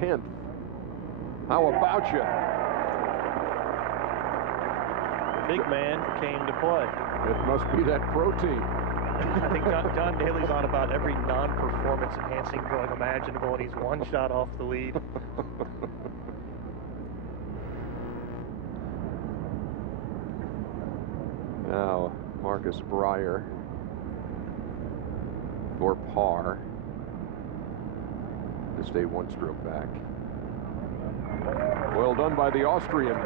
10th. How about you? The big man came to play. It must be that protein. I think John Daly's on about every non-performance enhancing drug imaginable, and he's one shot off the lead. Now, Marcus Breyer for par to stay one stroke back. Well done by the Austrian.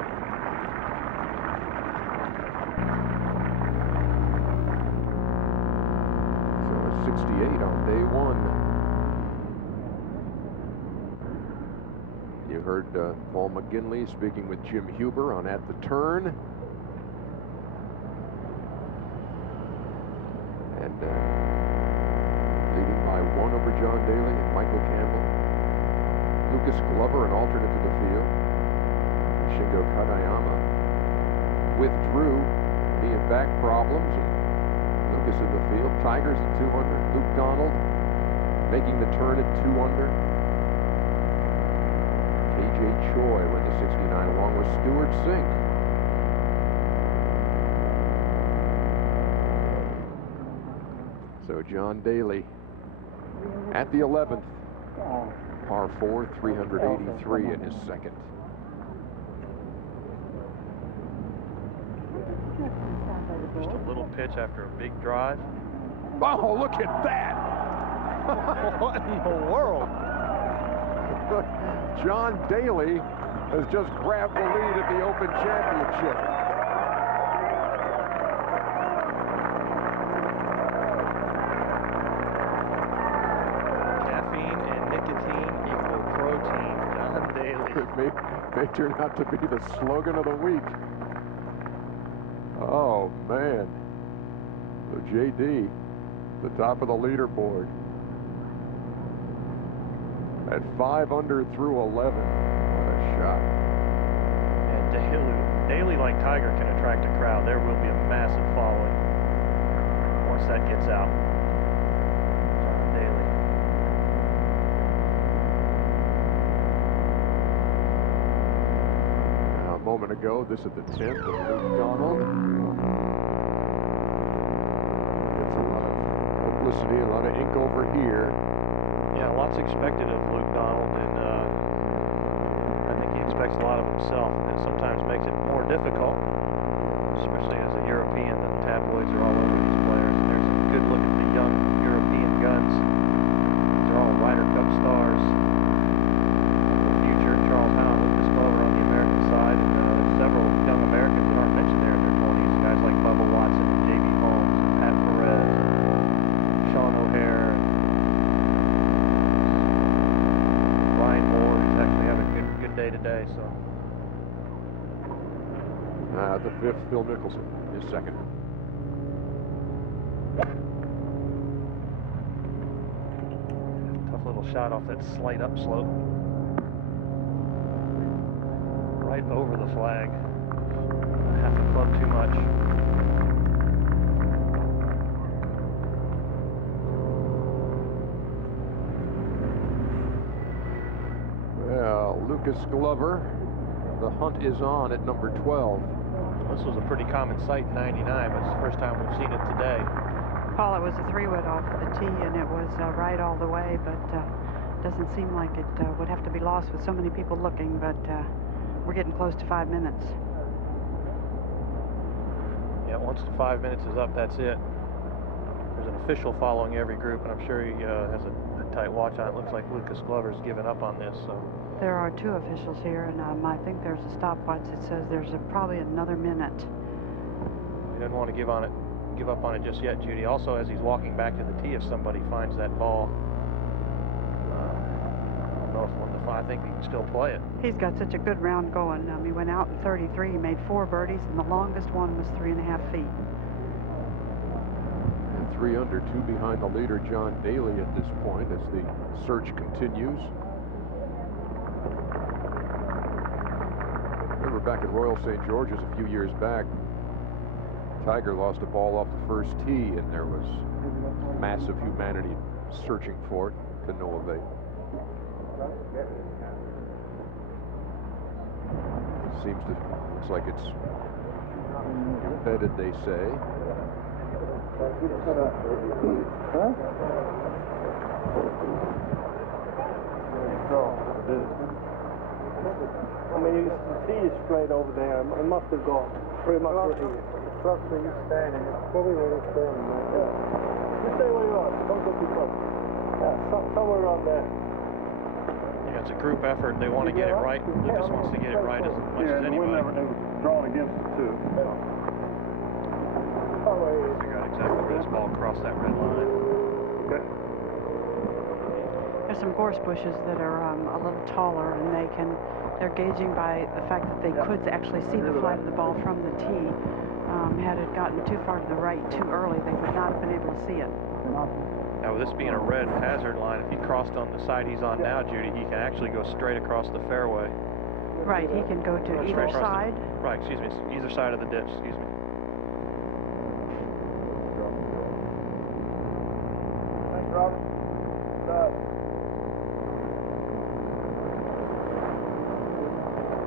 So a 68 on day one. You heard Paul McGinley speaking with Jim Huber on At the Turn. And leading by one over John Daly and Michael Campbell. Lucas Glover, an alternate to the field. And Shingo Katayama withdrew knee and back problems. And Lucas in the field. Tigers at 2 under. Luke Donald making the turn at 2 under. KJ Choi with the 69 along with Stuart Sink. So John Daly at the 11th, par 4, 383 in his second. Just a little pitch after a big drive. Oh, look at that! What in the world? John Daly has just grabbed the lead at the Open Championship. May turn out to be the slogan of the week. Oh, man. So JD, the top of the leaderboard. At 5 under through 11. What a shot. And Daly, like Tiger, can attract a crowd. There will be a massive following once that gets out. John Daly. A moment ago, this at the 10th of Luke Donald. Gets a lot of publicity, a lot of ink over here. Yeah, lots expected of Luke Donald, and I think he expects a lot of himself, and it sometimes makes it more difficult, especially as a European. The tabloids are all over these players, and there's a good look at the young European guns. These are all Ryder Cup stars. Future Charles Howell, Lucas Glover on the American side, and several young Americans that aren't mentioned there in their 20s. Guys like Bubba Watson, and J.B. Holmes, and Pat Perez, and Sean O'Hare, and Ryan Moore, who's actually having a good day today. So the 5th, Phil Mickelson, his second. Tough little shot off that slight upslope. Right over the flag. Half a club too much. Well, Lucas Glover, the hunt is on at number 12. This was a pretty common sight in '99, but it's the first time we've seen it today. Paul, it was a 3-wood off the tee, and it was right all the way, but doesn't seem like it would have to be lost with so many people looking, but we're getting close to 5 minutes. Yeah, once the 5 minutes is up, that's it. There's an official following every group, and I'm sure he has a tight watch on it. Looks like Lucas Glover's given up on this. So there are 2 officials here, and I think there's a stopwatch that says there's probably another minute. He doesn't want to give up on it just yet, Judy. Also, as he's walking back to the tee, if somebody finds that ball, I don't know if I think he can still play it. He's got such a good round going. He went out in 33, he made 4 birdies, and the longest one was 3.5 feet. And 3 under, 2 behind the leader, John Daly, at this point, as the search continues. Remember back at Royal St. George's a few years back, Tiger lost a ball off the first tee, and there was massive humanity searching for it to no avail. looks like it's embedded, they say. I mean, you see it straight over there. It must have gone pretty much where he is. The truck where you're standing, it's probably where you're standing. Yeah. You stay where you are. Don't go too close. Yeah, somewhere around there. Yeah, it's a group effort. They want to get it right. Lucas wants to get it right as much as anybody. Yeah, and the wind was drawn against it, too. Figure out exactly where this ball crossed that red line. Okay. There's some gorse bushes that are a little taller, and they're gauging by the fact that they could actually see the flight of the ball from the tee. Had it gotten too far to the right too early, they would not have been able to see it. Now, with this being a red hazard line, if he crossed on the side he's on now, Judy, he can actually go straight across the fairway. Right, he can go to either side. Right, excuse me, either side of the ditch, excuse me. Thanks, Robert.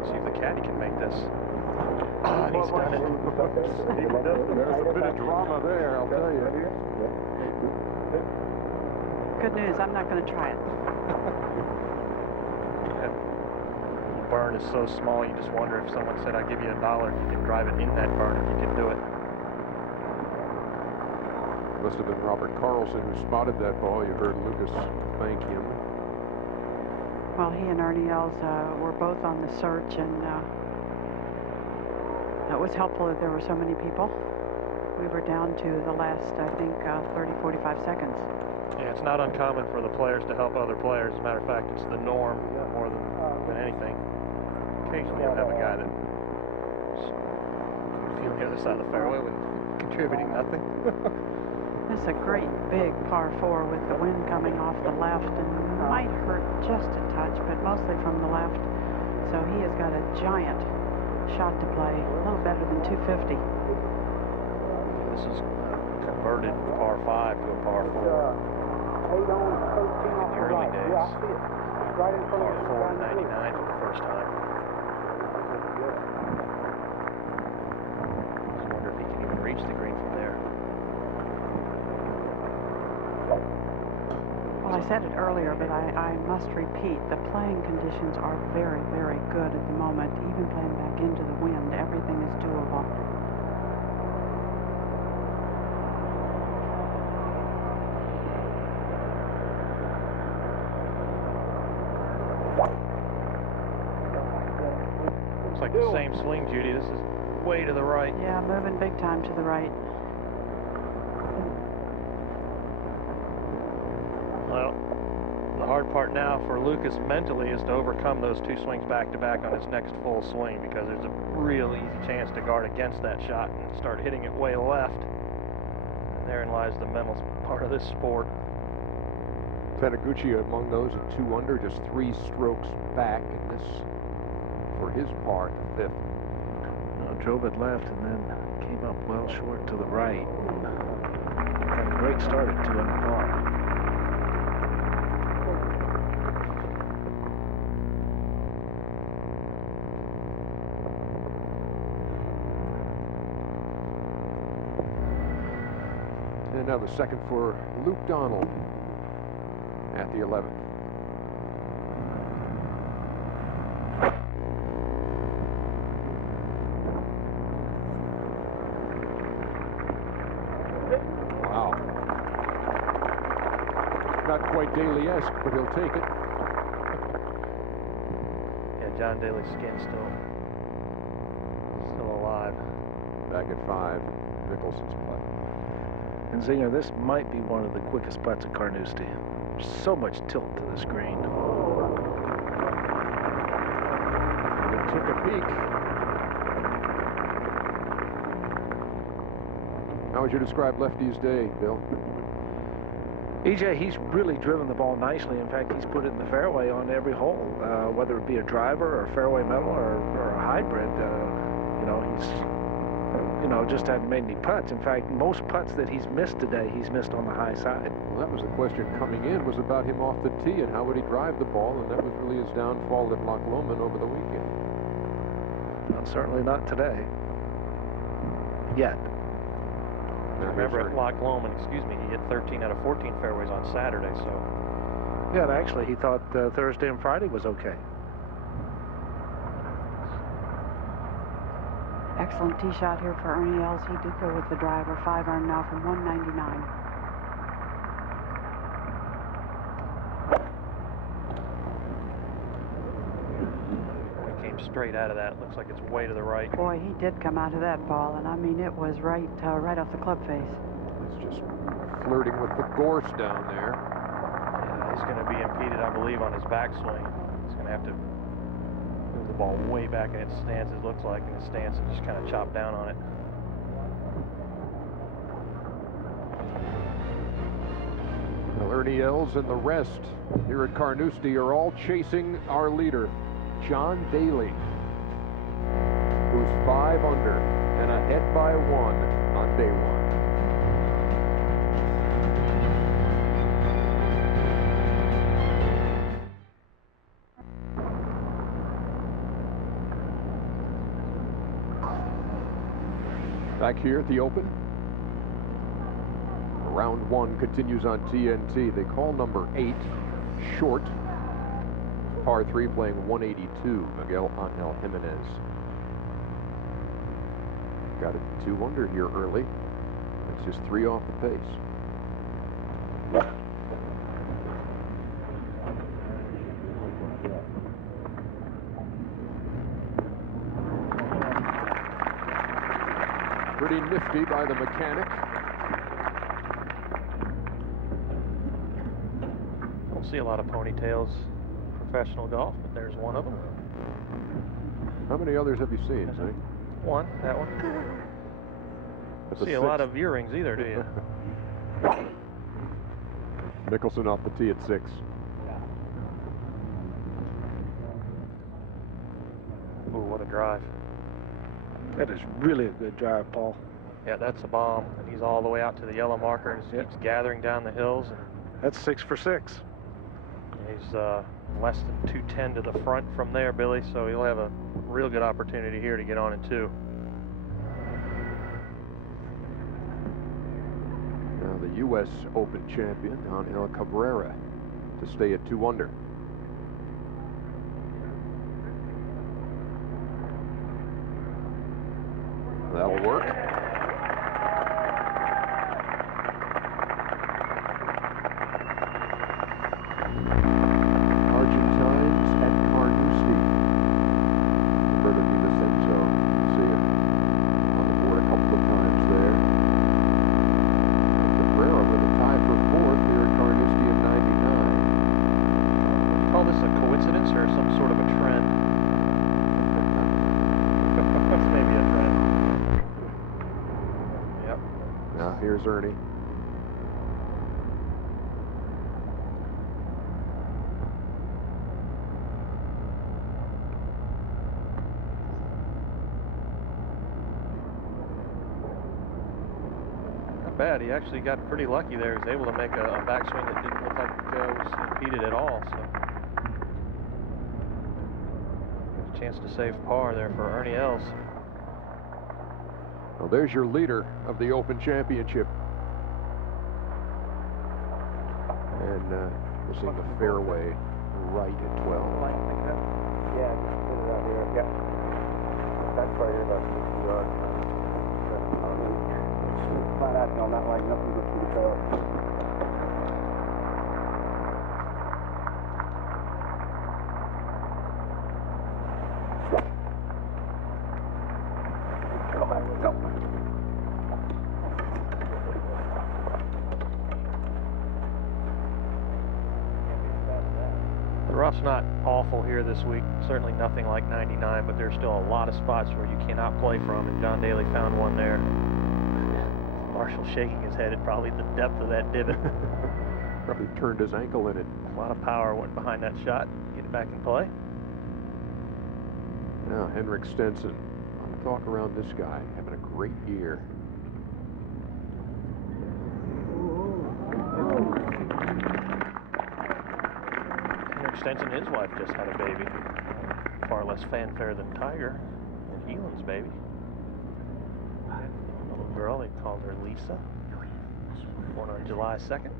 See if the caddy can make this. And he's done it. There's a bit of drama there, I'll tell you. Good news, I'm not going to try it. That burn is so small, you just wonder if someone said, I'll give you $1 if you can drive it in that burn, if you can do it. Must have been Robert Carlson who spotted that ball. You heard Lucas thank him. Well, he and Ernie Els were both on the search, and it was helpful that there were so many people. We were down to the last, I think, 30, 45 seconds. Yeah, it's not uncommon for the players to help other players. As a matter of fact, it's the norm more than anything. Occasionally you'll have a guy that's on the other side of the fairway with contributing nothing. This is a great big par 4 with the wind coming off the left, and might hurt just a touch, but mostly from the left. So he has got a giant shot to play, a little better than 250. This is converted par 5 to a par 4. In the early days, par 4 to 99 for the first time. Just wonder if he can even reach the green from there. Well, I said it earlier, but I must repeat, the playing conditions are very, very good at the moment. Even playing back into the wind, everything is doable. Looks like the same swing, Judy. This is way to the right. Yeah, moving big time to the right. Well, the hard part now for Lucas mentally is to overcome those two swings back-to-back on his next full swing, because there's a real easy chance to guard against that shot and start hitting it way left. And therein lies the mental part of this sport. Taniguchi among those at 2 under, just 3 strokes back, and this for his part, 5th. Drove it left and then came up well short to the right. Had a great start at 2 under par. And now the second for Luke Donald at the 11th. Wow. Not quite Daly-esque, but he'll take it. Yeah, John Daly's skin's still alive. Back at 5, Mickelson's play. And Zinger, this might be one of the quickest putts at Carnoustie. So much tilt to the screen. And it took a peek. How would you describe Lefty's day, Bill? EJ, he's really driven the ball nicely. In fact, he's put it in the fairway on every hole, whether it be a driver or a fairway metal or a hybrid. He's just hadn't made any putts. In fact, most putts that he's missed today, he's missed on the high side. Well, that was the question coming in, was about him off the tee and how would he drive the ball, and that was really his downfall at Loch Lomond over the weekend. Well, certainly not today. Yet. Remember at Loch Lomond, excuse me, he hit 13 out of 14 fairways on Saturday, so. Yeah, and actually he thought Thursday and Friday was okay. Excellent tee shot here for Ernie Els. He did go with the driver. 5-iron now from 199. Straight out of that. Looks like it's way to the right. Boy, he did come out of that ball, and I mean, it was right off the club face. He's just flirting with the gorse down there. Yeah, he's going to be impeded, I believe, on his backswing. He's going to have to move the ball way back in its stance, it looks like, in his stance, and just kind of chop down on it. Well, Ernie Els and the rest here at Carnoustie are all chasing our leader, John Daly, who's 5 under and ahead by 1 on day 1. Back here at the Open, round 1 continues on TNT. They call number 8 short. Par 3 playing 182, Miguel Angel Jimenez. Got it 2 under here early. It's just 3 off the pace. Pretty nifty by the mechanic. Don't see a lot of ponytails. Professional golf, but there's one of them. How many others have you seen, Zane? One, that one. Don't see a lot of earrings either, do you? Mickelson off the tee at 6. Ooh, what a drive. That is really a good drive, Paul. Yeah, that's a bomb, and he's all the way out to the yellow marker and keeps gathering down the hills. And that's 6 for 6. He's less than 210 to the front from there, Billy, so he'll have a real good opportunity here to get on in 2. Now the U.S. Open champion, Angel Cabrera, to stay at 2 under. That'll work. Here's Ernie. Not bad. He actually got pretty lucky there. He was able to make a backswing that didn't look like it was impeded at all. So, a chance to save par there for Ernie Els. Well, there's your leader of the Open Championship. And missing the fairway right at 12. Yeah, just put it out here. Yeah. That's right here, about 60 yards. Flat out, no, not like nothing but through the fairway. Go back, go. The rough's not awful here this week, certainly nothing like 99, but there's still a lot of spots where you cannot play from, and John Daly found one there. Marshall shaking his head at probably the depth of that divot. Probably turned his ankle in it. A lot of power went behind that shot. Get it back in play. Now Henrik Stenson. A lot of talk around this guy, having a great year. Henrik Stenson, his wife just had a baby. Far less fanfare than Tiger. Elan's baby. Little girl, they called her Lisa. Born on July 2nd.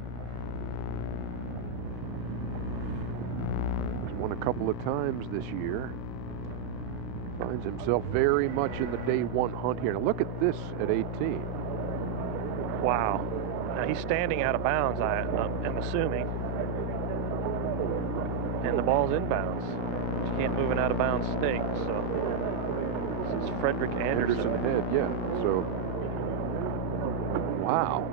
He's won a couple of times this year. Finds himself very much in the day one hunt here. Now look at this at 18. Wow. Now he's standing out of bounds, I am assuming. And the ball's inbounds. You can't move an out of bounds stake, so this is Frederick Anderson. Head, yeah. So, wow.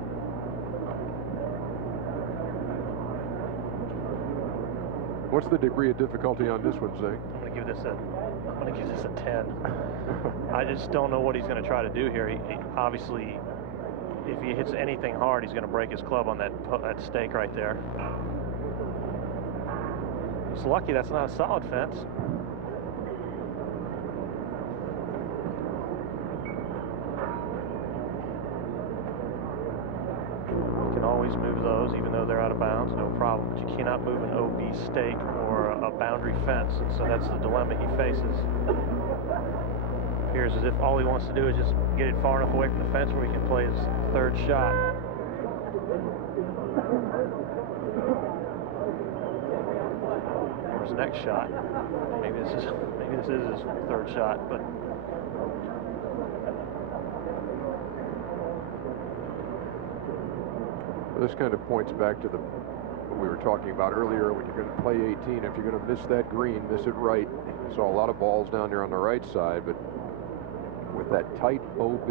What's the degree of difficulty on this one, Zing? I'm gonna give this a 10. I just don't know what he's gonna try to do here. He obviously, if he hits anything hard, he's gonna break his club on that stake right there. It's lucky that's not a solid fence. You can always move those, even though they're out of bounds, no problem. But you cannot move an OB stake or a boundary fence, and so that's the dilemma he faces. Appears as if all he wants to do is just get it far enough away from the fence where he can play his third shot. Or his next shot. Maybe this is his third shot, but this kind of points back to what we were talking about earlier. When you're going to play 18, if you're going to miss that green, miss it right. Saw a lot of balls down there on the right side, but with that tight OB.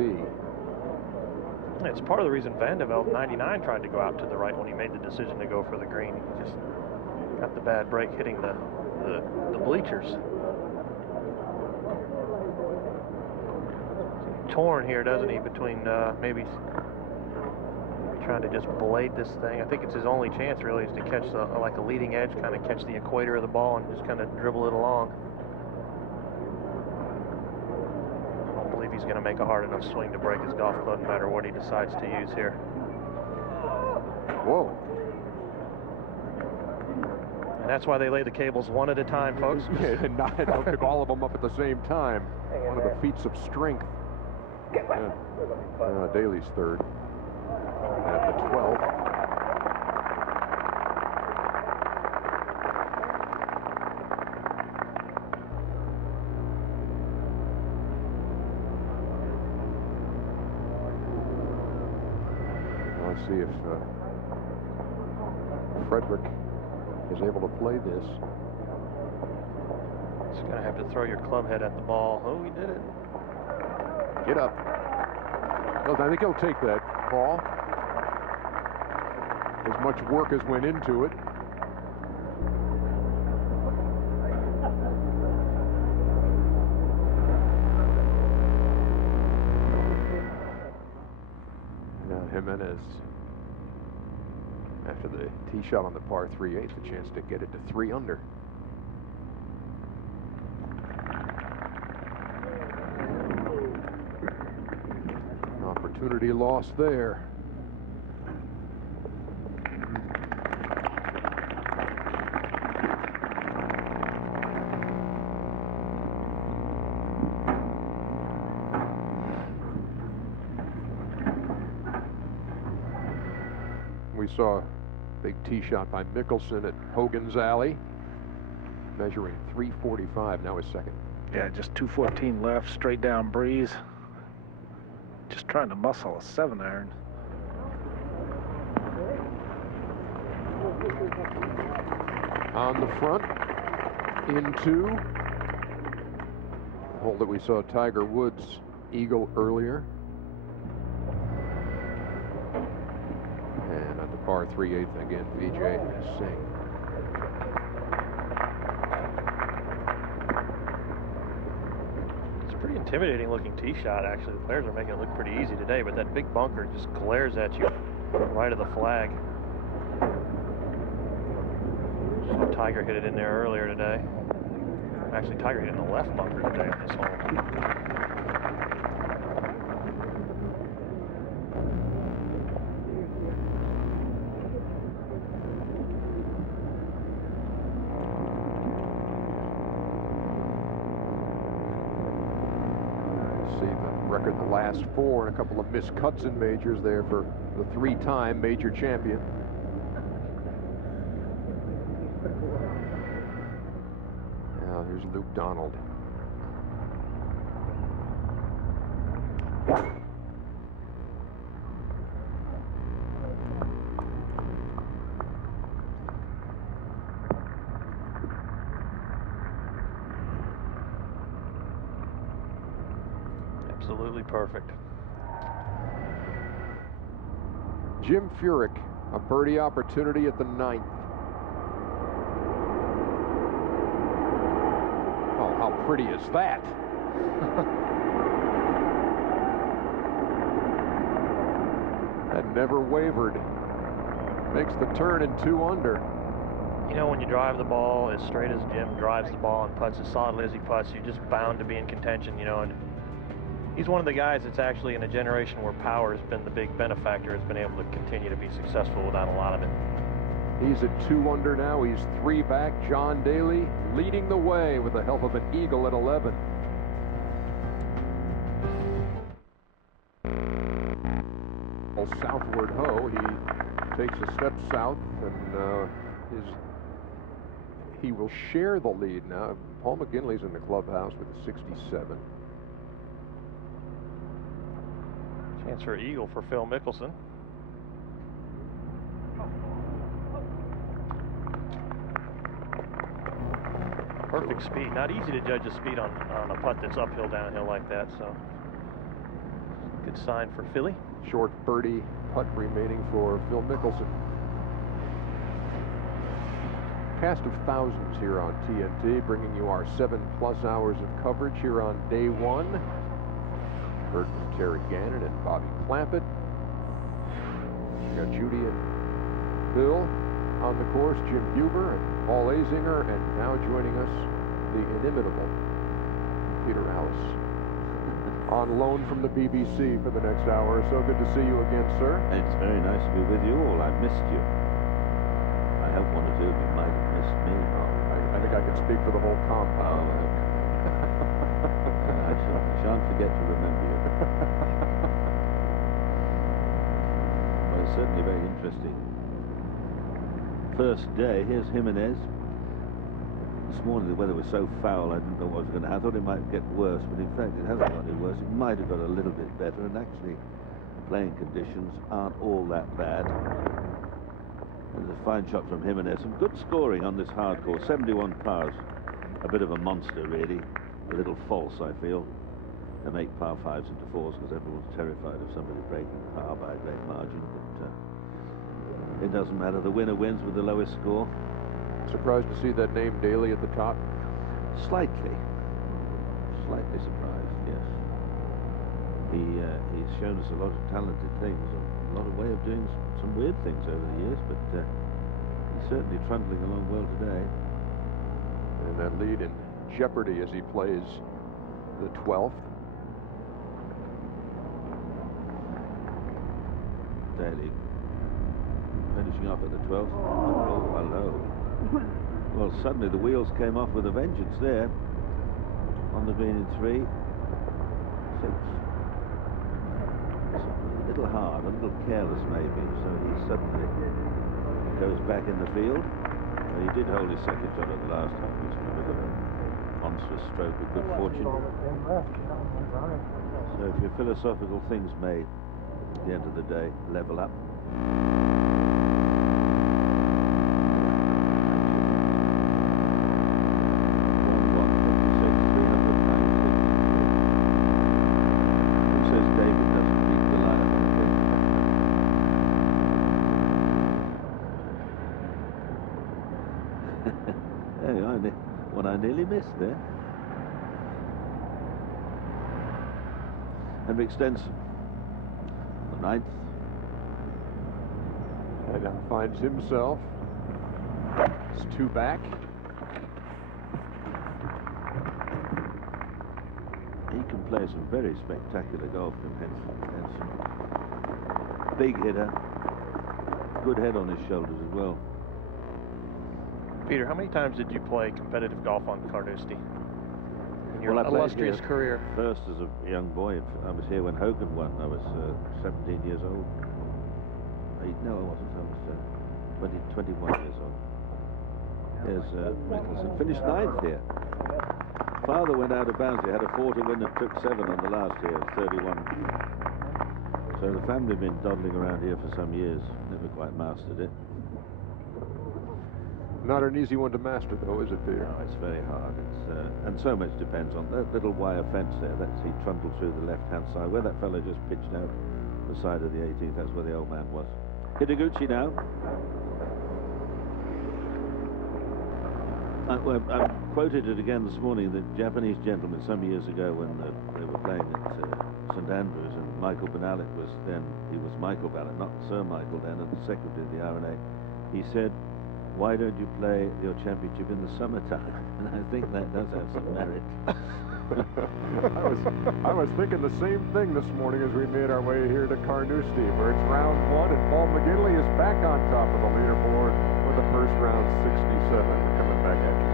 It's part of the reason Van de Velde 99 tried to go out to the right when he made the decision to go for the green. He just got the bad break hitting the bleachers. Torn here, doesn't he, between maybe trying to just blade this thing. I think it's his only chance really is to catch like a leading edge, kind of catch the equator of the ball and just kind of dribble it along. I don't believe he's going to make a hard enough swing to break his golf club no matter what he decides to use here. Whoa. And that's why they lay the cables one at a time, folks. Yeah, and don't pick all of them up at the same time. One of the feats of strength. Yeah. Daly's third. At the 12th. Let's see if Frederick is able to play this. Just going to have to throw your club head at the ball. Oh, he did it. Get up. Well, I think he'll take that ball. As much work as went into it. Now Jimenez, after the tee shot on the par 3/8, a chance to get it to 3 under. Opportunity lost there. We saw a big tee shot by Mickelson at Hogan's Alley, measuring 345, now his second. Yeah, just 214 left, straight down breeze. Just trying to muscle a 7-iron. On the front, into hole that we saw Tiger Woods eagle earlier. And at the par 3/8 again, Vijay Singh. It's a pretty intimidating looking tee shot, actually. The players are making it look pretty easy today, but that big bunker just glares at you right of the flag. Saw Tiger hit it in there earlier today. Actually, Tiger hit it in the left bunker today on this hole. Record the last 4 and a couple of missed cuts in majors there for the 3-time major champion. Now here's Luke Donald. Absolutely perfect. Jim Furyk, a birdie opportunity at the 9th. Oh, how pretty is that? That never wavered. Makes the turn in 2 under. You know, when you drive the ball as straight as Jim drives the ball and putts as solidly as he putts, you're just bound to be in contention, you know. And he's one of the guys that's actually in a generation where power has been the big benefactor, has been able to continue to be successful without a lot of it. He's at 2 under now. He's 3 back. John Daly leading the way with the help of an eagle at 11. Well, southward ho. He takes a step south, and he will share the lead now. Paul McGinley's in the clubhouse with a 67. Chance for eagle for Phil Mickelson. Perfect speed. Not easy to judge the speed on a putt that's uphill, downhill like that. So, good sign for Philly. Short birdie putt remaining for Phil Mickelson. Cast of thousands here on TNT, bringing you our 7+ hours of coverage here on day 1. Heard from Terry Gannon and Bobby Clampett. We got Judy and Bill on the course, Jim Huber and Paul Azinger, and now joining us, the inimitable Peter Alice. On loan from the BBC for the next hour. So good to see you again, sir. It's very nice to be with you all. I missed you. I hope one or two of you might have missed me. I think I can speak for the whole compound. I shan't forget to remember you. But it's certainly very interesting. First day, here's Jimenez. This morning the weather was so foul I didn't know what was going to happen. I thought it might get worse, but in fact it hasn't got any worse. It might have got a little bit better, and actually playing conditions aren't all that bad. There's a fine shot from Jimenez. Some good scoring on this hard course. 71 pars. A bit of a monster, really. A little false, I feel. They make par 5s into 4s because everyone's terrified of somebody breaking par by a great margin. But it doesn't matter. The winner wins with the lowest score. Surprised to see that name Daly at the top? Slightly surprised, yes. He's shown us a lot of talented things, a lot of way of doing some weird things over the years, but he's certainly trundling along well today. And that lead in jeopardy as he plays the 12th. Daly finishing off at the 12th. Oh, hello. Well, suddenly the wheels came off with a vengeance there. On the green in 3. 6. It's a little hard, a little careless maybe, so he suddenly goes back in the field. Well, he did hold his second shot at the last time, which was a bit of a monstrous stroke of good fortune. So if your philosophical things may, at the end of the day, level up. I nearly missed there. Henrik Stenson, the 9th. And now finds himself. It's 2 back. He can play some very spectacular golf from Henrik Stenson. Big hitter. Good head on his shoulders as well. Peter, how many times did you play competitive golf on Carnoustie in your Well, I played illustrious here career? first as a young boy. I was here when Hogan won. I was 17 years old. No, I wasn't. I was 21 years old. Here's Mickelson. Finished 9th here. Father went out of bounds. He had a 4 to win and took 7 on the last here, 31. So the family have been dawdling around here for some years. Never quite mastered it. Not an easy one to master, though, is it, Peter? No, it's very hard. And so much depends on that little wire fence there. He trundled through the left-hand side. Where that fellow just pitched out the side of the 18th, that's where the old man was. Hidiguchi now. I quoted it again this morning. The Japanese gentleman some years ago when they were playing at St Andrews, and Michael Benalek was then, he was Michael Benalek, not Sir Michael then, and the secretary of the R&A. He said, "Why don't you play your championship in the summertime?" And I think that does have some merit. I was thinking the same thing this morning as we made our way here to Carnoustie, where it's round 1, and Paul McGinley is back on top of the leaderboard with the first round 67. We're coming back at you.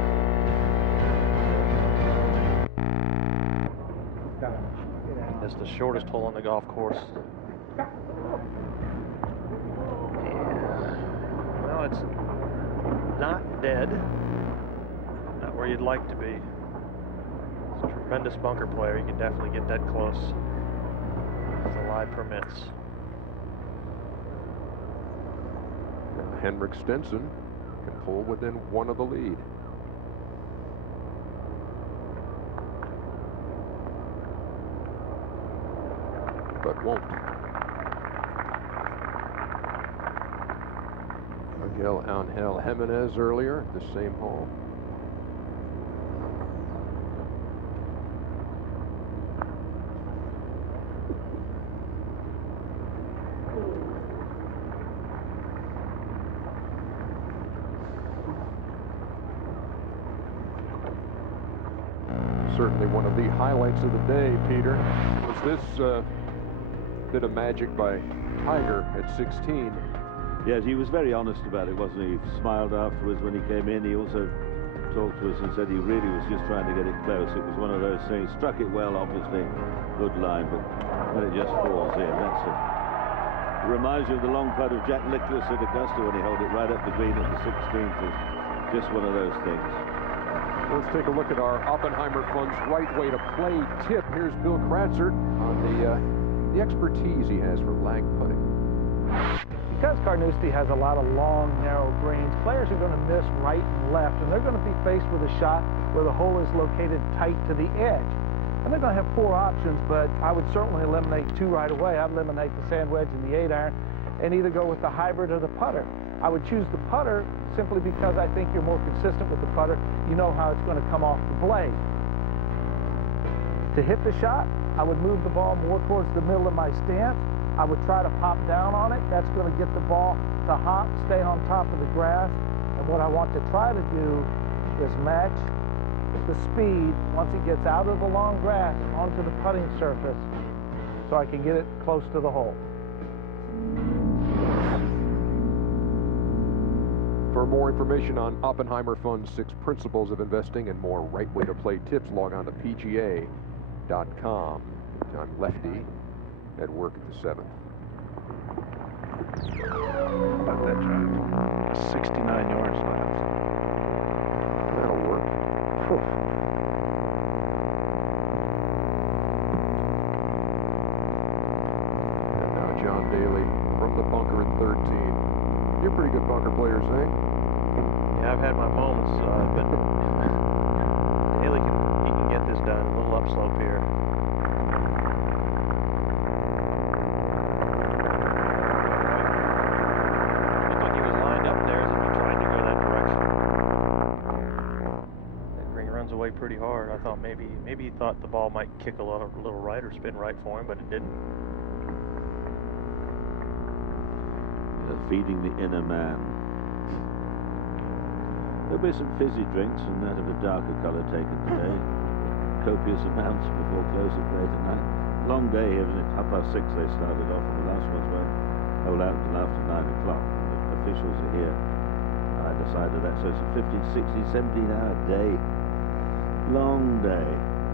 It's the shortest hole on the golf course. And, well, it's not dead. Not where you'd like to be. It's a tremendous bunker player. You can definitely get that close if the lie permits. Henrik Stenson can pull within 1 of the lead. But won't. Miguel Angel Jimenez earlier at the same hole. Certainly one of the highlights of the day, Peter, was this bit of magic by Tiger at 16. Yes, he was very honest about it, wasn't he? He smiled afterwards when he came in. He also talked to us and said he really was just trying to get it close. It was one of those things. Struck it well, obviously, good line, but when it just falls in, that's it. It reminds you of the long putt of Jack Nicklaus at Augusta when he held it right up the green at the 16th. It's just one of those things. Let's take a look at our Oppenheimer Fund's right way to play tip. Here's Bill Kratzer on the expertise he has for lag putting. Because Carnoustie has a lot of long, narrow greens, players are going to miss right and left, and they're going to be faced with a shot where the hole is located tight to the edge. And they're going to have 4 options, but I would certainly eliminate 2 right away. I'd eliminate the sand wedge and the 8-iron, and either go with the hybrid or the putter. I would choose the putter simply because I think you're more consistent with the putter. You know how it's going to come off the blade. To hit the shot, I would move the ball more towards the middle of my stance. I would try to pop down on it. That's going to get the ball to hop, stay on top of the grass. And what I want to try to do is match the speed once it gets out of the long grass onto the putting surface so I can get it close to the hole. For more information on Oppenheimer Fund's 6 principles of investing and more right way to play tips, log on to PGA.com. I'm Lefty at work at the 7th. About that drive. 69 yards left. That'll work. Whew. And now John Daly from the bunker at 13. You're a pretty good bunker player, Zane. Yeah, I've had my moments, but Haley can get this done. A little upslope here. Looked like he was lined up there as if he tried to go that direction. That green runs away pretty hard. I thought maybe he thought the ball might kick a little right or spin right for him, but it didn't. Feeding the inner man. There'll be some fizzy drinks and that of a darker colour taken today. Copious amounts before close of play tonight. Long day here, isn't it? 6:30 they started off, and the last ones won't hold out until after 9 o'clock. The officials are here. And I decided that, so it's a 15, 16, 17 hour day. Long day.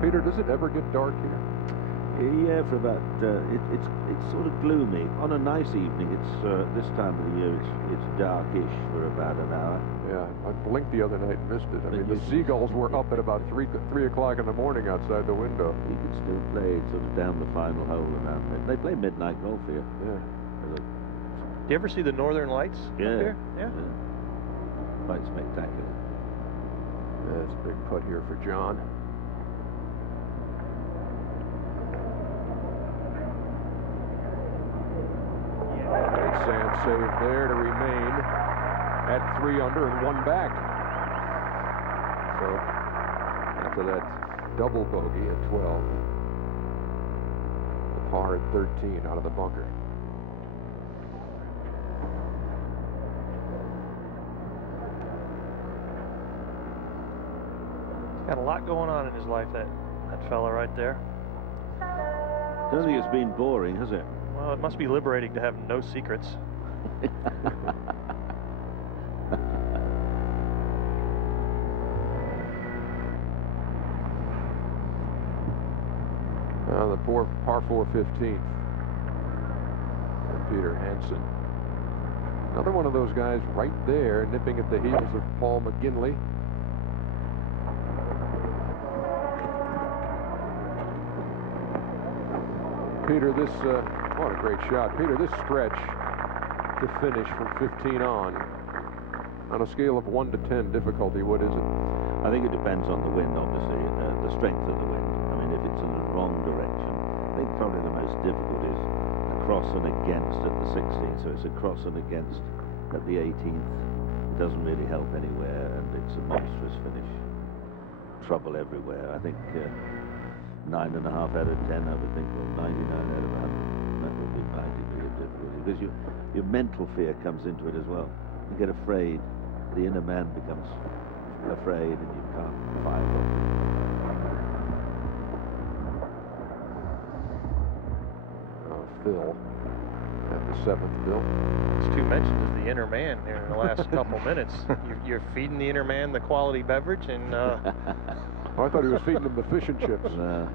Peter, does it ever get dark here? Yeah, for about it's sort of gloomy. On a nice evening, it's this time of the year it's darkish for about an hour. Yeah, I blinked the other night and missed it. I mean, the you- seagulls were up at about 3 o'clock in the morning outside the window. You can still play sort of down the final hole around there. They play midnight golf here. Yeah. Do you ever see the Northern Lights up here? Yeah. Quite spectacular. That's a big putt here for John. Big sand save there to remain at 3 under and 1 back. So after that double bogey at 12, a par at 13 out of the bunker. Got a lot going on in his life, that fella right there. Don't think it's been boring, has it? Well, it must be liberating to have no secrets. The par 4 15th. And Peter Hansen. Another one of those guys right there, nipping at the heels of Paul McGinley. Peter, this, what a great shot. Peter, this stretch to finish from 15 on a scale of 1 to 10 difficulty, what is it? I think it depends on the wind, obviously, the strength of the wind. I mean, if it's in the wrong direction, I think probably the most difficult is across and against at the 16th. So it's across and against at the 18th. It doesn't really help anywhere, and it's a monstrous finish. Trouble everywhere. I think 9.5 out of 10, I would think, or 99 out of 100. That would be my degree of difficulty, because your mental fear comes into it as well. You get afraid. The inner man becomes afraid, and you can't fire properly. Phil at the 7th, Bill. It's 2 mentions of the inner man here in the last couple minutes. You're feeding the inner man the quality beverage, and Oh, I thought he was feeding them the fish and chips. No,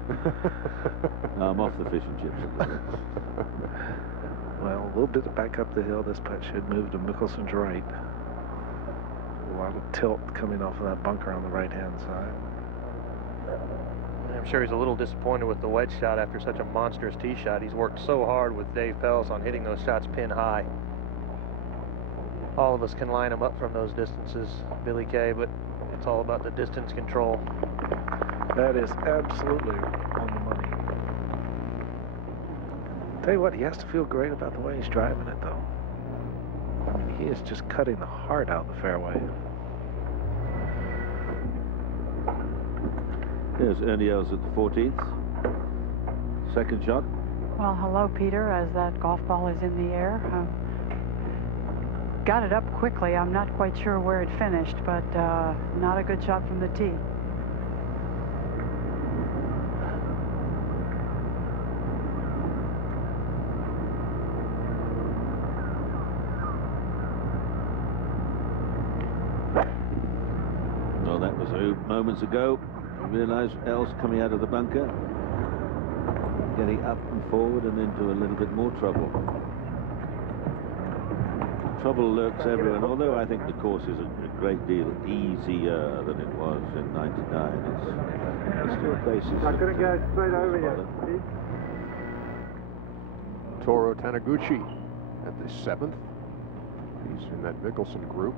I'm off the fish and chips. Well, a little bit back up the hill. This putt should move to Mickelson's right. A lot of tilt coming off of that bunker on the right-hand side. I'm sure he's a little disappointed with the wedge shot after such a monstrous tee shot. He's worked so hard with Dave Pelz on hitting those shots pin high. All of us can line them up from those distances, Billy Kay, but it's all about the distance control. That is absolutely on the money. Tell you what, he has to feel great about the way he's driving it, though. I mean, he is just cutting the heart out the fairway. Here's Ernie Els at the 14th. Second shot. Well, hello, Peter, as that golf ball is in the air. Got it up quickly. I'm not quite sure where it finished, but not a good shot from the tee. Well, that was moments ago. I realised Els coming out of the bunker, getting up and forward and into a little bit more trouble. Trouble lurks everywhere, and although I think the course is a great deal easier than it was in '99, it's still places. Not going to go straight over you. Toru Taniguchi at the 7th. He's in that Mickelson group.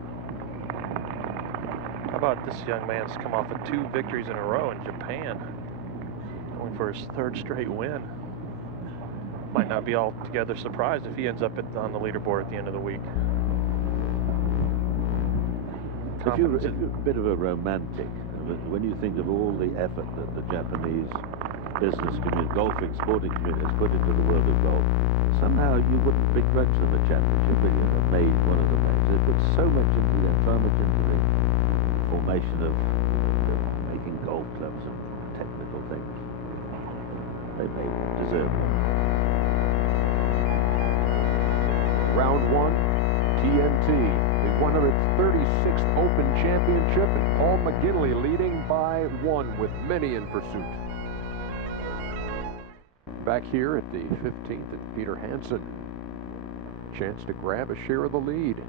How about this young man's come off of 2 victories in a row in Japan, going for his 3rd straight win. Might not be altogether surprised if he ends up on the leaderboard at the end of the week. If you're a bit of a romantic, when you think of all the effort that the Japanese business community, golfing, sporting community has put into the world of golf, somehow you wouldn't begrudge them a championship, but you made one of the names. They put so much into them, so much into the formation of making golf clubs and technical things. They may deserve it. Round 1. TNT. They've won its 36th Open Championship, and Paul McGinley leading by 1 with many in pursuit. Back here at the 15th, and Peter Hansen, chance to grab a share of the lead.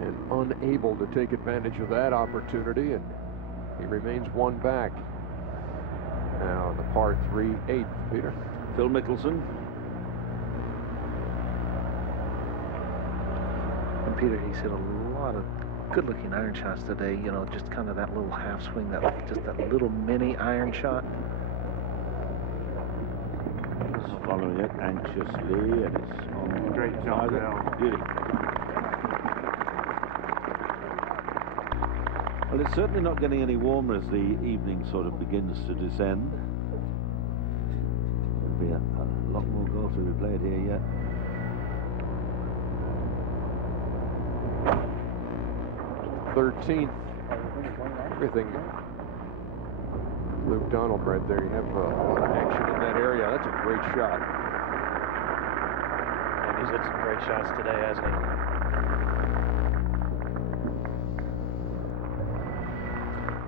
And unable to take advantage of that opportunity, and he remains one back. Now the par 3 8th, Peter. Phil Mickelson. And Peter, he's hit a lot of good-looking iron shots today. You know, just kind of that little half swing, just that little mini iron shot. Following it anxiously, and it's on. Great jump down. Beauty. Well, it's certainly not getting any warmer as the evening sort of begins to descend. There'll be a lot more golf to be played here yet. '13th. Everything. Luke Donald right there. You have a lot of action in that area. That's a great shot. And he's hit some great shots today, hasn't he?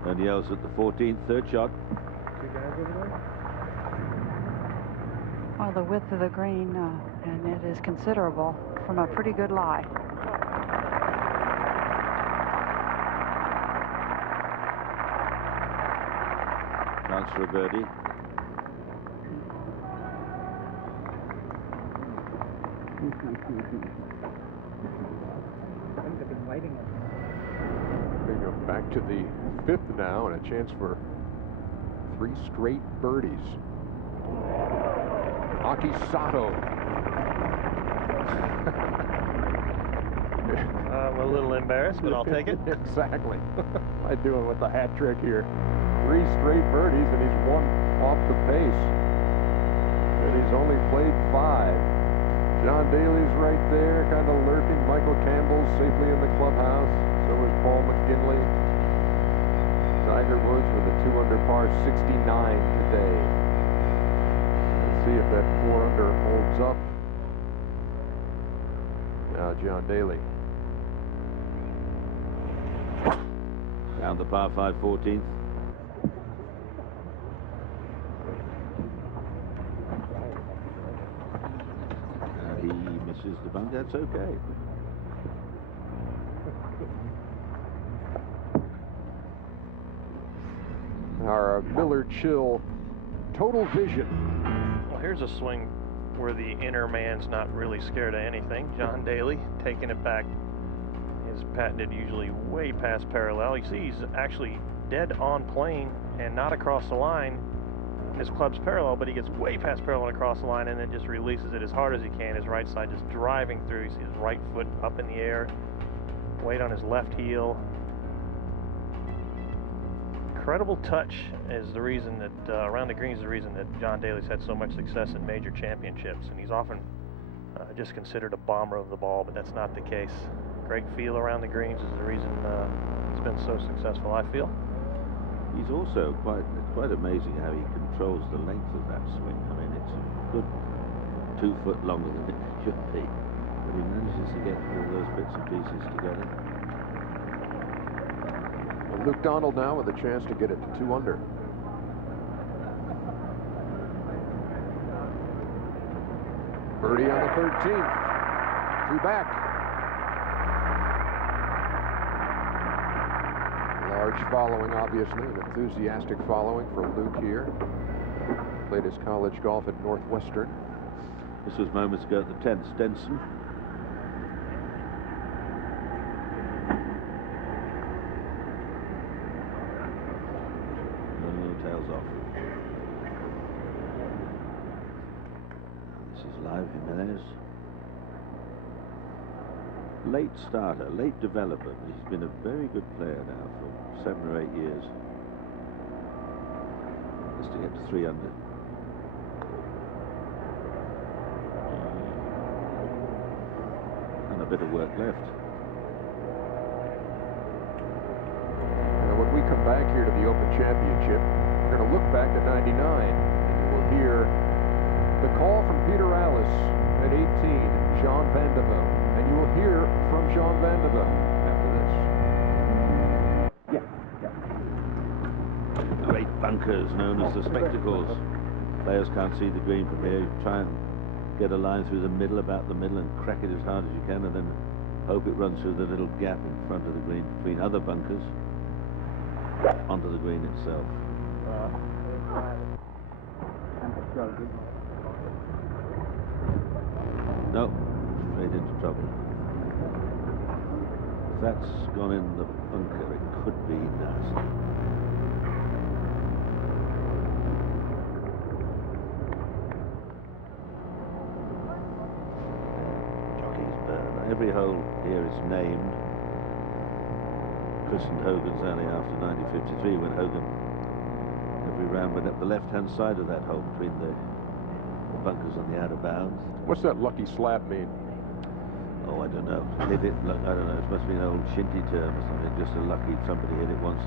Danielle's at the 14th, third shot. Well, the width of the green, and it is considerable from a pretty good lie. Chance for a birdie. They go back to the 5th now, and a chance for 3 straight birdies. Aki Sato. I'm a little embarrassed, but I'll take it. Exactly. I do it with the hat trick here. 3 straight birdies, and he's 1 off the pace. And he's only played 5. John Daly's right there, kind of lurking. Michael Campbell's safely in the clubhouse. So is Paul McKinley. Tiger Woods with a 2-under par 69 today. Let's see if that 4-under holds up. Now John Daly. Down the par 5 14th. He misses the bunk. That's okay. Our Miller Chill Total Vision. Well, here's a swing where the inner man's not really scared of anything. John Daly taking it back. His patented usually way past parallel. You see he's actually dead on plane and not across the line. His club's parallel, but he gets way past parallel and across the line and then just releases it as hard as he can. His right side just driving through. You see his right foot up in the air, weight on his left heel. Incredible touch is the reason that around the greens is the reason that John Daly's had so much success in major championships, and he's often just considered a bomber of the ball, but that's not the case. Great feel around the greens is the reason he's been so successful, I feel. He's also quite amazing how he controls the length of that swing. I mean, it's a good 2 foot longer than it should be, but he manages to get all those bits and pieces together. And Luke Donald now with a chance to get it to 2 under. Birdie on the 13th. 2 back. Large following, obviously, an enthusiastic following for Luke here. Played his college golf at Northwestern. This was moments ago at the 10th. Stenson. Tails off. This is live Jimenez. Late starter, late developer, but he's been a very good player now for 7 or 8 years. Just to get to 3 under. And a bit of work left. And when we come back here to the Open Championship, we're going to look back to '99, and we'll hear the call from Peter Allis at 18, John Vandevelde, and you will hear from Jean Van de Velde after this. Great bunkers known as the spectacles. Players can't see the green from here. You try and get a line through the middle, about the middle, and crack it as hard as you can, and then hope it runs through the little gap in front of the green between other bunkers onto the green itself. No, straight into trouble. If that's gone in the bunker, it could be nasty. Every hole here is named. Chris and Hogan's only after 1953 when Hogan every round went up the left-hand side of that hole between the bunkers on the outer bounds. What's that lucky slap mean? Oh, I don't know. Hit it, I don't know, it must be an old shinty term or something, just a lucky somebody hit it once.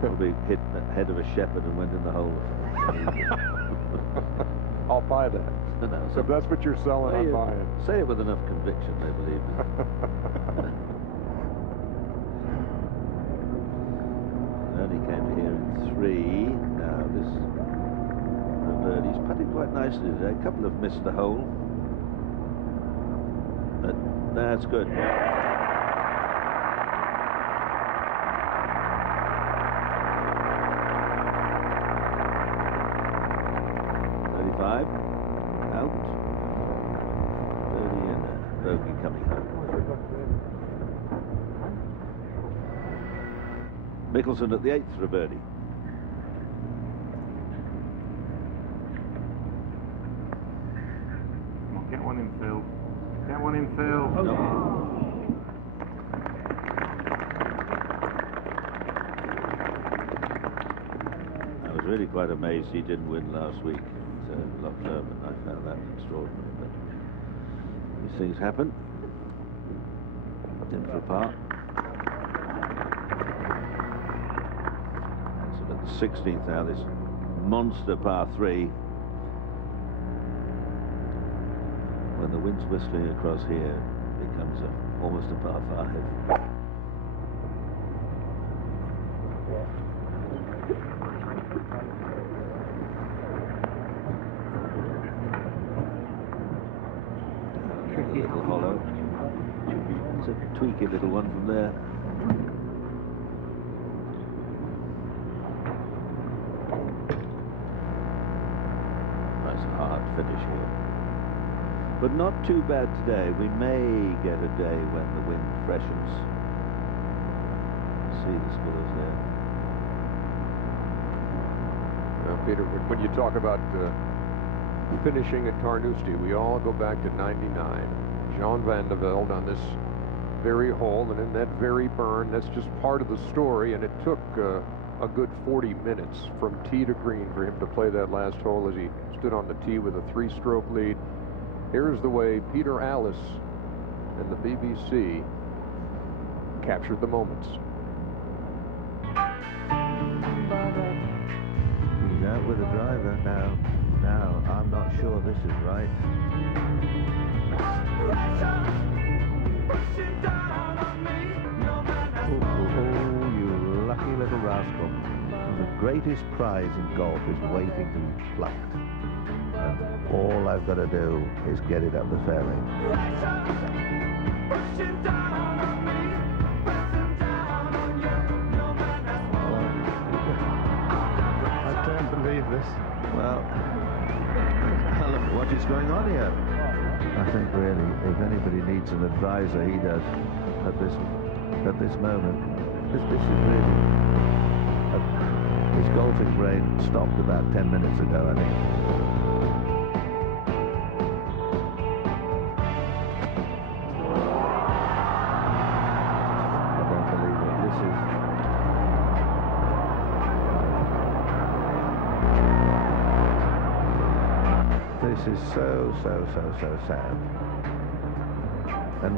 Probably hit the head of a shepherd and went in the hole. I'll buy that. No, So if that's what you're selling, I'm buying. Say it with enough conviction, they believe it. Ernie came to here in 3. Now this birdie's putted quite nicely today. A couple have missed the hole, but that's good. 35 out. Birdie and bogey coming home. Mickelson at the 8th for a birdie. Come on, get one in, Phil. Get one in, Phil. No. I was really quite amazed he didn't win last week. Loch Lomond. I found that extraordinary, but these things happen. In for a par. So at the 16th now, this monster par 3. When the wind's whistling across here, it becomes almost a par 5. Little hollow. It's a tweaky little one from there. Nice hard finish here. But not too bad today. We may get a day when the wind freshens. See the scores there. Now, Peter, when you talk about finishing at Carnoustie, we all go back to '99. Jean Van de Velde on this very hole, and in that very burn. That's just part of the story, and it took a good 40 minutes from tee to green for him to play that last hole as he stood on the tee with a 3-stroke lead. Here's the way Peter Allis and the BBC captured the moments. He's out with a driver now. Now, I'm not sure this is right. Oh, you lucky little rascal. The greatest prize in golf is waiting to be plucked. And all I've got to do is get it up the fairway. I don't believe this. Well, look at what is going on here. I think really, if anybody needs an advisor, he does at this moment. This is really this golfing brain stopped about 10 minutes ago, I think. I don't believe it. This is so sad. And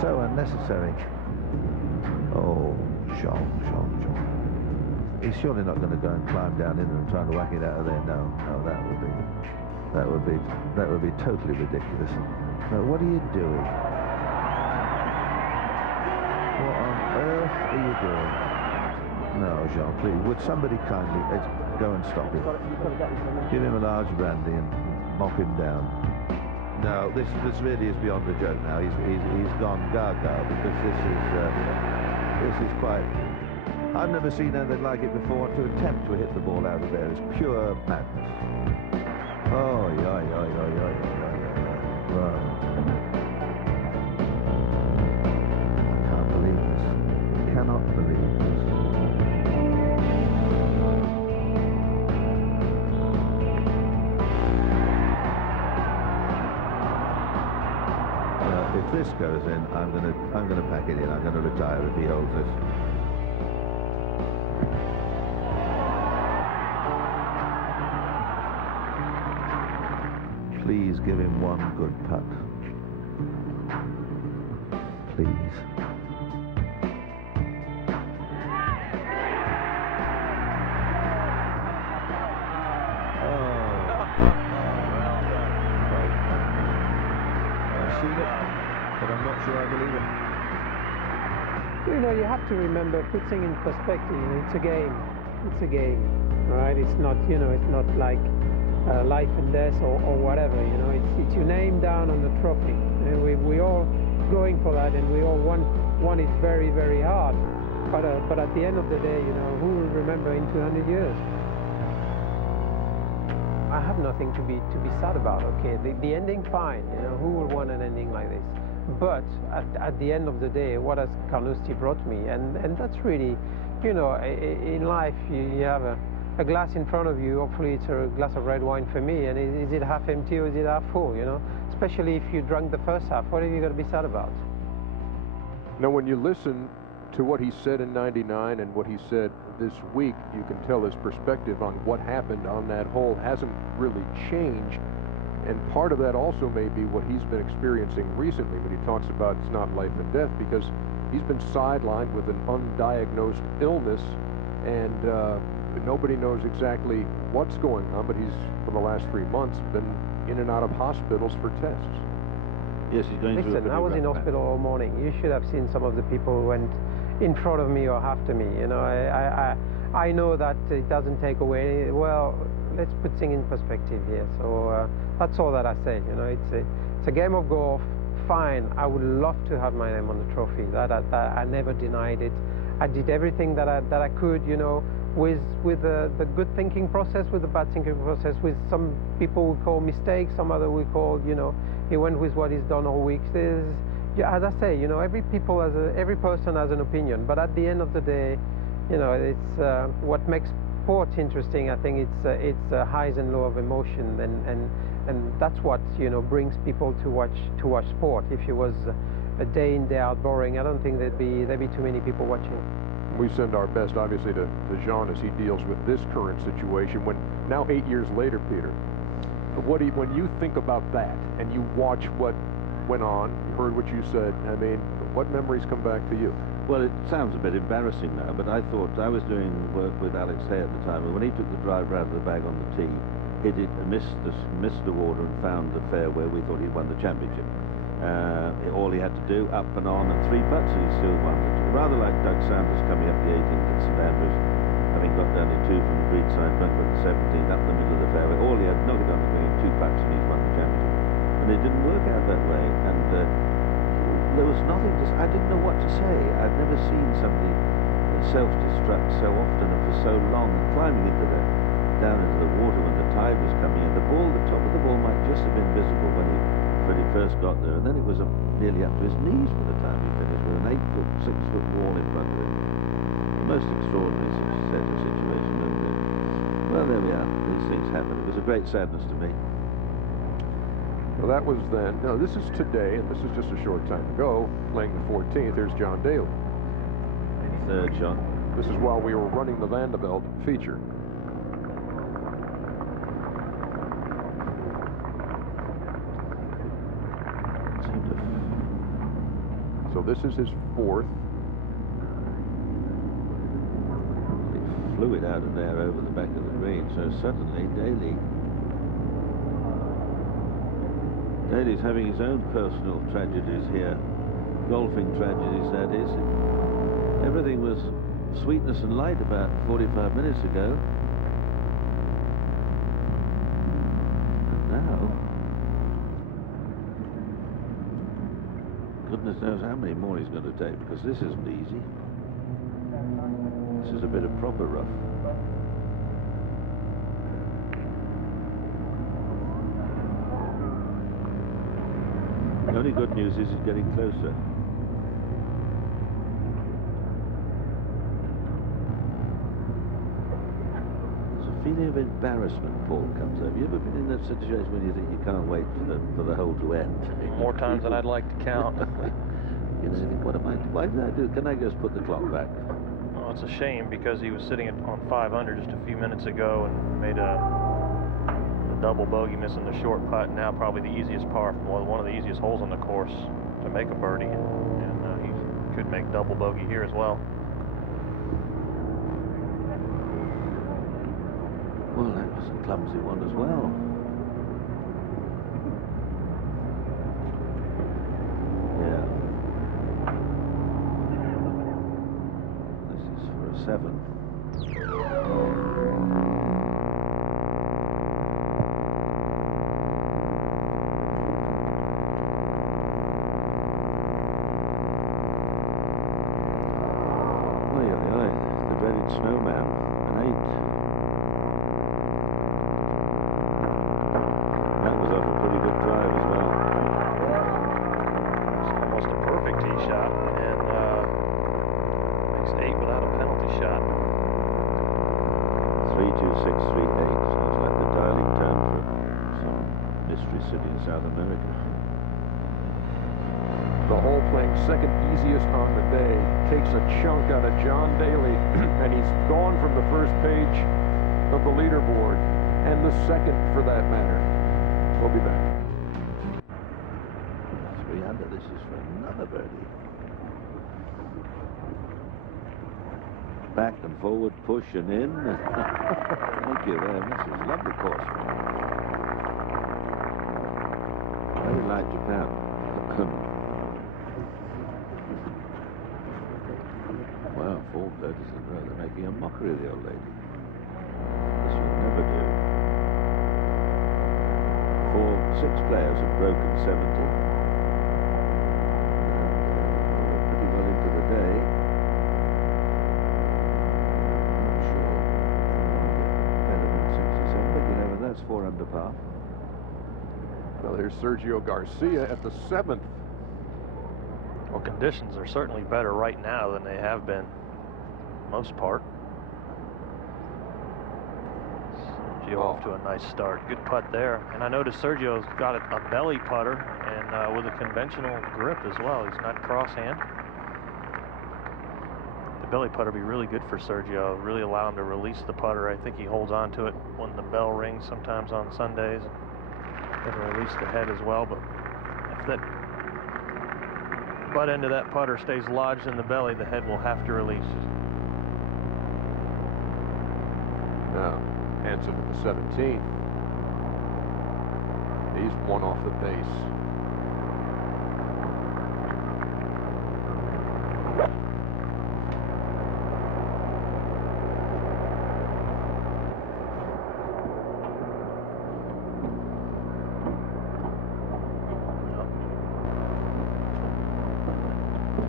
so unnecessary. Oh, Jean. He's surely not going to go and climb down in there and try to whack it out of there. No, that would be totally ridiculous. No, what are you doing? What on earth are you doing? No, Jean, please, would somebody kindly go and stop him? Give him a large brandy and mop him down. No, this really is beyond a joke now. He's gone gaga, because this is quite... I've never seen anything like it before. To attempt to hit the ball out of there is pure madness. Oh, yeah. Can't believe this. Cannot believe this. If this goes in, I'm gonna pack it in. I'm gonna retire if he holds this. Please give him one good putt. Please. I've seen it, but I'm not sure I believe it. You know, you have to remember, put things in perspective. It's a game. It's a game, right? It's not, you know, it's not like life and death or whatever. You know, it's your name down on the trophy. And we all going for that, and we all want it very, very hard. But at the end of the day, you know, who will remember in 200 years? I have nothing to be sad about. Okay, the ending, fine. You know, who will want an ending like this? But at the end of the day, what has Carnoustie brought me? And that's really, you know, in life you have a glass in front of you. Hopefully it's a glass of red wine for me. And is it half empty or is it half full? You know, especially if you drank the first half. What are you going to be sad about? Now, when you listen to what he said in '99 and what he said this week, you can tell his perspective on what happened on that hole hasn't really changed. And part of that also may be what he's been experiencing recently when he talks about it's not life and death, because he's been sidelined with an undiagnosed illness, and nobody knows exactly what's going on, but he's, for the last 3 months, been in and out of hospitals for tests. Yes, he's going through a Listen, I was in hospital all morning. You should have seen some of the people who went in front of me or after me. You know, I know that it doesn't take away. Well, let's put things in perspective here. So that's all that I say. You know, it's a game of golf. Fine, I would love to have my name on the trophy. That I never denied it. I did everything that I could. You know, with the good thinking process, with the bad thinking process, with some people we call mistakes, some other we call, you know, he went with what he's done all week. Yeah, as I say, you know, every person has an opinion, but at the end of the day, you know, it's what makes sport interesting. I think it's highs and lows of emotion, and that's what, you know, brings people to watch sport. If it was a day in, day out boring, I don't think there'd be too many people watching. We send our best, obviously, to Jean as he deals with this current situation. When now 8 years later, Peter, when you think about that and you watch what went on, you heard what you said, I mean, what memories come back to you? Well, it sounds a bit embarrassing now, but I thought I was doing work with Alex Hay at the time, and when he took the driver out of the bag on the tee, hit it, missed the water and found the fairway, we thought he'd won the championship. All he had to do, up and on, and 3 putts, he still won it. Rather like Doug Sanders coming up the 18th at St Andrews, having got down in 2 from the green side, went with the 17th, up the middle of the fairway. All he had, knocked it on the green, 2 putts, and he's won the championship. And it didn't work out that way, and there was nothing to say. I didn't know what to say. I'd never seen somebody self-destruct so often and for so long, and climbing down into the water when the tide was coming, and the top of the ball might just have been visible when he first got there, and then it was nearly up to his knees by the time he finished, with an 8-foot, 6-foot wall in front of him. The most extraordinary set of situation, and well, there we are. These things happen. It was a great sadness to me. Well, that was then. No, this is today, and this is just a short time ago, playing the 14th. There's John Daly. Third shot. This is while we were running the Vanderbilt feature. So this is his 4th. He flew it out of there over the back of the green, so suddenly Daly's having his own personal tragedies here. golfing tragedies, that is. Everything was sweetness and light about 45 minutes ago. And now, goodness knows how many more he's going to take, because this isn't easy. This is a bit of proper rough. The only good news is he's getting closer. There's a feeling of embarrassment, Paul, comes over. You ever been in that situation when you think you can't wait for the hole to end? More times than I'd like to count. You know, you think, why did I do? Can I just put the clock back? Well, it's a shame because he was sitting on 5 under just a few minutes ago and made a double bogey, missing the short putt. Now probably the easiest par, well, one of the easiest holes on the course to make a birdie, and he could make double bogey here as well. Well, that was a clumsy one as well. Yeah. This is for a 7. Snowman, an 8. That was off a pretty good drive as well. It's almost a perfect tee shot, and makes 8 without a penalty shot. 3-2-6-3-8. Sounds like the dialing tone for some mystery city in South America. The hole playing second easiest on the day takes a chunk out of John Daly, and he's gone from the first page of the leaderboard, and the second for that matter. We'll be back. 3 under. This is for another birdie. Back and forward, push and in. Thank you very much. It's a lovely course. Very like Japan. Well, 4 birdies in a row. They're making a mockery of the old lady. This would never do. 6 players have broken 70. And pretty well into the day. Not sure better than 67, but you know, that's 4 under par. Well, here's Sergio Garcia at the 7th. Well, conditions are certainly better right now than they have been most part. Sergio off to a nice start. Good putt there. And I noticed Sergio's got a belly putter and with a conventional grip as well. He's not crosshand. The belly putter would be really good for Sergio. Really allow him to release the putter. I think he holds on to it when the bell rings sometimes on Sundays. And release the head as well. But if that butt end of that putter stays lodged in the belly, the head will have to release. Now, Hansen at the 17th. He's 1 off the base.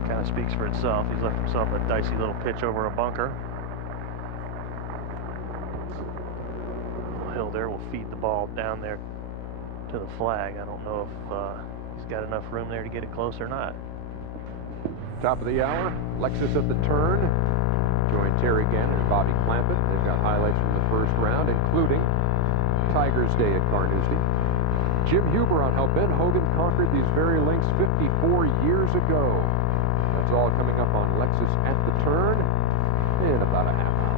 Kind of speaks for itself. He's left himself a dicey little pitch over a bunker. Hill there will feed the ball down there to the flag. I don't know if he's got enough room there to get it close or not. Top of the hour, Lexus at the turn. Join Terry Gannon and Bobby Clampett. They've got highlights from the first round, including Tiger's Day at Carnoustie. Jim Huber on how Ben Hogan conquered these very links 54 years ago. That's all coming up on Lexus at the turn in about a half hour.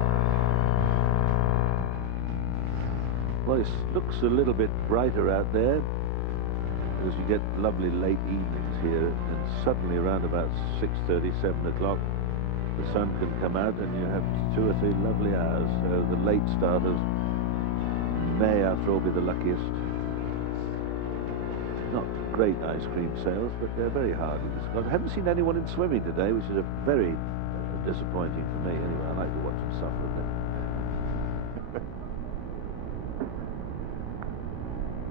Well, it looks a little bit brighter out there because you get lovely late evenings here, and suddenly around about 6:30, 7 o'clock, the sun can come out and you have 2 or 3 lovely hours. So the late starters may, after all, be the luckiest. Not great ice cream sales, but they're very hard in this club. I haven't seen anyone in swimming today, which is a very disappointing for me. Anyway, I like to watch them suffer a bit.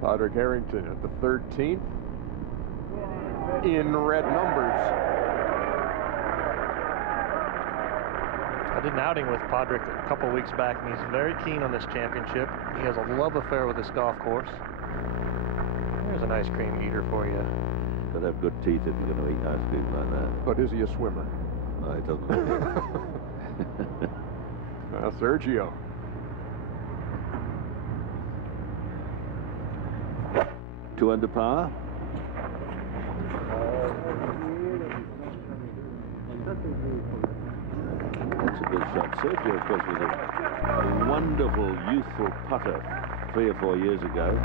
Padraig Harrington at the 13th in red numbers. I did an outing with Padraig a couple of weeks back, and he's very keen on this championship. He has a love affair with this golf course. There's an ice cream eater for you. Got to have good teeth if you're going to eat ice cream like that. But is he a swimmer? No, it doesn't look Well, Sergio. Two under par. That's a good shot. Sergio, of course, was a wonderful, youthful putter 3 or 4 years ago.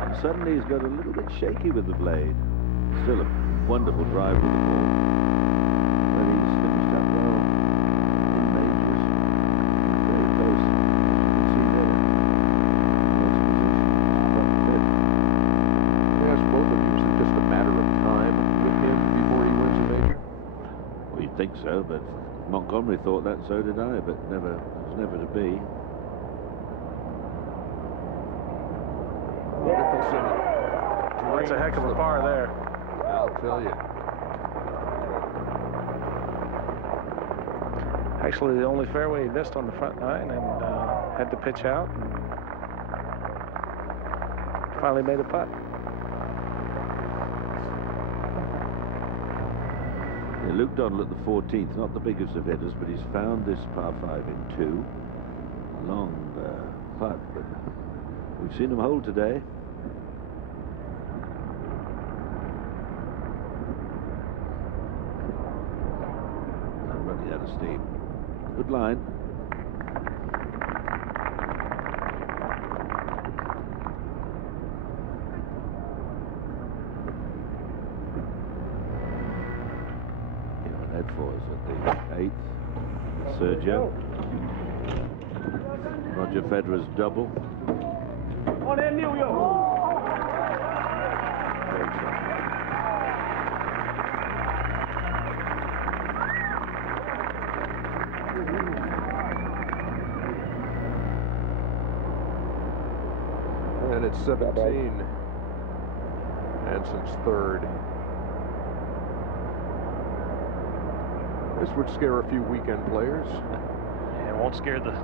And suddenly he's got a little bit shaky with the blade. Still a wonderful drive with the ball. But he's finished up well in majors. Very close. You can see there. Most positions. Top fifth. Yes, both of you. Is it just a matter of time with him before he wins a major? Well, you'd think so, but Montgomery thought that, so did I, but it was never to be. Nicholson. That's a heck of a par there. I'll tell you. Actually, the only fairway he missed on the front nine, and had to pitch out. And finally made a putt. Yeah, Luke Donald at the 14th, not the biggest of hitters, but he's found this par 5 in 2. Long putt, but we've seen him hold today. Running out of steam. Good line. That for us at the 8th. Sergio. Roger Federer's double. Great shot. And it's 17. Hanson's third. This would scare a few weekend players. It won't scare the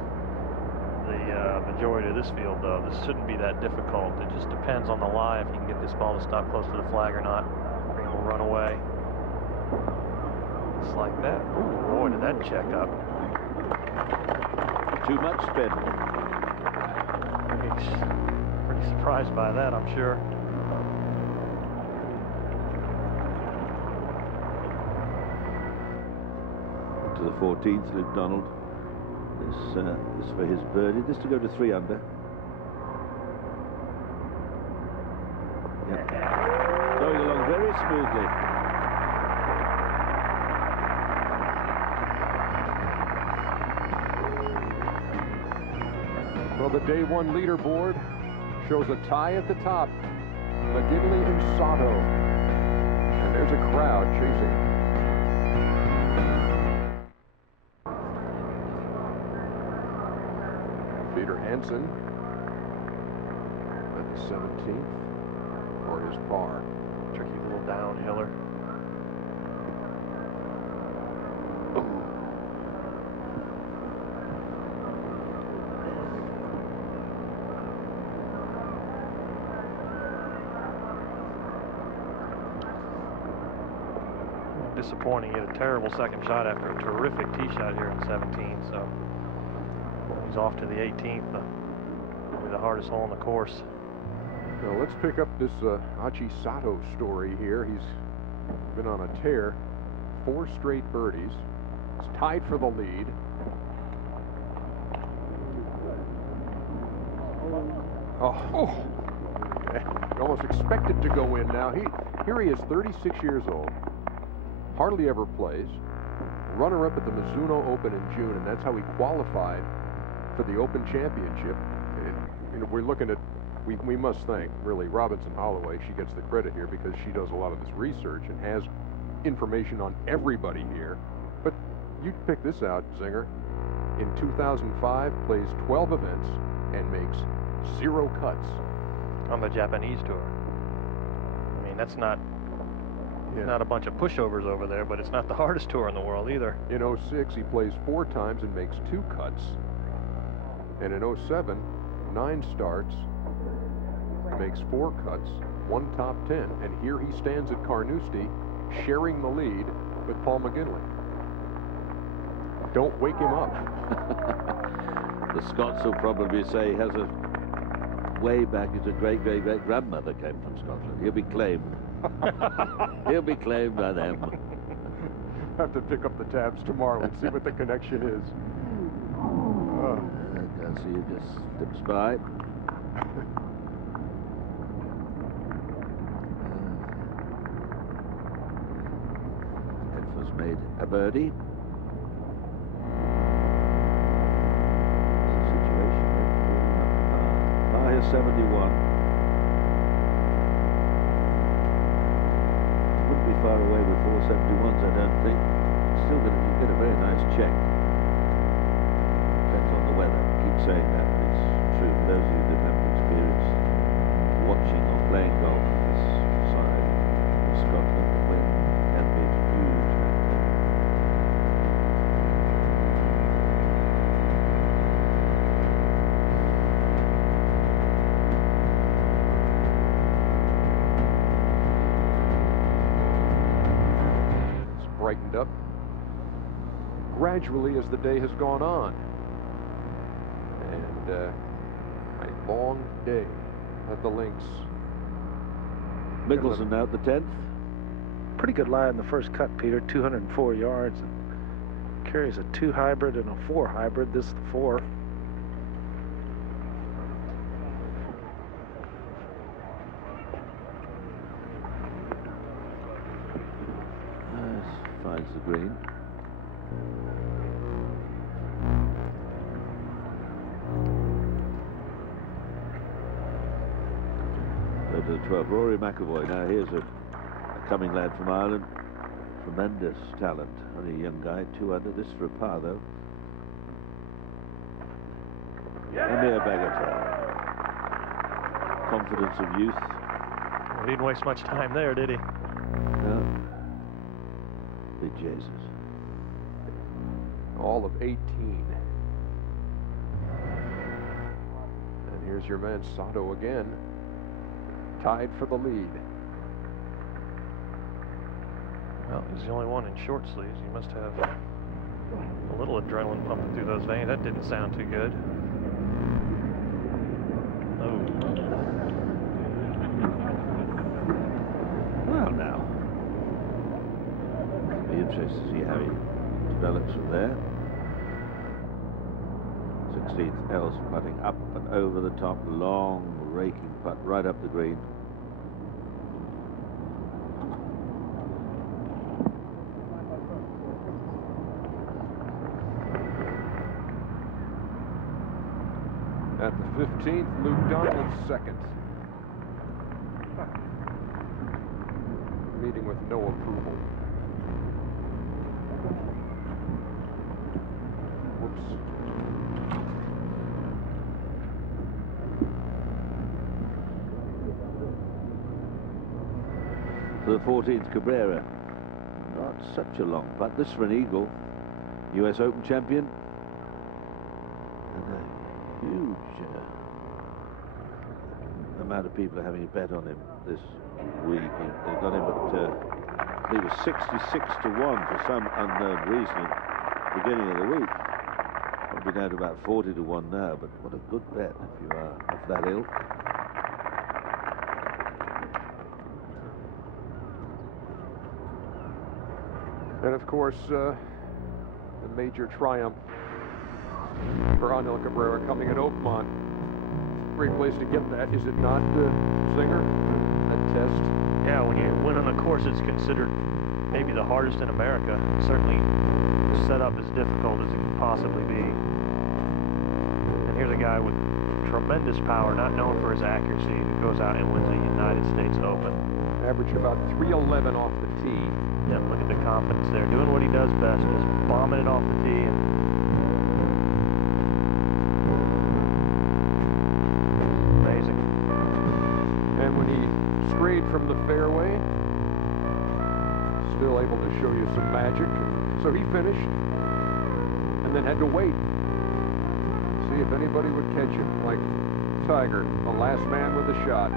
majority of this field, though. This shouldn't be that difficult. It just depends on the lie if you can get this ball to stop close to the flag or not. Green will run away. Just like that. Ooh, boy, did that check up. Too much spin. Pretty surprised by that, I'm sure. To the 14th, Luke Donald. This for his birdie. This to go to 3 under. Yep. Going along very smoothly. Well, the day one leaderboard shows a tie at the top. McGinley and Sato. And there's a crowd chasing. Peter Hansen at the 17th for his par. Tricky little downhiller. Disappointing. He had a terrible second shot after a terrific tee shot here in 17, so he's off to the 18th, probably the hardest hole in the course. Now let's pick up this Achi Sato story here. He's been on a tear, 4 straight birdies. He's tied for the lead. Oh. You almost expect it to go in now. Here he is, 36 years old, hardly ever plays, runner-up at the Mizuno Open in June, and that's how he qualified for the Open Championship. And we're looking at we must thank, really, Robinson Holloway. She gets the credit here because she does a lot of this research and has information on everybody here. But you pick this out, Zinger. In 2005, plays 12 events and makes 0 cuts. On the Japanese tour. I mean, that's not a bunch of pushovers over there, but it's not the hardest tour in the world either. In 06, he plays 4 times and makes 2 cuts. And in 07, 9 starts, makes 4 cuts, 1 top 10. And here he stands at Carnoustie, sharing the lead with Paul McGinley. Don't wake him up. The Scots will probably say he has a way back his great-great-great-grandmother came from Scotland. He'll be claimed. He'll be claimed by them. Have to pick up the tabs tomorrow and see what the connection is. I see it just slips by. Edwards made a birdie. Situation by 71. Wouldn't be far away with 471s, I don't think. Still going to get a very nice check. Depends on the weather. I keep saying that, but it's true for those of you that haven't experienced watching or playing golf on this side of Scotland. The wind can be a huge factor. It's brightened up gradually as the day has gone on. And a long day at the links. Mickelson out the 10th. Pretty good lie in the first cut, Peter. 204 yards. And carries a 2 hybrid and a 4 hybrid. This is the 4. Finds the green. Go to the 12. Rory McIlroy. Now here's a coming lad from Ireland. Tremendous talent. Only a young guy. 2 under. This for a par though. A mere bagatelle. Confidence of youth. Well, he didn't waste much time there, did he? No. Big Jesus. All of 18. And here's your man Sato again. Tied for the lead. Well, he's the only one in short sleeves. He must have a little adrenaline pumping through those veins. That didn't sound too good. Oh. Well, now. Be interested to see how he develops from there. 16th, Els putting up and over the top, long raking putt right up the green. At the 15th, Luke Donald second. Meeting with no approval. Whoops. For the 14th, Cabrera. Not such a long putt. This for an eagle. US Open champion. And a huge amount of people are having a bet on him this week. They got him at, I think it was 66-1 for some unknown reason at the beginning of the week. Probably down to about 40-1 now, but what a good bet if you are of that ilk. And of course, the major triumph for Angel Cabrera coming at Oakmont. Great place to get that, is it not, Zinger? That test. Yeah, when you win on a course it's considered maybe the hardest in America, certainly set up as difficult as it could possibly be. And here's a guy with tremendous power, not known for his accuracy, who goes out and wins the United States Open. Averaging about 311 off the tee. Yeah, look at the confidence there, doing what he does best, just bombing it off the tee. And amazing. And when he strayed from the fairway, still able to show you some magic. So he finished, and then had to wait. See if anybody would catch him, like Tiger, the last man with a shot.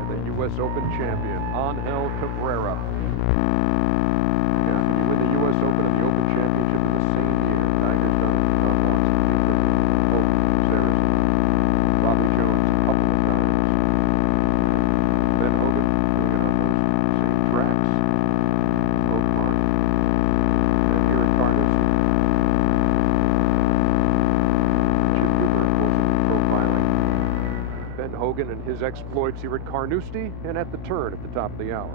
And the U.S. Open champion, Angel Cabrera. Yeah, you win the U.S. Open and the Open Championship in the same year. Tiger's done it not once, but Saracen. Bobby Jones a couple of times. Ben Hogan doing it on those same tracks. Oakmont. And here at Carnoustie. Chip Huber closely profiling Ben Hogan and his exploits here at Carnoustie and at the turn at the top of the hour.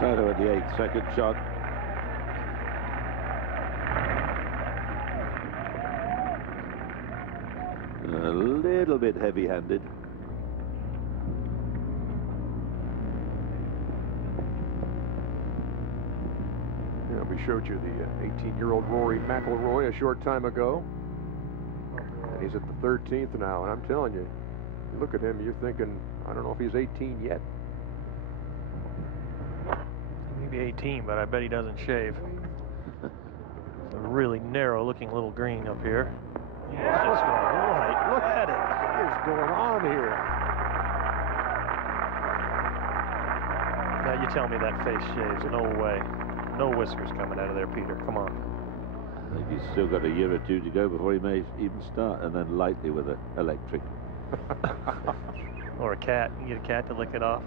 Sato at the 8th, second shot. A little bit heavy-handed. Yeah, we showed you the 18-year-old Rory McIlroy a short time ago. And he's at the 13th now, and I'm telling you, you look at him, you're thinking, I don't know if he's 18 yet. Maybe 18, but I bet he doesn't shave. It's a really narrow-looking little green up here. He's just going right. Look at it. What is going on here? Now you tell me that face shaves. No way. No whiskers coming out of there, Peter. Come on. I think he's still got a year or two to go before he may even start, and then lightly with an electric. Or a cat. You get a cat to lick it off.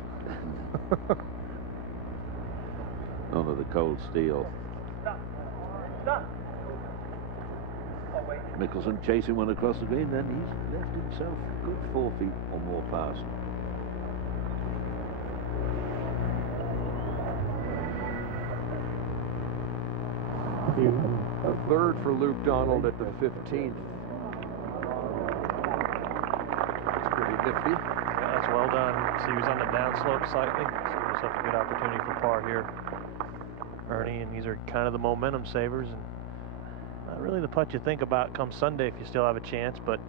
None of the cold steel. Mickelson chasing one across the green, then he's left himself a good 4 feet or more past. A third for Luke Donald at the 15th. It's pretty nifty. Yeah, that's well done. See, he was on the downslope slightly. So give yourself a good opportunity for par here, Ernie. And these are kind of the momentum savers, and not really the putt you think about come Sunday if you still have a chance, but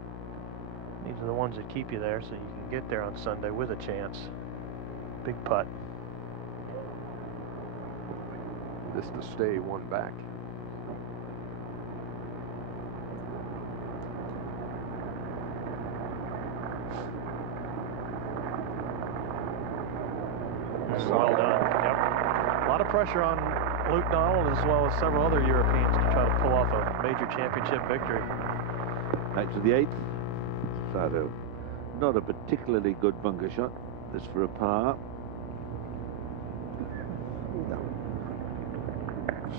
these are the ones that keep you there so you can get there on Sunday with a chance. Big putt. This to stay one back. Well done. Yep. A lot of pressure on Luke Donald as well as several other Europeans to try to pull off a major championship victory. Back to the 8th. Sato, not a particularly good bunker shot. This for a par. No.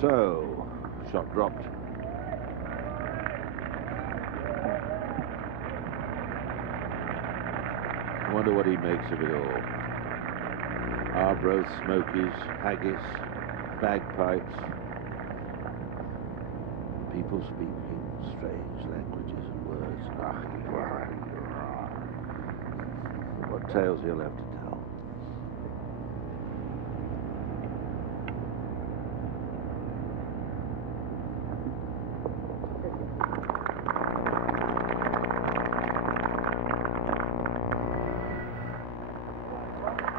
So, shot dropped. I wonder what he makes of it all. Arbroath, Smokies, Haggis, bagpipes. People speaking strange languages and words. What tales he'll have to tell.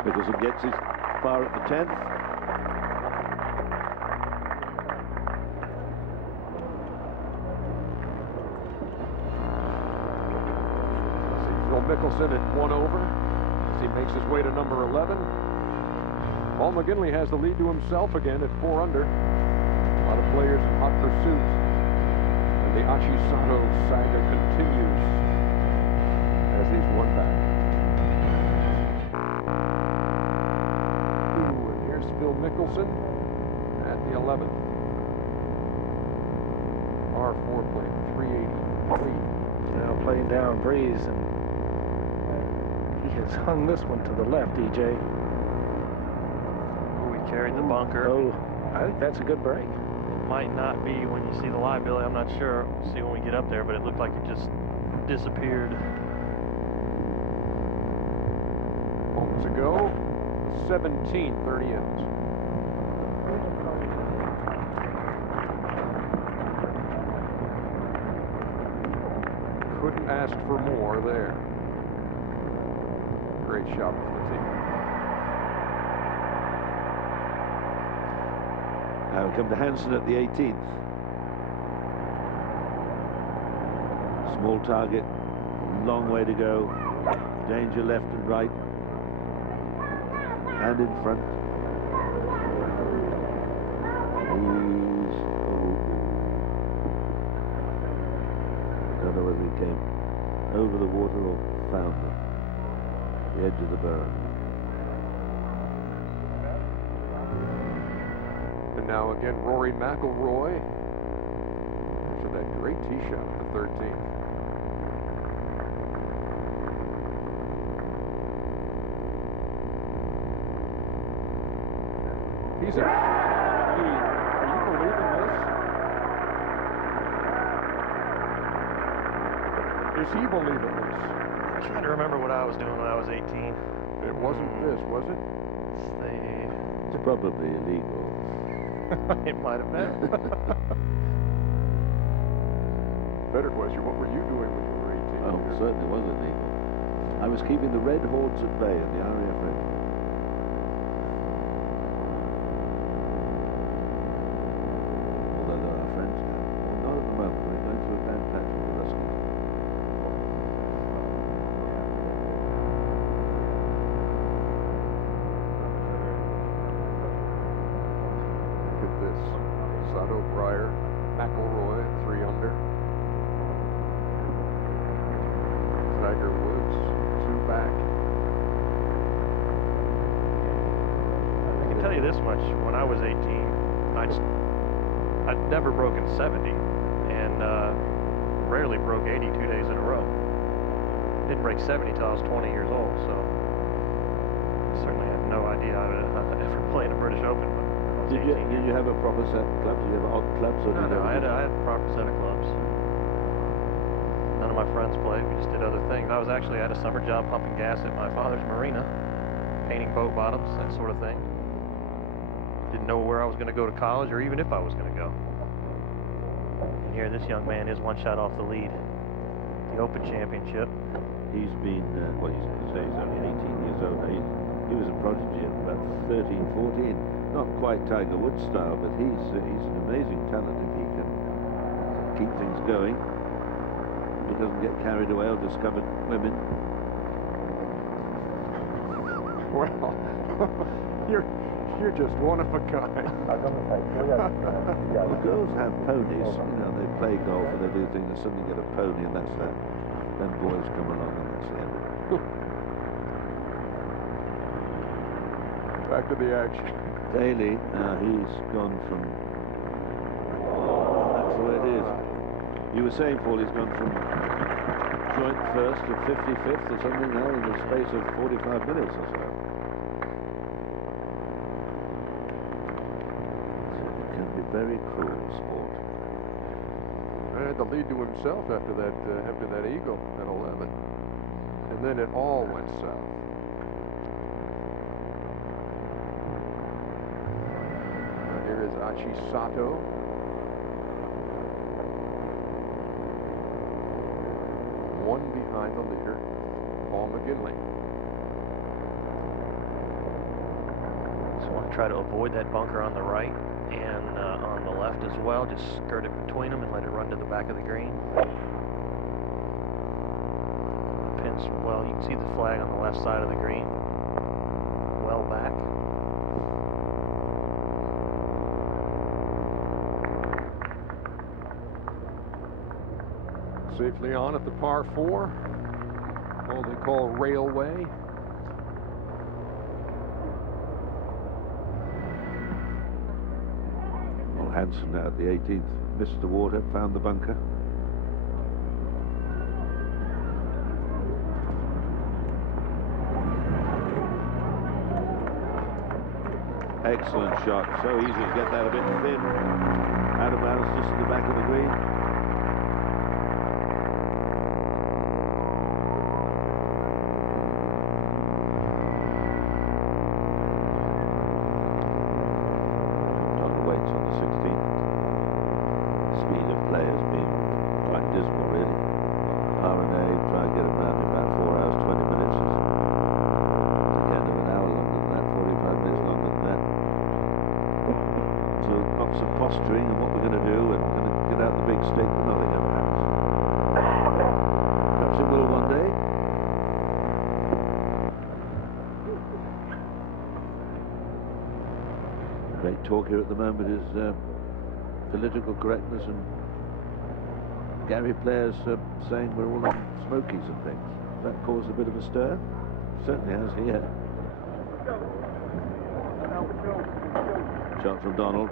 Mickelson gets his par at the 10th. Phil Mickelson at 1 over as he makes his way to number 11. Paul McGinley has the lead to himself again at 4 under. A lot of players in hot pursuit. And the Achisato saga continues as he's won back. And here's Phil Mickelson at the 11th. R4 playing 383. Now playing down breeze, and he has hung this one to the left, EJ. Oh, he carried the bunker. Oh, I think that's a good break. It might not be when you see the liability. I'm not sure. We'll see when we get up there, but it looked like it just disappeared. Moments ago, 17, 30 ends. Couldn't ask for more there. Great shot from the team. Now we come to Hansen at the 18th. Small target, long way to go. Danger left and right. And in front. He's... I don't know whether he came over the water or found the edge of the burrow. And now again, Rory McIlroy for that great tee shot at the 13th. He's a lead. Are you believing this? Is he believing this? I'm trying to remember what I was doing when I was 18. It wasn't this, was it? It's probably illegal. It might have been. Better question, what were you doing when you were 18? Oh, it certainly was illegal. I was keeping the Red Hordes at bay in the RAF Regiment. Although there are friends now. Well, not at the moment. We're going through a bad patch with the Ruskies. Look at this. Sato, Breyer, McIlroy, 3 under. Tiger Woods, 2 back. I can tell you this much: when I was 18, I'd never broken 70, and rarely broke 80 2 days in a row. Didn't break 70 till I was 20 years old, so I certainly had no idea I'd ever play in a British Open. But I was 18. Did you have a proper set of clubs? Did you have odd clubs? Or No, I had a proper set of clubs. None of my friends played. We just did other things. I was actually at a summer job pumping gas at my father's marina, painting boat bottoms, that sort of thing. Didn't know where I was going to go to college or even if I was going to go. And here this young man is 1 shot off the lead. The Open Championship. He's been, well, he's only 18 years old. He was a prodigy at about 13, 14. Not quite Tiger Woods style, but he's an amazing talent if he can keep things going. He doesn't get carried away or discovered women. Well, you're just one of a kind. The girls have ponies. You know, they play golf and they do things. They suddenly get a pony, and that's that. Then boys come along and that's the end of it. Back to the action. Daly, he's gone from... That's the way it is. You were saying, Paul, he's gone from joint first to 55th or something now in the space of 45 minutes or so. It can be very cruel sport. Had the lead to himself after that eagle at 11, and then it all went south. Now here is Achi Sato. One behind the leader, Paul McGinley. So I want to try to avoid that bunker on the right and on the left as well. Just skirt it between them and let it run to the back of the green. Pins, well, you can see the flag on the left side of the green. Well back. Safely on at the par 4. All they call railway. Hansen now at the 18th, missed the water, found the bunker. Excellent shot. So easy to get that a bit thin. Out of bounds, just at the back of the green. John waits on the 16th. Speed of play has been quite dismal, really. R&A try and get him round in about 4 hours, 20 minutes. It's again of an hour longer than that, 45 minutes longer than that. So lots of posturing and what we're going to do and going to get out the big stick, but nothing ever happens. Perhaps it will one day. Great talk here at the moment is political correctness and Gary players saying we're all on smokies and things. That caused a bit of a stir. Certainly has here. Shot from Donald.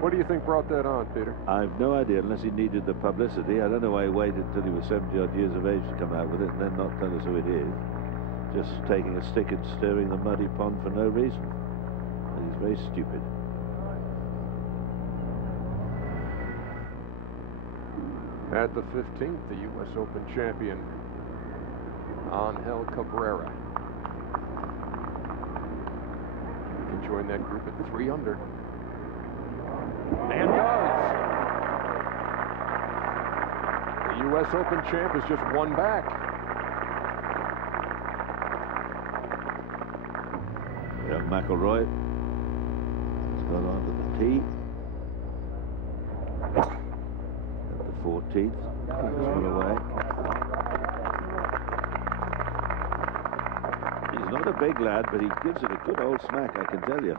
What do you think brought that on, Peter? I've no idea, unless he needed the publicity. I don't know why he waited until he was 70-odd years of age to come out with it and then not tell us who it is. Just taking a stick and stirring the muddy pond for no reason. And he's very stupid. At the 15th, the U.S. Open champion, Angel Cabrera. He can join that group at 3 under. And does. The U.S. Open champ is just 1 back. Yeah, McIlroy has got on to the tee. At the 14th, one away. He's not a big lad, but he gives it a good old smack, I can tell you.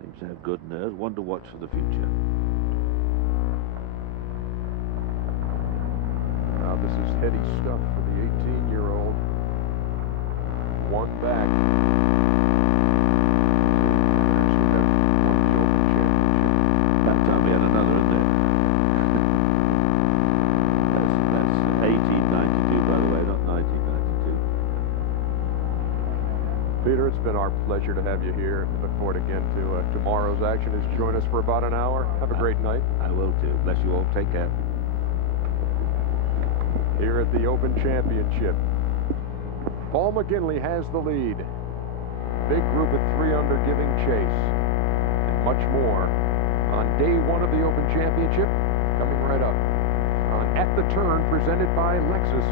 Seems to have good nerves. One to watch for the future. Now this is heady stuff for the 18-year-old. 1 back. That time he had another, isn't it? That's 1892, by the way, not 1992. Peter, it's been our pleasure to have you here. Look forward again to tomorrow's action. As join us for about an hour. Have a great night. I will too. Bless you all. Take care. Here at the Open Championship, Paul McGinley has the lead. Big group at 3 under giving chase. And much more on day 1 of the Open Championship, coming right up on At the Turn, presented by Lexus.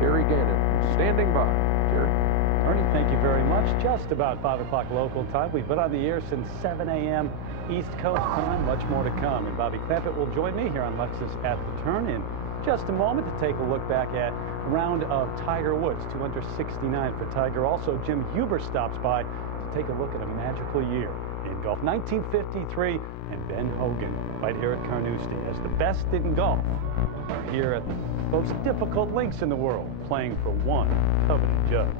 Terry Gannon standing by. Terry? Ernie, thank you very much. Just about 5 o'clock local time. We've been on the air since 7 a.m. East Coast time. Much more to come. And Bobby Clampett will join me here on Lexus At the Turn in just a moment to take a look back at round of Tiger Woods, 2 under 69 for Tiger. Also, Jim Huber stops by to take a look at a magical year in golf. 1953, and Ben Hogan right here at Carnoustie as the best in golf are here at the most difficult links in the world, playing for one coveted judge.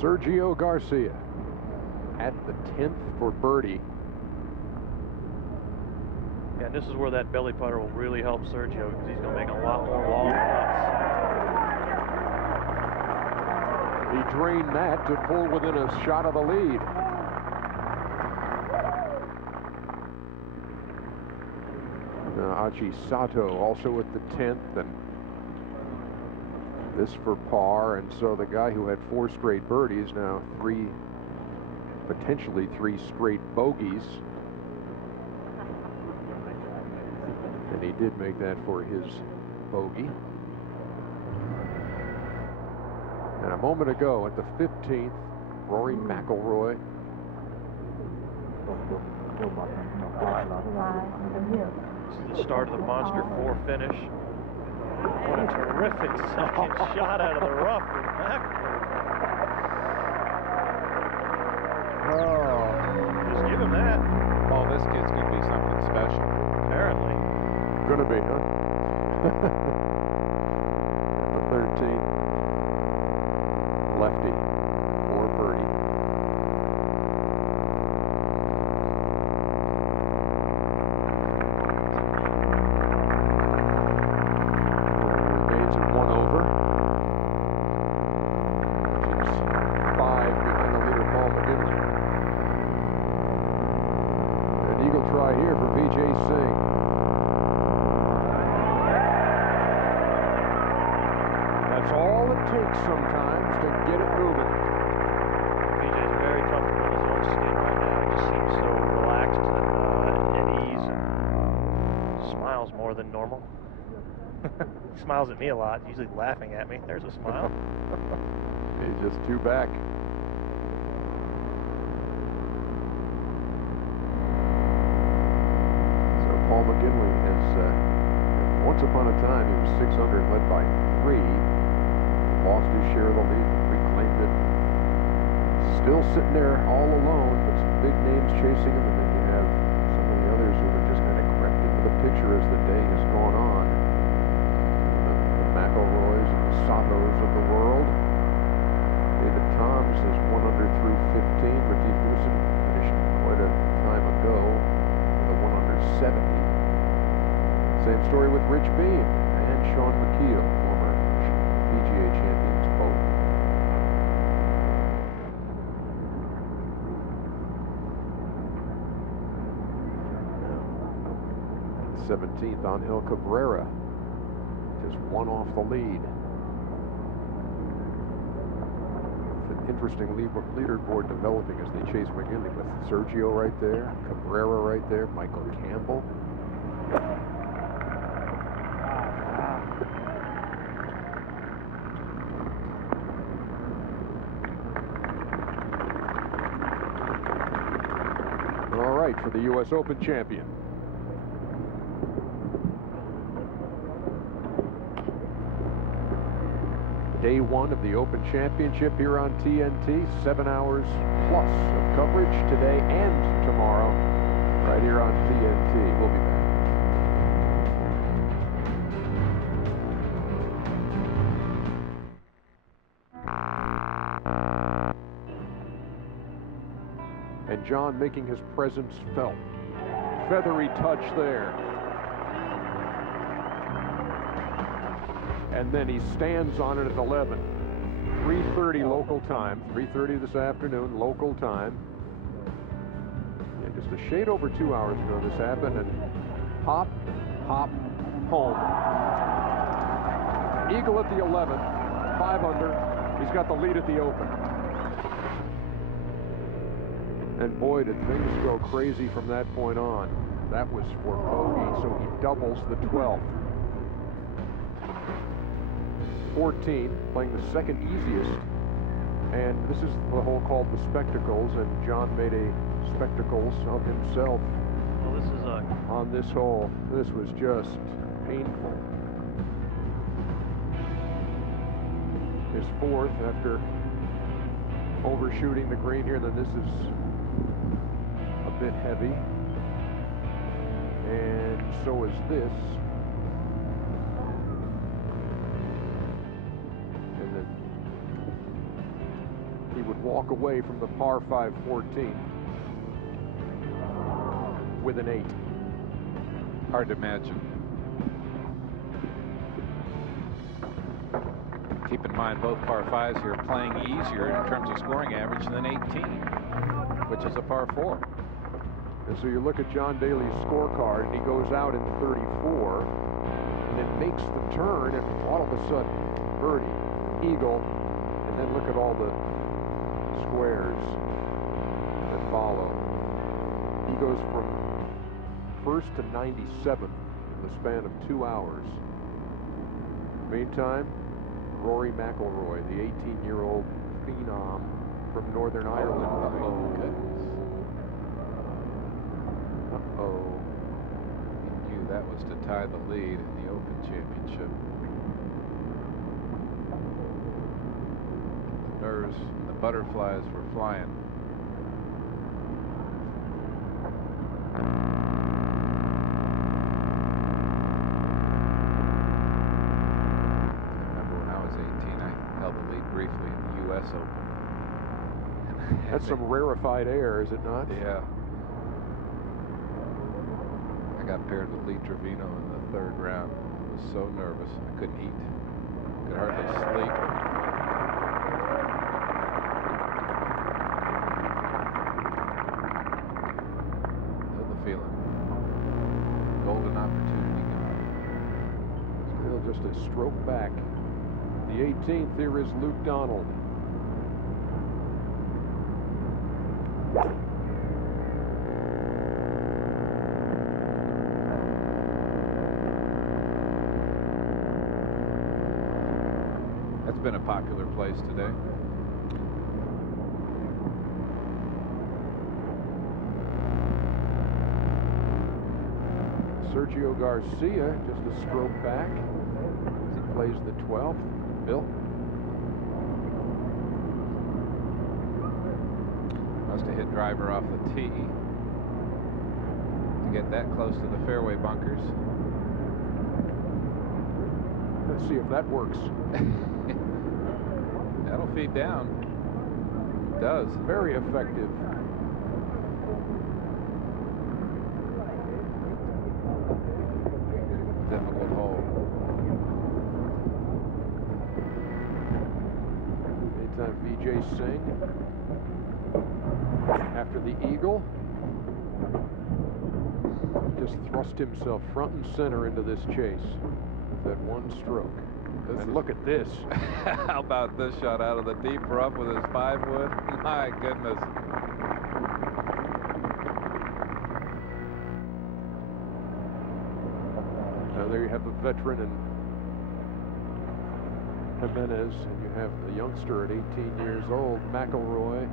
Sergio Garcia at the 10th for birdie. Yeah, and this is where that belly putter will really help Sergio, because he's going to make a lot more long putts. He drained that to pull within a shot of the lead. Achi Sato also at the 10th, and this for par. And so the guy who had 4 straight birdies, now potentially 3 straight bogeys. And he did make that for his bogey. And a moment ago at the 15th, Rory McIlroy. This is the start of the Monster 4 finish. What a terrific second shot out of the rough from McIlroy. Oh, Just give him that. Oh, this kid's going to be something special. Apparently. gonna be, huh? At the 13th. than normal. Smiles at me a lot, usually laughing at me. There's a smile. He's just two back. So Paul McGinley has, once upon a time, he was 6 under and led by 3. Lost his share of the lead, reclaimed it. Still sitting there all alone, but some big names chasing him, and then you have some of the others who have just kind of crept into the picture as the day has gone on. The McIlroys and the Satos of the world. David Toms is 1 under through 15. Retief Goosen finished quite a time ago with a 1 under 70. Same story with Rich Beam and Sean McKeel, former PGA champions both. 17th, Angel Cabrera, just 1 off the lead. It's an interesting leaderboard developing as they chase McGinley with Sergio right there, Cabrera right there, Michael Campbell. All right, for the U.S. Open champion. Day 1 of the Open Championship here on TNT. 7 hours plus of coverage today and tomorrow right here on TNT. We'll be back. And John making his presence felt. Feathery touch there. And then he stands on it at 11. 3:30 local time. 3:30 this afternoon local time. And just a shade over 2 hours ago this happened. And hop, hop, home. Eagle at the 11. 5 under. He's got the lead at the Open. And boy, did things go crazy from that point on. That was for bogey, so he doubles the 12th. 14, playing the second easiest, and this is the hole called the Spectacles, and John made a spectacles of himself. Well, this is on this hole. This was just painful. His 4th after overshooting the green here. Then this is a bit heavy, and so is this. Would walk away from the par 5 14 with an 8. Hard to imagine. Keep in mind both par 5s here playing easier in terms of scoring average than 18, which is a par 4. And so you look at John Daly's scorecard, and he goes out in 34 and then makes the turn, and all of a sudden birdie, eagle, and then look at all the squares that follow. He goes from 1st to 97th in the span of 2 hours. Meantime, Rory McIlroy, the 18-year-old phenom from Northern Ireland. Uh-oh. He knew that was to tie the lead in the Open Championship. The nerves, the butterflies were flying. Briefly in the U.S. Open. That's some rarefied air, is it not? Yeah. I got paired with Lee Trevino in the 3rd round. I was so nervous. I couldn't eat. Could hardly sleep. Know the feeling. Golden opportunity gone. Still just a stroke back. The 18th, here is Luke Donald. been a popular place today. Sergio Garcia just a stroke back as he plays the 12th. Bill? Must have hit driver off the tee to get that close to the fairway bunkers. Let's see if that works. That'll feed down. It does. Very effective. Difficult hole. Anytime Vijay Singh, after the eagle, just thrust himself front and center into this chase with that one stroke. And look at this. How about this shot out of the deep rough with his 5-wood? My goodness. Now there you have the veteran and Jimenez, and you have the youngster at 18 years old, McIlroy.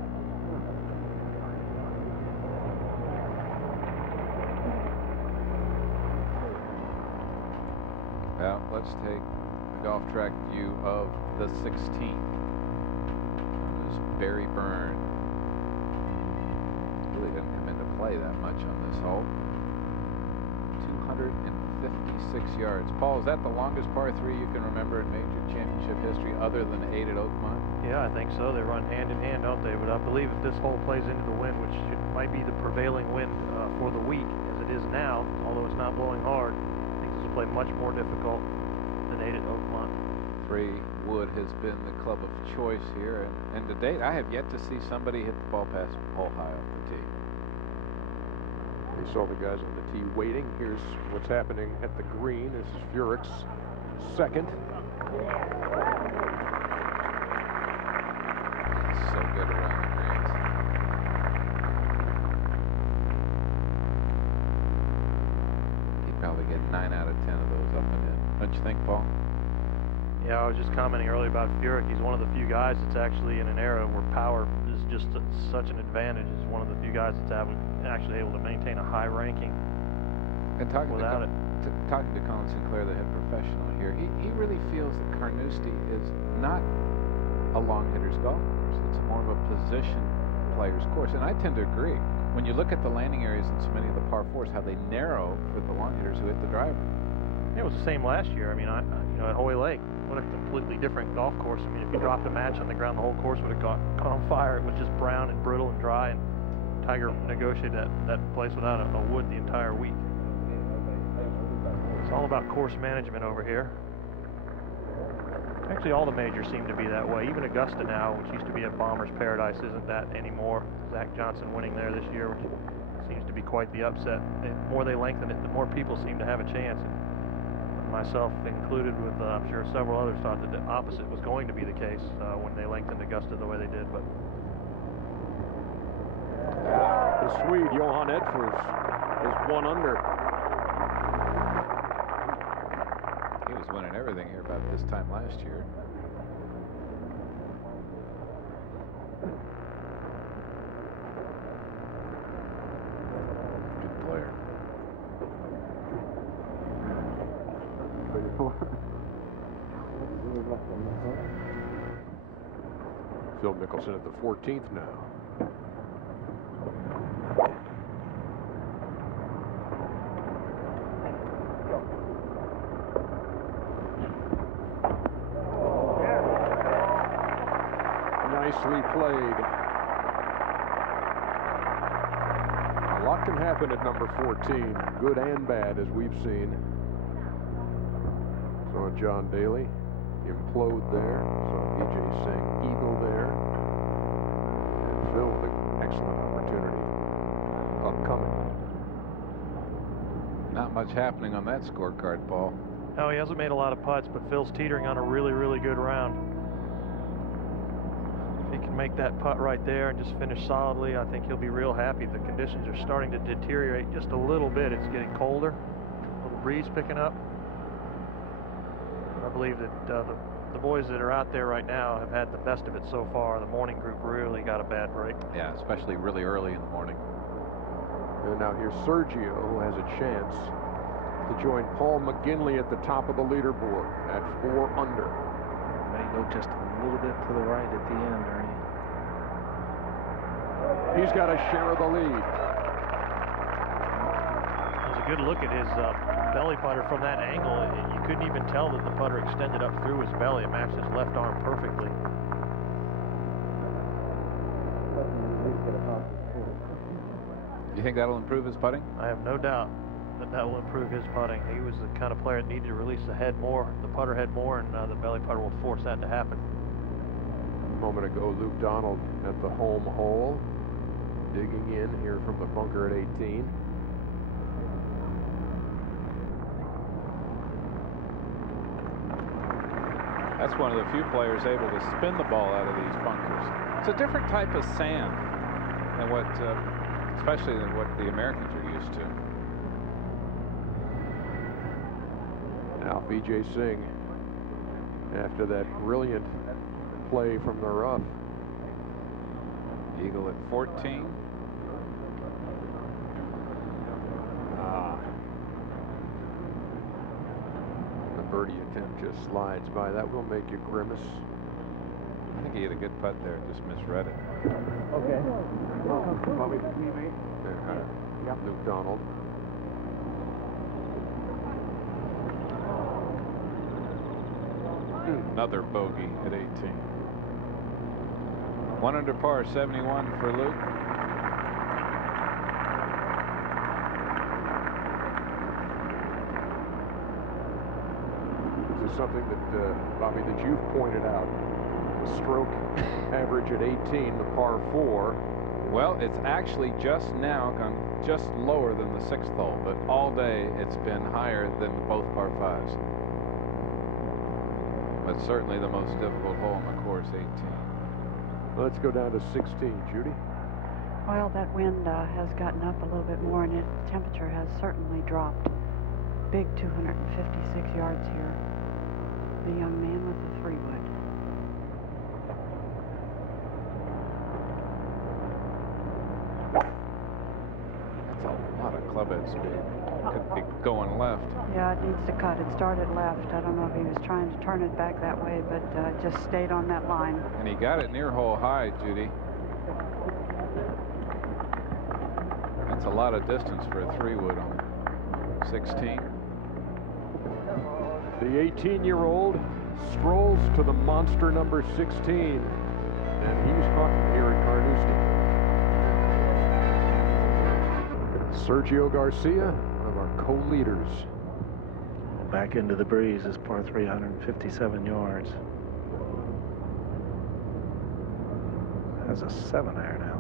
Well, let's take the golf track view of the 16th. There's Barry Byrne. Really didn't come into play that much on this hole. 256 yards. Paul, is that the longest par 3 you can remember in major championship history other than 8 at Oakmont? Yeah, I think so. They run hand in hand, don't they? But I believe if this hole plays into the wind, which might be the prevailing wind for the week as it is now, although it's not blowing hard, I think this will play much more difficult than 8 at Oakmont. 3 wood has been the club of choice here, and to date I have yet to see somebody hit the ball past hole high off the tee. They saw the guys on the tee waiting. Here's what's happening at the green. This is Furick's second. He's so good around the greens. He'd probably get 9 out of 10 of those up and in. Don't you think, Paul? Yeah, I was just commenting earlier about Furyk. He's one of the few guys that's actually in an era where power is just such an advantage. He's one of the few guys that's actually able to maintain a high ranking and talking without it. Talking to Colin Sinclair, the head professional here, he really feels that Carnoustie is not a long hitter's golf course. It's more of a position player's course, and I tend to agree. When you look at the landing areas in so many of the par 4s, how they narrow for the long hitters who hit the driver. It was the same last year. I mean, you know, at Hoy Lake, what a completely different golf course. I mean, if you dropped a match on the ground, the whole course would have caught on fire. It was just brown and brittle and dry, and Tiger negotiated that place without a wood the entire week. It's all about course management over here. Actually, all the majors seem to be that way. Even Augusta now, which used to be a bomber's paradise, isn't that anymore. Zach Johnson winning there this year, which seems to be quite the upset. The more they lengthen it, the more people seem to have a chance. Myself included, with I'm sure several others, thought that the opposite was going to be the case when they lengthened Augusta the way they did. But the Swede Johan Edfors is 1 under. He was winning everything here about this time last year. Good player. Phil Mickelson at the 14th now. Nicely played. A lot can happen at number 14, good and bad, as we've seen. Saw John Daly implode there. Saw Vijay Singh eagle there. And Phil with an excellent opportunity upcoming. Not much happening on that scorecard, Paul. no, he hasn't made a lot of putts, but Phil's teetering on a really, really good round. If he can make that putt right there and just finish solidly, I think he'll be real happy. The conditions are starting to deteriorate just a little bit. It's getting colder, a little breeze picking up. I believe that the the boys that are out there right now have had the best of it so far. The morning group really got a bad break. Yeah, especially really early in the morning. And now here's Sergio, who has a chance to join Paul McGinley at the top of the leaderboard at 4 under. May go just a little bit to the right at the end, Ernie. He's got a share of the lead. It was a good look at his belly putter from that angle. You couldn't even tell that the putter extended up through his belly. It matched his left arm perfectly. You think that'll improve his putting? I have no doubt that will improve his putting. He was the kind of player that needed to release the head more, the putter head more, and the belly putter will force that to happen. A moment ago, Luke Donald at the home hole, digging in here from the bunker at 18. That's one of the few players able to spin the ball out of these bunkers. It's a different type of sand than what, especially than what the Americans are used to. Now Vijay Singh, after that brilliant play from the rough. Eagle at 14. The birdie attempt just slides by. That will make you grimace. I think he had a good putt there, just misread it. Okay. There, Luke Donald. Another bogey at 18. 1 under par, 71 for Luke. This is something that, Bobby, that you've pointed out. The stroke average at 18, the par 4. Well, it's actually just now gone just lower than the 6th hole, but all day it's been higher than both par 5s. But certainly the most difficult hole on the course, 18. Let's go down to 16, Judy. Well, that wind has gotten up a little bit more, and temperature has certainly dropped. Big 256 yards here. The young man with the 3-wood. That's a lot of club head speed. Could be going left. Yeah, it needs to cut. It started left. I don't know if he was trying to turn it back that way, but just stayed on that line. And he got it near hole high, Judy. That's a lot of distance for a 3-wood on 16. The 18-year-old strolls to the monster number 16, and he's caught here at Carnoustie. Sergio Garcia, one of our co-leaders. Back into the breeze is par 357 yards. Has a 7-iron now.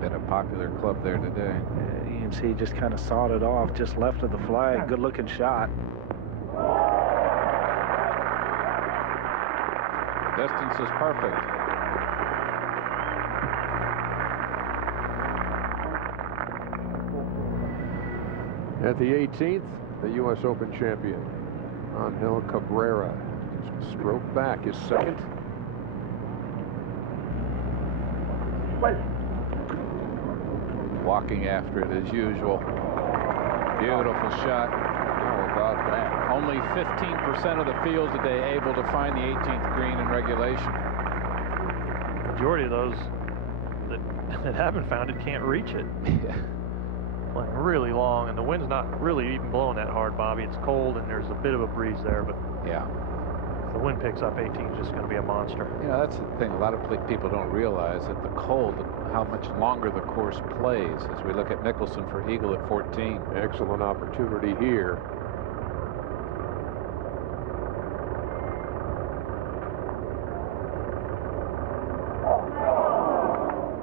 Been a popular club there today. You can see he just kind of sawed it off just left of the flag. Good looking shot. Distance is perfect. At the 18th, the U.S. Open champion, Angel Cabrera, just stroke back his second. Walking after it as usual. Beautiful shot. How about that? Only 15% of the field today able to find the 18th green in regulation. Majority of those that haven't found it can't reach it. Yeah. Playing really long, and the wind's not really even blowing that hard, Bobby. It's cold, and there's a bit of a breeze there, but Yeah. if the wind picks up, 18 is just going to be a monster. You know, that's the thing. A lot of people don't realize that the cold, how much longer the course plays. As we look at Mickelson for eagle at 14. Excellent opportunity here.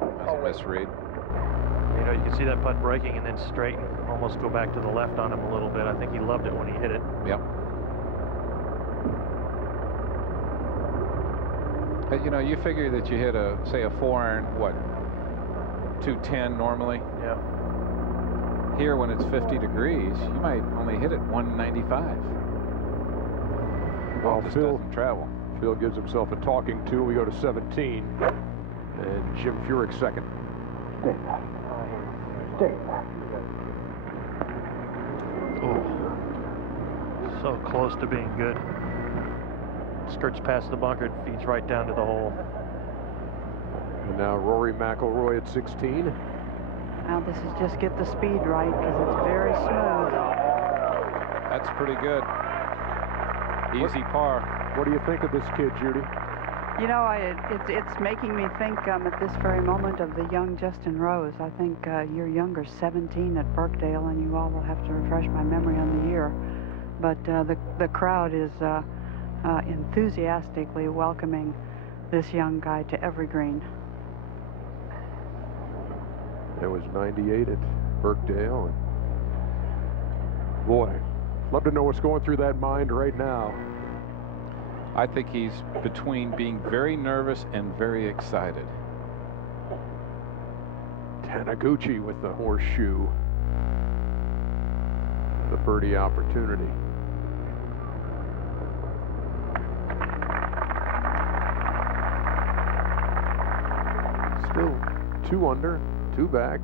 That's a misread. You know, you can see that putt breaking and then straighten, almost go back to the left on him a little bit. I think he loved it when he hit it. Yep. But, you know, you figure that you hit say a 4-iron, what, 210 normally? Yeah. Here, when it's 50 degrees, you might only hit it 195. Well, this Phil doesn't travel. Phil gives himself a talking to. We go to 17, and Jim Furyk second. Stay back. Stay back. Oh, so close to being good. Skirts past the bunker, feeds right down to the hole. And now Rory McIlroy at 16. Now this is just get the speed right because it's very smooth. That's pretty good. Easy par. What do you think of this kid, Judy? You know, it's making me think at this very moment of the young Justin Rose. I think your younger 17 at Birkdale, and you all will have to refresh my memory on the year. But the crowd is enthusiastically welcoming this young guy to every green. It was 98 at Birkdale. And boy, love to know what's going through that mind right now. I think he's between being very nervous and very excited. Taniguchi with the horseshoe. The birdie opportunity. Still 2 under, 2 back.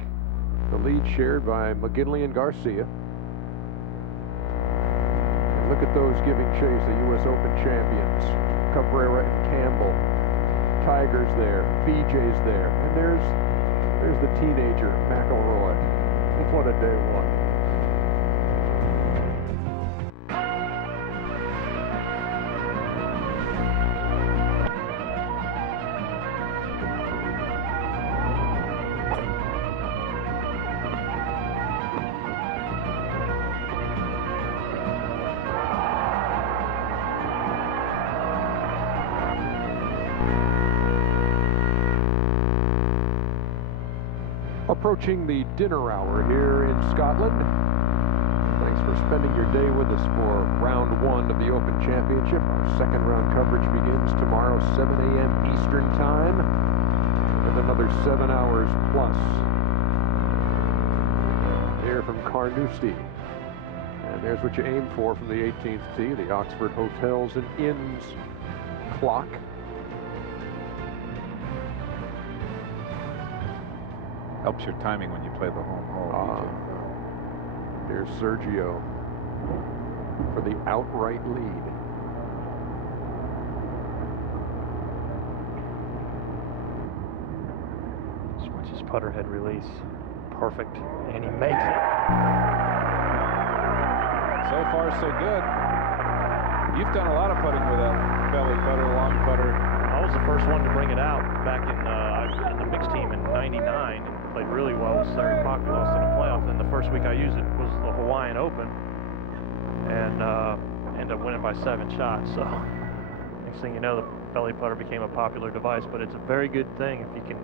The lead shared by McGinley and Garcia. And look at those giving chase, the U.S. Open champions. Cabrera and Campbell. Tiger's there, BJ's there, and there's the teenager, McIlroy. What a day one. Approaching the dinner hour here in Scotland. Thanks for spending your day with us for round 1 of the Open Championship. Our second round coverage begins tomorrow, 7 a.m. Eastern Time, and another 7 hours plus here from Carnoustie. And there's what you aim for from the 18th tee, the Oxford Hotels and Inns clock. Helps your timing when you play the home hole. Here's Sergio for the outright lead. Switch his putter head release. Perfect. And he makes it. So far, so good. You've done a lot of putting with that belly putter, long putter. I was the first one to bring it out back in the mixed team in '99 and played really well. It was very popular. Lost in the playoffs. And the first week I used it was the Hawaiian Open, and ended up winning by 7 shots. So next thing you know, the belly putter became a popular device. But it's a very good thing if you can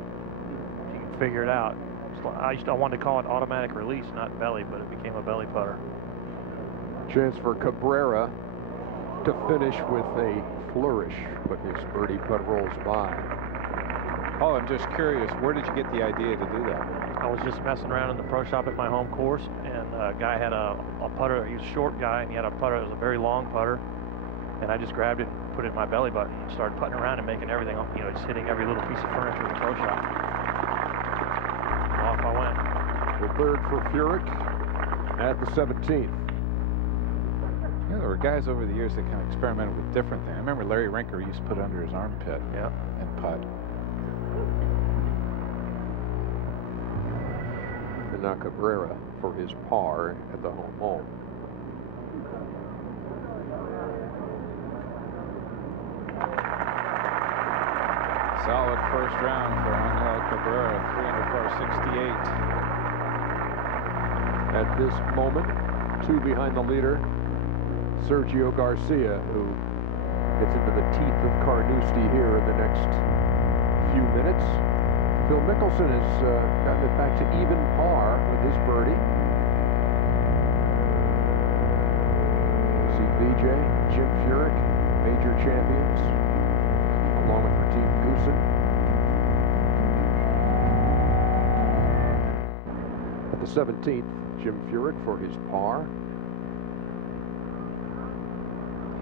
figure it out. I wanted to call it automatic release, not belly, but it became a belly putter. Chance for Cabrera to finish with a flourish, but his birdie putt rolls by. Oh, I'm just curious, where did you get the idea to do that? I was just messing around in the pro shop at my home course, and a guy had a putter. He was a short guy, and he had a putter. It was a very long putter, and I just grabbed it and put it in my belly button and started putting around and making everything, you know, just hitting every little piece of furniture in the pro shop. And off I went. The third for Furyk at the 17th. You know, there were guys over the years that kind of experimented with different things. I remember Larry Rinker used to put it under his armpit and putt. And now Cabrera for his par at the home hole. Solid first round for Angel Cabrera, 300 par 68. At this moment, 2 behind the leader, Sergio Garcia, who gets into the teeth of Carnoustie here in the next few minutes. Phil Mickelson has gotten it back to even par with his birdie. You see BJ, Jim Furyk, major champions, along with Retief Goosen. At the 17th, Jim Furyk for his par.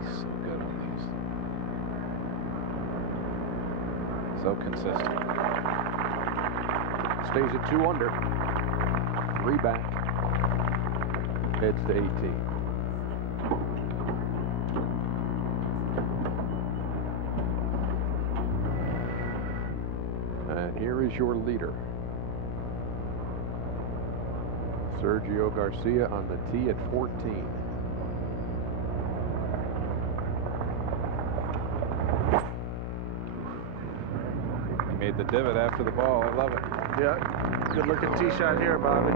He's so good on these. so consistent. Stays at 2 under. 3 back. Heads to 18. And here is your leader. Sergio Garcia on the tee at 14. He made the divot after the ball. I love it. Yeah, good looking tee shot here, Bobby.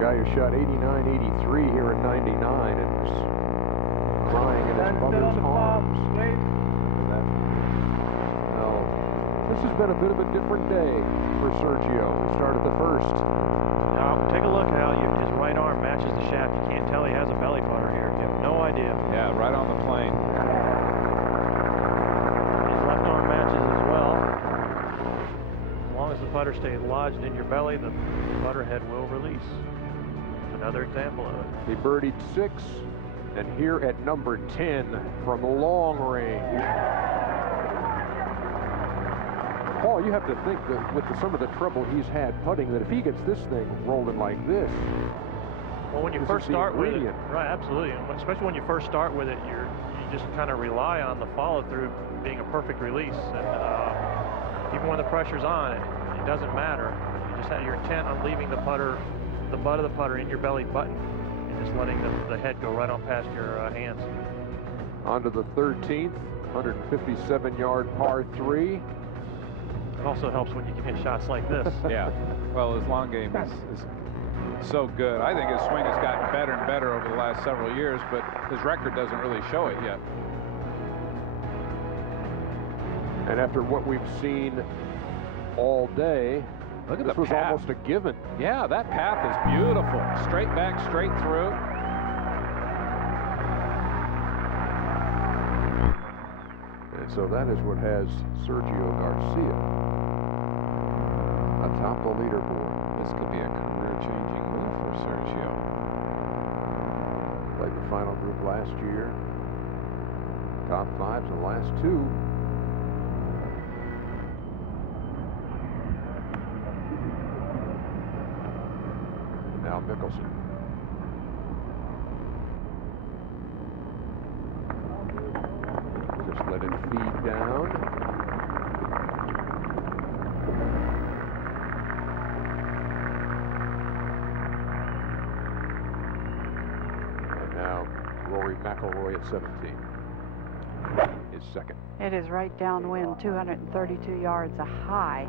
Guy who shot 89-83 here at 99 and was crying in his mother's arms. Well, this has been a bit of a different day for Sergio. He started the first. Now, take a look how his right arm matches the shaft. You can't tell he has a belly putter here. You have no idea. Yeah, right on the plane. His left arm matches as well. As long as the putter stays lodged in your belly, the putter head will release. Another example of it. He birdied 6, and here at number 10 from long range. Paul, you have to think that with some of the trouble he's had putting, that if he gets this thing rolling like this, well, when you first start with it, right, absolutely, and especially when you first start with it, you just kind of rely on the follow-through being a perfect release, and even when the pressure's on, it doesn't matter. You just have your intent on leaving the butt of the putter in your belly button, and just letting the head go right on past your hands. On to the 13th, 157-yard par 3. It also helps when you can hit shots like this. Yeah. Well, his long game is so good. I think his swing has gotten better and better over the last several years, but his record doesn't really show it yet. And after what we've seen all day, look at this the was path. almost a given. Yeah, that path is beautiful. Straight back, straight through. And so that is what has Sergio Garcia atop the leaderboard. This could be a career-changing move for Sergio. Played the final group last year. Top 5s in the last 2. Now Mickelson. Just let it feed down. And now Rory McIlroy at 17. His second. It is right downwind, 232 yards, a high.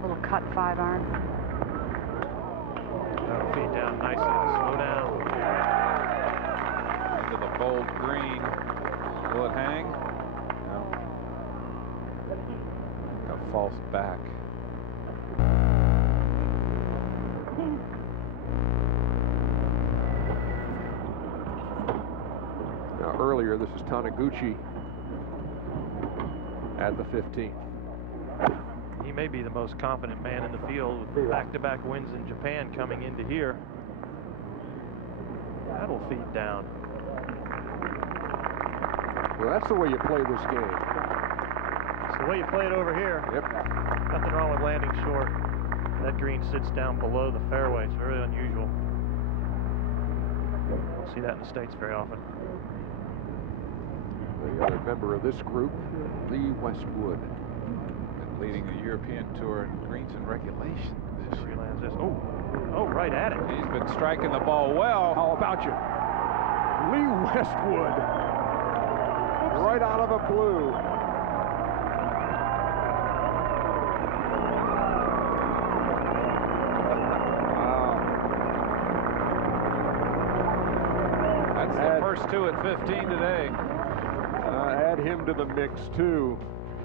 Little cut 5-iron. That'll feed down nicely and slow down. Into the bold green. Will it hang? No. A false back. Now earlier, this is Taniguchi at the 15th. He may be the most confident man in the field with back-to-back wins in Japan coming into here. That'll feed down. Well, that's the way you play this game. It's the way you play it over here. Yep. Nothing wrong with landing short. That green sits down below the fairway. It's very unusual. Don't see that in the States very often. The other member of this group, Lee Westwood. And leading the European Tour in greens and regulation this year. Lands this. Oh, right at it. He's been striking the ball well. How about you? Lee Westwood. Right out of the blue. Wow. That's the first 2 at 15 today. Add him to the mix, too.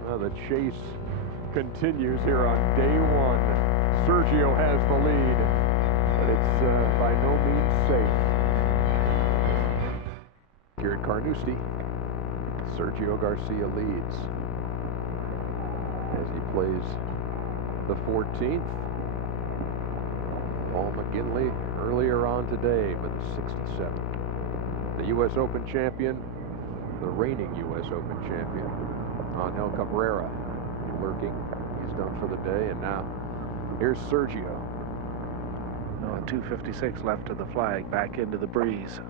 The chase continues here on day 1. Sergio has the lead, but it's by no means safe. Here at Carnoustie, Sergio Garcia leads as he plays the 14th. Paul McGinley earlier on today with a 67. The U.S. Open champion, the reigning U.S. Open champion, Angel Cabrera, lurking. He's done for the day, and now here's Sergio. 2:56 left of the flag, back into the breeze.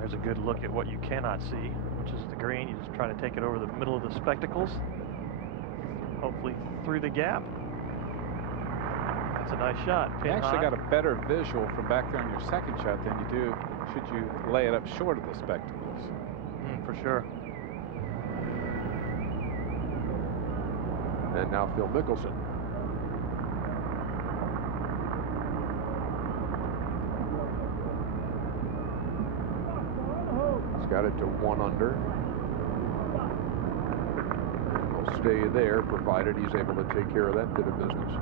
There's a good look at what you cannot see, which is the green. You just try to take it over the middle of the spectacles, hopefully through the gap. That's a nice shot. You actually got a better visual from back there on your second shot than you do should you lay it up short of the spectacles. For sure. And now Phil Mickelson. He's got it to 1 under. He'll stay there provided he's able to take care of that bit of business.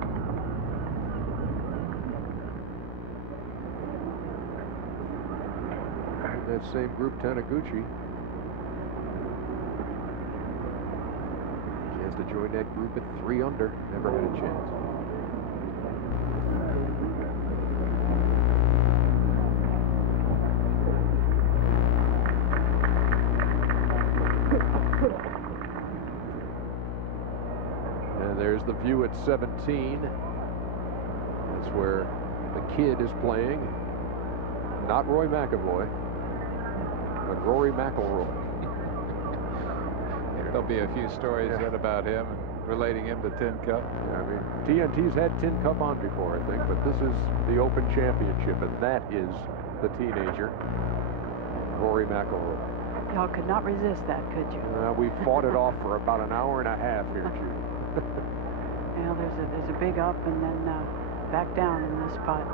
That same group, Taniguchi, chance to join that group at 3 under. Never had a chance. And there's the view at 17. That's where the kid is playing. Not Roy McIlroy, but Rory McIlroy. There'll be a few stories said about him and relating him to Tin Cup. Yeah, I mean, TNT's had Tin Cup on before, I think, but this is the Open Championship, and that is the teenager, Rory McIlroy. Y'all could not resist that, could you? We fought it off for about an hour and a half here, Judy. Well, there's a big up and then back down in this spot.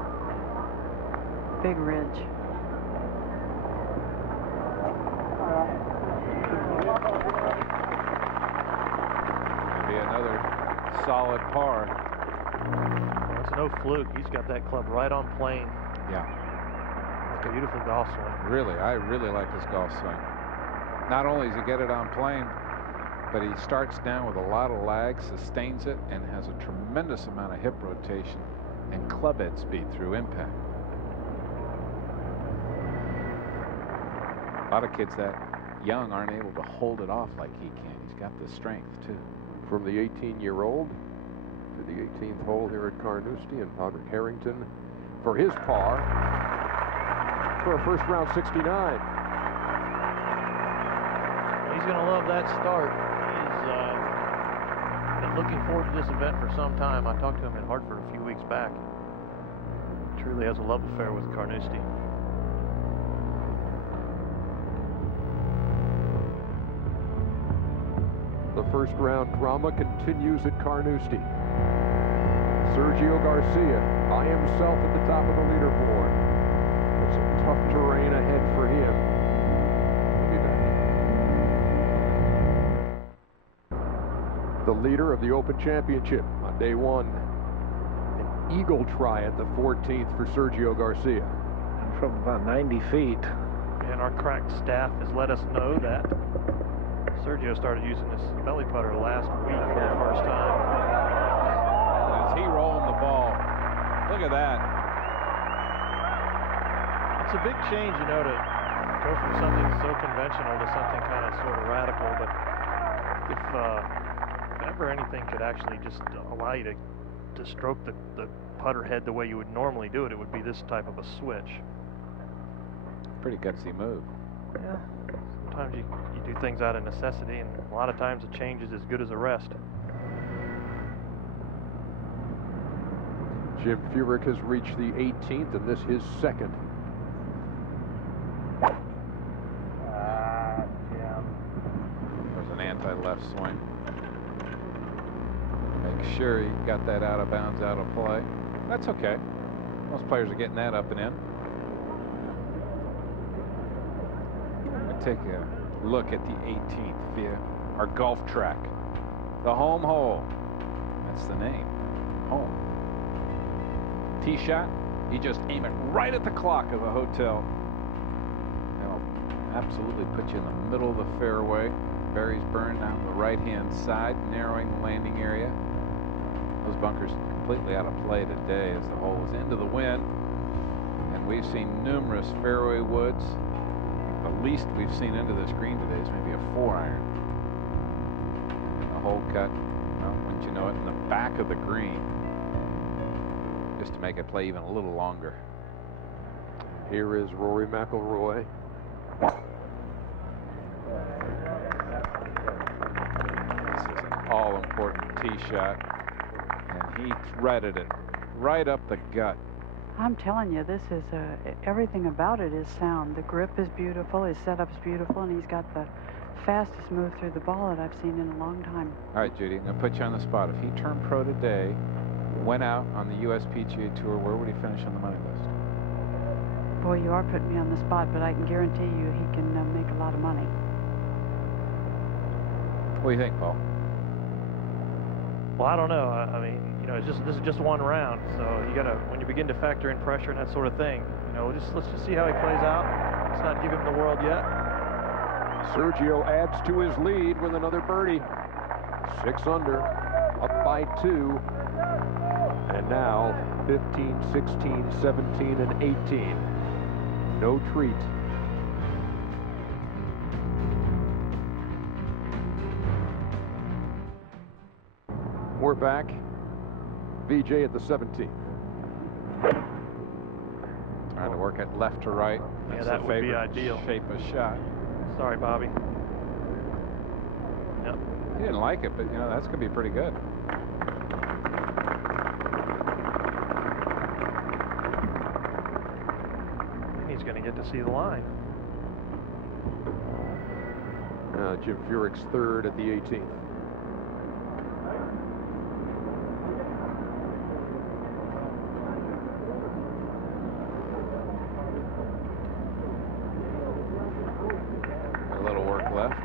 Big ridge. Another solid par. It's no fluke. He's got that club right on plane. Yeah. It's a beautiful golf swing. Really, I really like his golf swing. Not only does he get it on plane, but he starts down with a lot of lag, sustains it, and has a tremendous amount of hip rotation and club head speed through impact. A lot of kids that young aren't able to hold it off like he can. He's got the strength, too. From the 18-year-old to the 18th hole here at Carnoustie, and Padraig Harrington for his par for a first round 69. He's going to love that start. He's been looking forward to this event for some time. I talked to him in Hartford a few weeks back. He truly has a love affair with Carnoustie. The first round drama continues at Carnoustie. Sergio Garcia by himself at the top of the leaderboard. There's some tough terrain ahead for him. The leader of the Open Championship on day 1. An eagle try at the 14th for Sergio Garcia. And from about 90 feet. And our crack staff has let us know that Sergio started using this belly putter last week for the first time. Is he rolling the ball? Look at that. It's a big change, you know, to go from something so conventional to something kind of sort of radical. But if ever anything could actually just allow you to stroke the putter head the way you would normally do it, it would be this type of a switch. Pretty gutsy move. Yeah. Sometimes you do things out of necessity, and a lot of times a change is as good as a rest. Jim Furyk has reached the 18th, and this his second. Jim. There's an anti-left swing. Make sure he got that out of bounds, out of play. That's okay. Most players are getting that up and in. Take a look at the 18th via our golf track. The home hole. That's the name. Home. Tee shot. You just aim it right at the clock of a hotel. That'll absolutely put you in the middle of the fairway. Berries burned down the right-hand side, narrowing the landing area. Those bunkers completely out of play today as the hole is into the wind. And and we've seen numerous fairway woods. The least we've seen into this green today is maybe a 4-iron. And the hole cut, well, wouldn't you know it, in the back of the green, just to make it play even a little longer. Here is Rory McIlroy. This is an all-important tee shot, and he threaded it right up the gut. I'm telling you, this is everything about it is sound. The grip is beautiful, his setup's beautiful, and he's got the fastest move through the ball that I've seen in a long time. All right, Judy, I'm going to put you on the spot. If he turned pro today, went out on the U.S. PGA Tour, where would he finish on the money list? Boy, you are putting me on the spot, but I can guarantee you he can make a lot of money. What do you think, Paul? Well, I don't know. I mean, you know, this is just one round, so you gotta, when you begin to factor in pressure and that sort of thing, you know, let's just see how he plays out. Let's not give him the world yet. Sergio adds to his lead with another birdie. 6 under, up by 2. And now 15, 16, 17, and 18. No treat. We're back. VJ at the 17th. Trying to work it left to right. Yeah, That's that the would be favorite ideal. shape of shot. Sorry, Bobby. Yep. He didn't like it, but you know, that's going to be pretty good. He's going to get to see the line. Jim Furyk's third at the 18th. A little work left.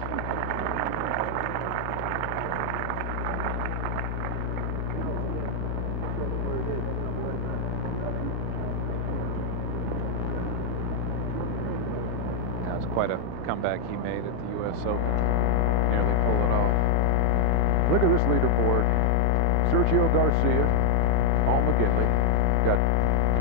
That was quite a comeback he made at the U.S. Open. Nearly pulled it off. Look at this leaderboard. Sergio Garcia, Paul McGinley. You got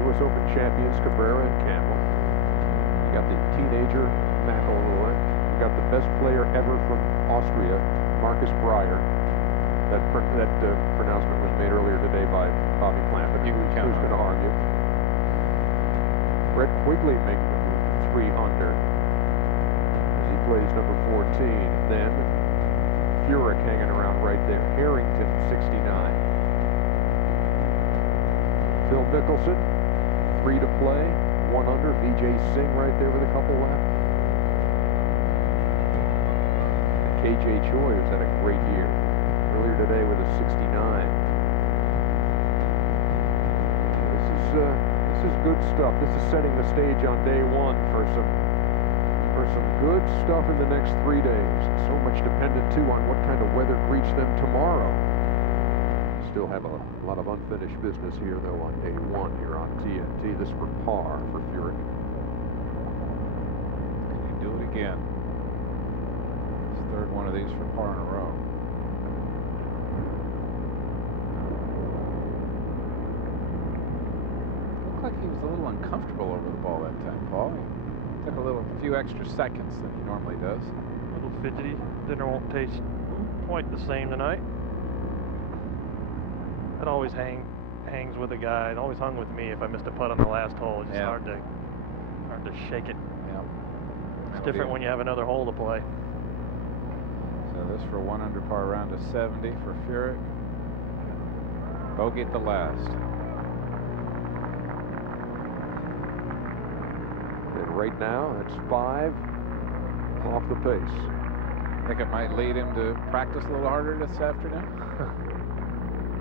U.S. Open champions Cabrera and Campbell. You got the teenager McIlroy. You got the best player ever from Austria, Marcus Breyer. That pronouncement was made earlier today by Bobby Clampett. Who's going to argue? Brett Quigley making the move 3 under as he plays number 14. Then Furyk hanging around right there. Harrington, 69. Phil Mickelson, 3 to play, 1 under. VJ Singh right there with a couple left. And KJ Choi has had a great year. Earlier today with a 69. This is good stuff. This is setting the stage on day 1 for some good stuff in the next 3 days. So much dependent too on what kind of weather greets them tomorrow. Still have a lot of unfinished business here though on day 1 here on TNT. This for par for Furyk. Can he do it again? His third one of these for par in a row. Looked like he was a little uncomfortable over the ball that time, Paul. He took a few extra seconds than he normally does. A little fidgety. Dinner won't taste quite the same tonight. It always hangs with a guy. It always hung with me if I missed a putt on the last hole. It's just hard to shake it. Yeah. It's different when you have another hole to play. So this for 1 under par round to 70 for Furyk. Bogey at the last. And right now, that's 5 off the pace. Think it might lead him to practice a little harder this afternoon?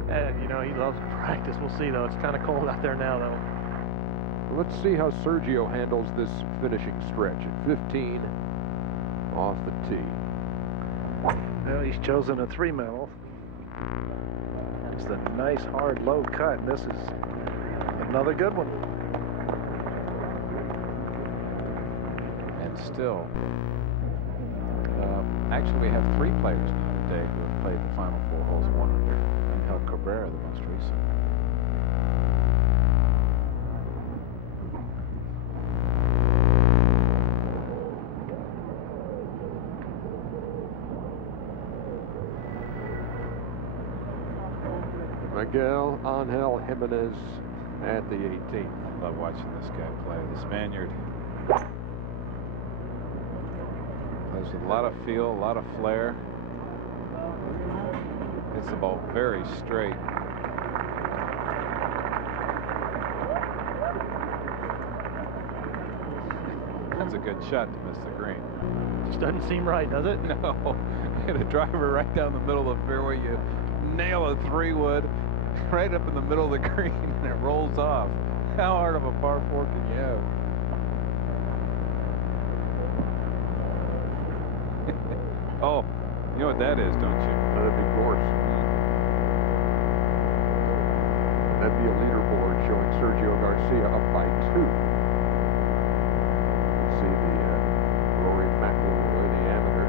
And, you know, he loves practice. We'll see, though. It's kind of cold out there now, though. Let's see how Sergio handles this finishing stretch at 15 off the tee. Well, he's chosen a 3 metal. It's the nice, hard, low cut. This is another good one. And still, actually we have 3 players now today who have played the final 4 holes 1 under. Angel Cabrera, the most recent. Miguel Angel Jimenez at the 18th. I love watching this guy play. The Spaniard plays with a lot of feel, a lot of flair. Hits the ball very straight. That's a good shot to miss the green. Just doesn't seem right, does it? No. Hit a driver right down the middle of the fairway. You nail a 3-wood right up in the middle of the green and it rolls off. How hard of a par 4 can you have? Oh, you know what that is, don't you? That'd be course. That'd be a leaderboard showing Sergio Garcia up by 2. See the Rory McIlroy, the amateur,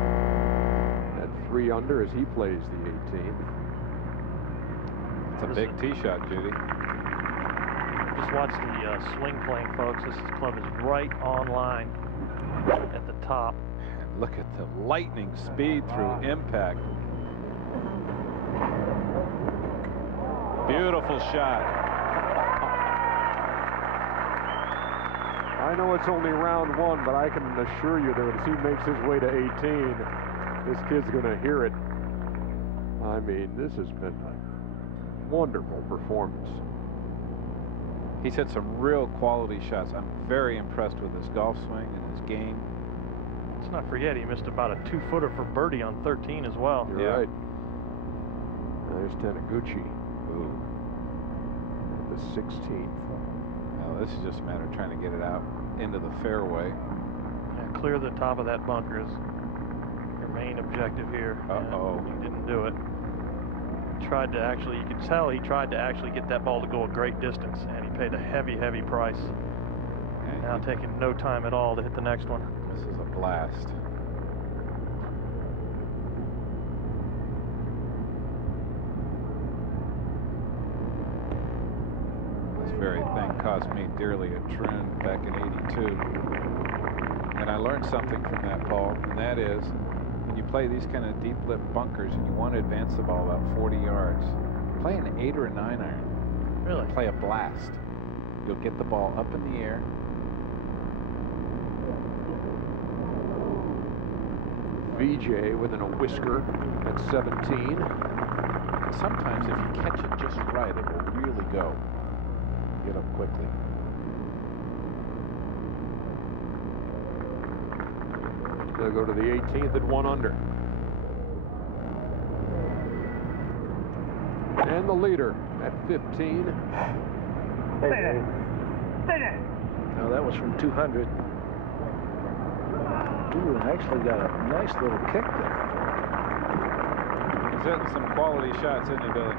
at 3 under as he plays the 18th. It's a big tee shot, Judy. Just watch the swing plane, folks. This club is right on line at the top. And look at the lightning speed through impact. Beautiful shot. I know it's only round 1, but I can assure you that as he makes his way to 18, this kid's going to hear it. I mean, this has been a wonderful performance. He's hit some real quality shots. I'm very impressed with his golf swing and his game. Let's not forget he missed about a 2-footer for birdie on 13 as well. You're right. There's Taniguchi. Ooh. The 16th. Now this is just a matter of trying to get it out into the fairway. Yeah, clear the top of that bunker is your main objective here. Uh-oh. He didn't do it. Tried to actually, you could tell he tried to actually get that ball to go a great distance, and he paid a heavy, heavy price. Okay. Now taking no time at all to hit the next one. This is a blast. This very thing cost me dearly at Troon back in '82. And I learned something from that, Paul, and that is, when you play these kind of deep lip bunkers and you want to advance the ball about 40 yards, play an 8 or a 9 iron. Really? Play a blast. You'll get the ball up in the air. VJ within a whisker at 17. Sometimes if you catch it just right, it will really go. Get up quickly. They'll go to the 18th at 1 under. And the leader at 15. Stay there. Now that was from 200. Ooh, and actually got a nice little kick there. He's hitting some quality shots, isn't he, Billy?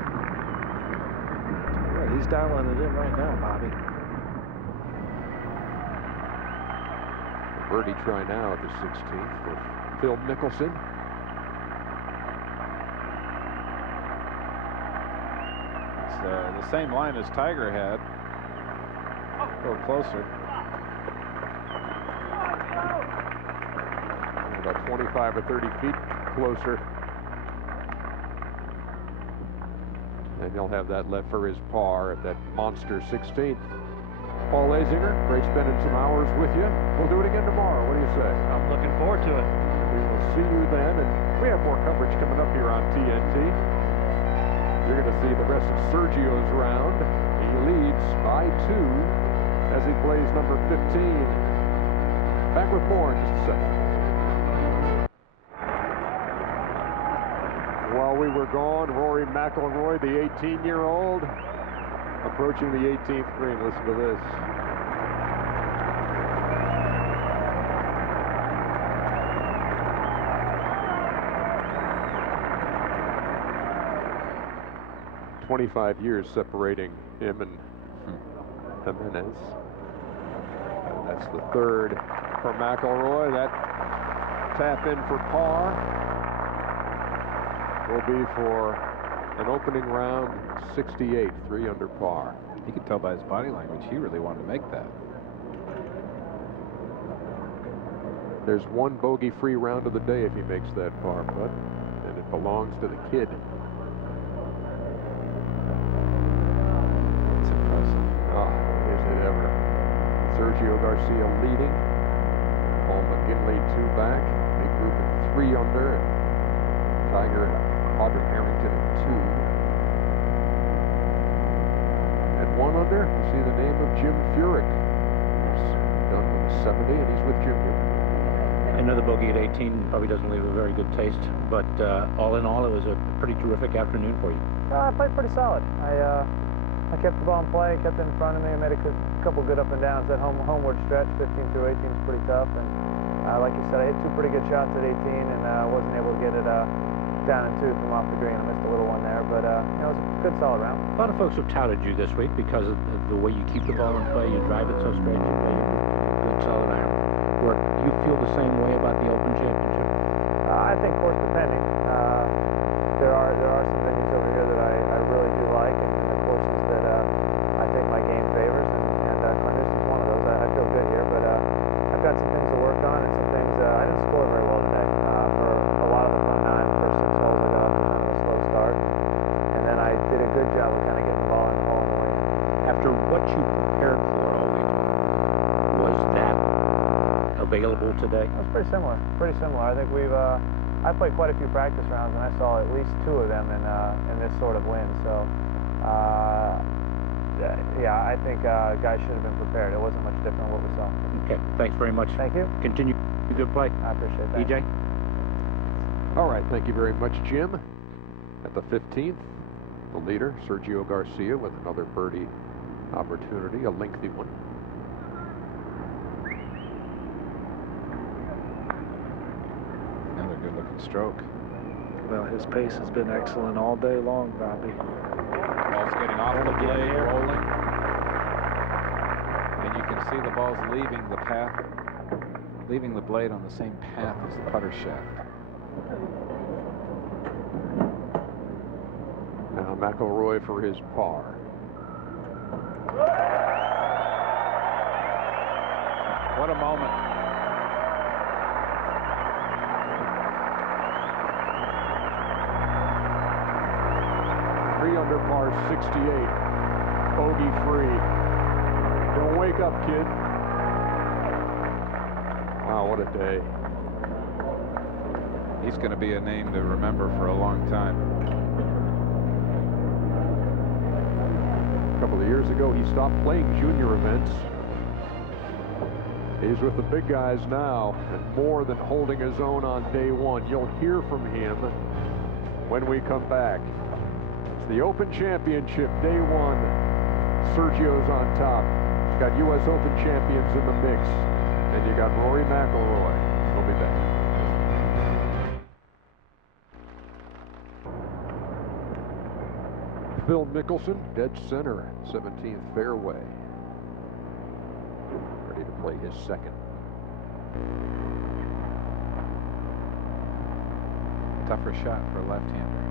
Well, he's dialing it in right now, Bobby. Birdie try now at the 16th for Phil Mickelson. It's the same line as Tiger had. A little closer. About 25 or 30 feet closer. And he'll have that left for his par at that monster 16th. Paul Azinger, great spending some hours with you. We'll do it again tomorrow. What do you say? I'm looking forward to it. We will see you then, and we have more coverage coming up here on TNT. You're going to see the rest of Sergio's round. He leads by 2 as he plays number 15. Back with more in just a second. While we were gone, Rory McIlroy, the 18-year-old, approaching the 18th green. Listen to this. "25 years separating him and Jimenez. And that's the 3rd for McIlroy. That tap in for par will be for an opening round 68, 3 under par. You could tell by his body language he really wanted to make that. There's one bogey-free round of the day if he makes that par putt, and it belongs to the kid. Garcia leading. Paul McGinley 2 back. Big group at 3 under. And Tiger and Audrey Harrington at 2. At 1 under, you see the name of Jim Furyk. He's done with 70, and he's with Junior. Another bogey at 18 probably doesn't leave a very good taste, but all in all, it was a pretty terrific afternoon for you. I played pretty solid. I kept the ball in play, kept it in front of me. I made a couple good up and downs. That homeward stretch, 15 through 18, is pretty tough. And like you said, I hit 2 pretty good shots at 18, and wasn't able to get it down and 2 from off the green. I missed a little one there, but it was a good, solid round. A lot of folks have touted you this week because of the way you keep the ball in play, you drive it so straight, you play good, solid iron work. Do you feel the same way about the Open Championship? I think course depending. There are some venues over here that I really do like, and the courses that I think my game favors, and Carnoustie is one of those. I feel good here, but I've got some things to work on, and some things I didn't score very well today. For a lot of the front 9, first 6 holes I got off to kind of a slow start, and then I did a good job of kind of getting the ball in the hole and away. After what you prepared for all week, was that available today? It was pretty similar. I think I played quite a few practice rounds, and I saw at least 2 of them in this sort of wind. So, yeah, I think guys should have been prepared. It wasn't much different than what we saw. Okay, thanks very much. Thank you. Continue good play. I appreciate that. EJ? All right, thank you very much, Jim. At the 15th, the leader, Sergio Garcia, with another birdie opportunity, a lengthy one. Another good-looking stroke. Well, his pace has been excellent all day long, Bobby. Ball's getting off the blade, rolling. And you can see the ball's leaving the path, leaving the blade on the same path as the putter shaft. Now McIlroy for his par. What a moment. Under par 68, bogey free. Don't wake up, kid. Wow, what a day. He's going to be a name to remember for a long time. A couple of years ago, he stopped playing junior events. He's with the big guys now, and more than holding his own on day 1. You'll hear from him when we come back. The Open Championship, day 1. Sergio's on top. He's got U.S. Open champions in the mix. And you got Rory McIlroy. We'll be back. Phil Mickelson, dead center, 17th fairway. Ready to play his second. Tougher shot for a left-hander.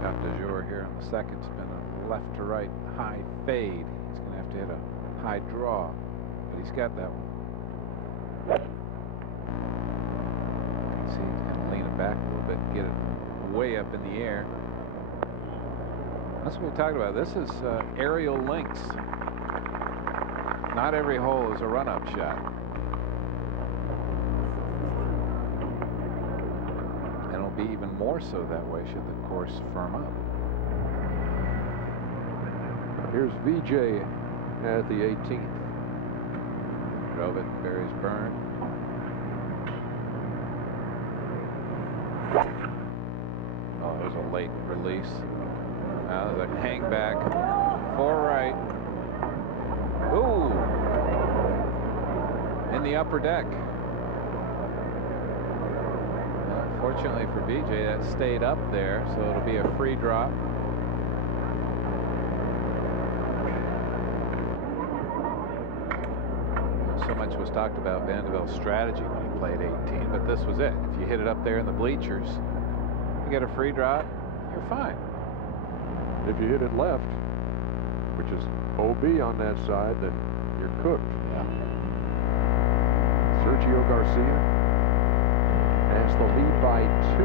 Shot du jour here in the second. It's been a left to right high fade. He's going to have to hit a high draw, but he's got that one. You can see he's going to lean it back a little bit and get it way up in the air. That's what we talked about. This is aerial links. Not every hole is a run-up shot. And it'll be even more so that way should the course firm up. Here's VJ at the 18th. Drove it, Barry's burn. Oh, there's a late release. Now there's a hang back. 4 right. Ooh! In the upper deck. Fortunately for VJ, that stayed up there, so it'll be a free drop. So much was talked about Vandeville's strategy when he played 18, but this was it. If you hit it up there in the bleachers, you get a free drop, you're fine. If you hit it left, which is OB on that side, then you're cooked. Yeah. Sergio Garcia has the lead by 2.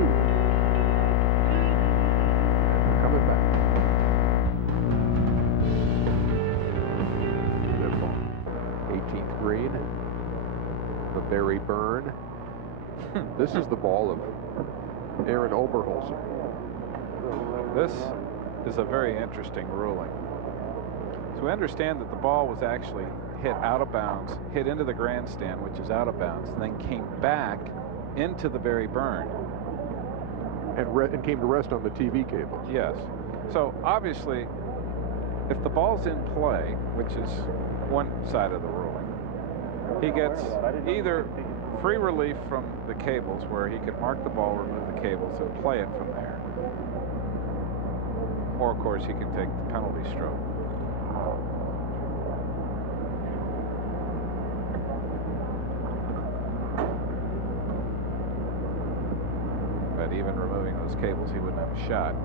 And we're coming back. Good ball. Barry Byrne. This is the ball of Aaron Oberholzer. This is a very interesting ruling. So we understand that the ball was actually hit out of bounds, hit into the grandstand, which is out of bounds, and then came back into the Barry Byrne. And came to rest on the TV cable. Yes. So obviously, if the ball's in play, which is one side of the ruling, he gets either free relief from the cables, where he could mark the ball, remove the cables, and play it from there. Or, of course, he can take the penalty stroke. But even removing those cables, he wouldn't have a shot.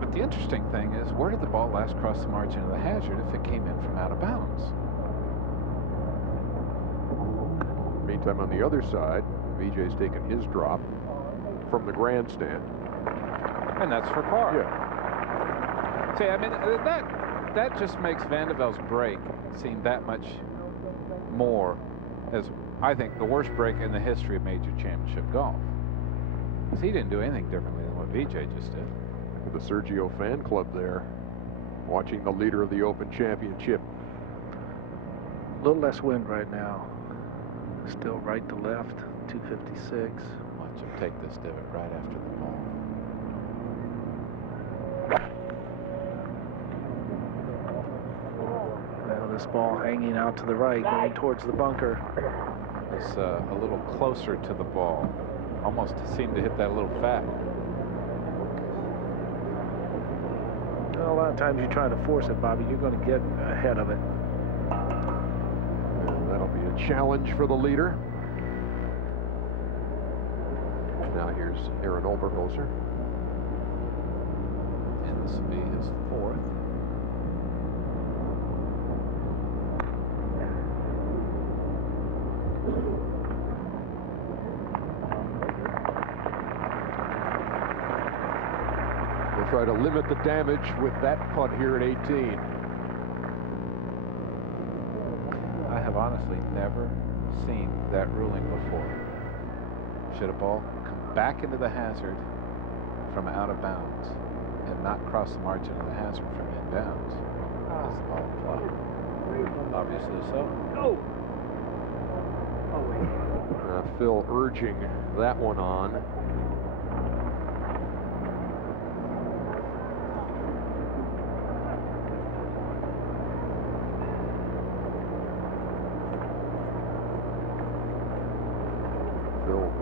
But the interesting thing is, where did the ball last cross the margin of the hazard if it came in from out of bounds? Meantime, on the other side, VJ's taken his drop from the grandstand. And that's for par. Yeah. See, I mean, that just makes Van de Velde's break seem that much more as, I think, the worst break in the history of major championship golf. Because he didn't do anything differently than what VJ just did. The Sergio fan club there, watching the leader of the Open Championship. A little less wind right now. Still right to left, 256. Watch him take this divot right after the ball. Now this ball hanging out to the right, going towards the bunker. It's a little closer to the ball. Almost seemed to hit that a little fat. Well, a lot of times you're trying to force it, Bobby. You're going to get ahead of it. And that'll be a challenge for the leader. Now here's Aaron Oberholzer. And this will be his fourth. Try to limit the damage with that putt here at 18. I have honestly never seen that ruling before. Should a ball come back into the hazard from out of bounds and not cross the margin of the hazard from inbounds? Is the ball applied? Obviously so. Phil urging that one on.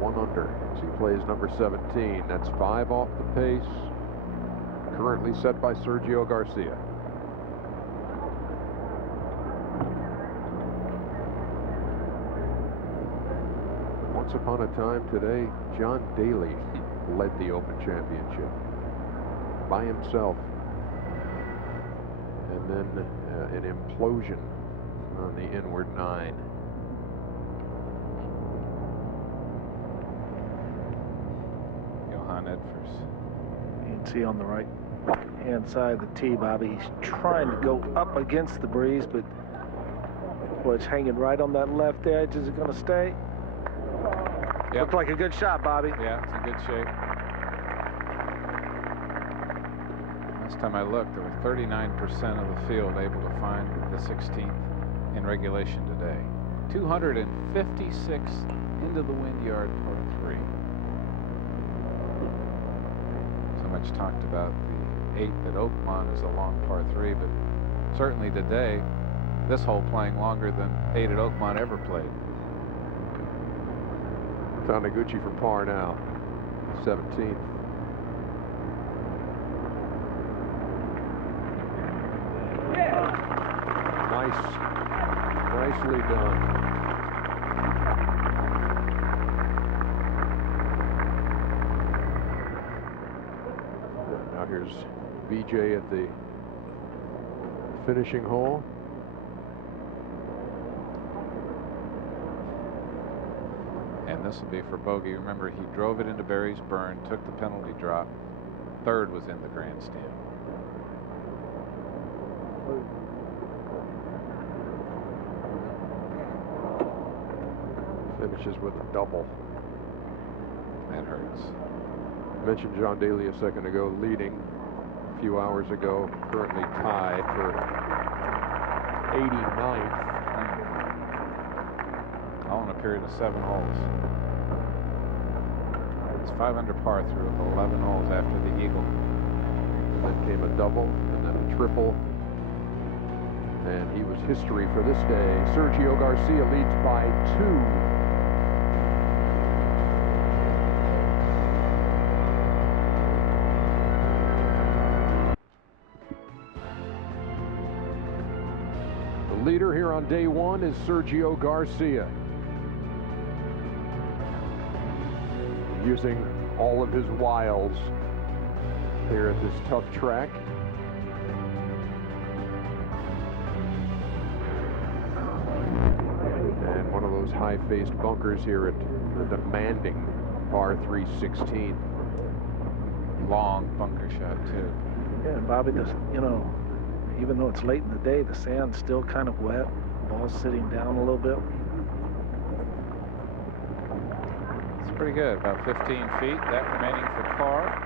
Under as he plays number 17. That's 5 off the pace, currently set by Sergio Garcia. Once upon a time today, John Daly led the Open Championship by himself, and then an implosion on the inward 9. You can see on the right hand side of the tee, Bobby, he's trying to go up against the breeze, but boy, it's hanging right on that left edge. Is it going to stay? Yep. Looked like a good shot, Bobby. Yeah, it's in good shape. Last time I looked, there were 39% of the field able to find the 16th in regulation today. 256 into the wind yard, par 3. Much talked about the 8th at Oakmont as a long par 3, but certainly today, this hole playing longer than 8 at Oakmont ever played. Taniguchi for par now, 17th. Nicely done. Here's VJ at the finishing hole. And this will be for bogey. Remember, he drove it into Barry's Burn, took the penalty drop. Third was in the grandstand. Finishes with a double. That hurts. I mentioned John Daly a second ago, leading a few hours ago, currently tied for 89th. All in a period of 7 holes. It's 5 under par through 11 holes after the eagle. Then came a double and then a triple. And he was history for this day. Sergio Garcia leads by 2. The leader here on day 1 is Sergio Garcia. Using all of his wiles here at this tough track. And one of those high-faced bunkers here at the demanding par 3/16. Long bunker shot too. Yeah, and Bobby, this, you know, even though it's late in the day, the sand's still kind of wet. Ball's sitting down a little bit. It's pretty good. About 15 feet. That remaining for par.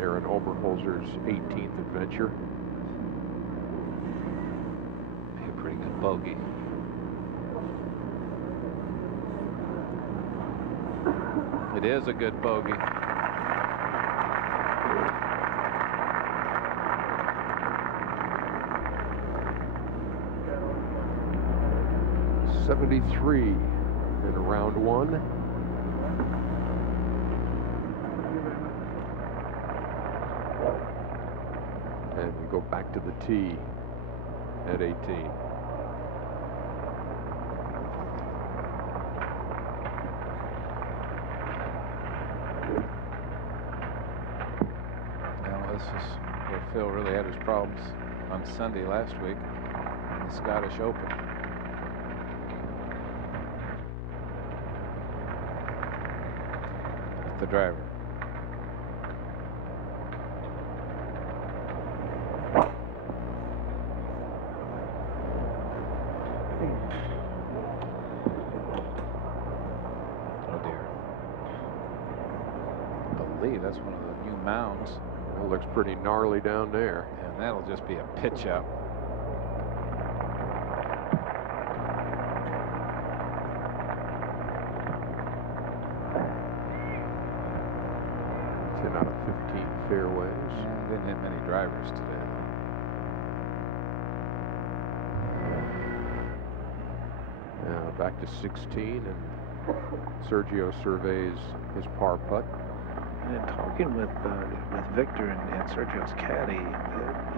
Aaron Oberholzer's 18th adventure. A pretty good bogey. It is a good bogey. '73 in round 1. And we go back to the tee at 18. Now this is where Phil really had his problems on Sunday last week in the Scottish Open. The driver. Oh dear. I believe that's one of the new mounds. It looks pretty gnarly down there. And that'll just be a pitch up. Out of 15 fairways. Yeah, didn't hit many drivers today. Now back to 16, and Sergio surveys his par putt. And in talking with Victor and Sergio's caddy,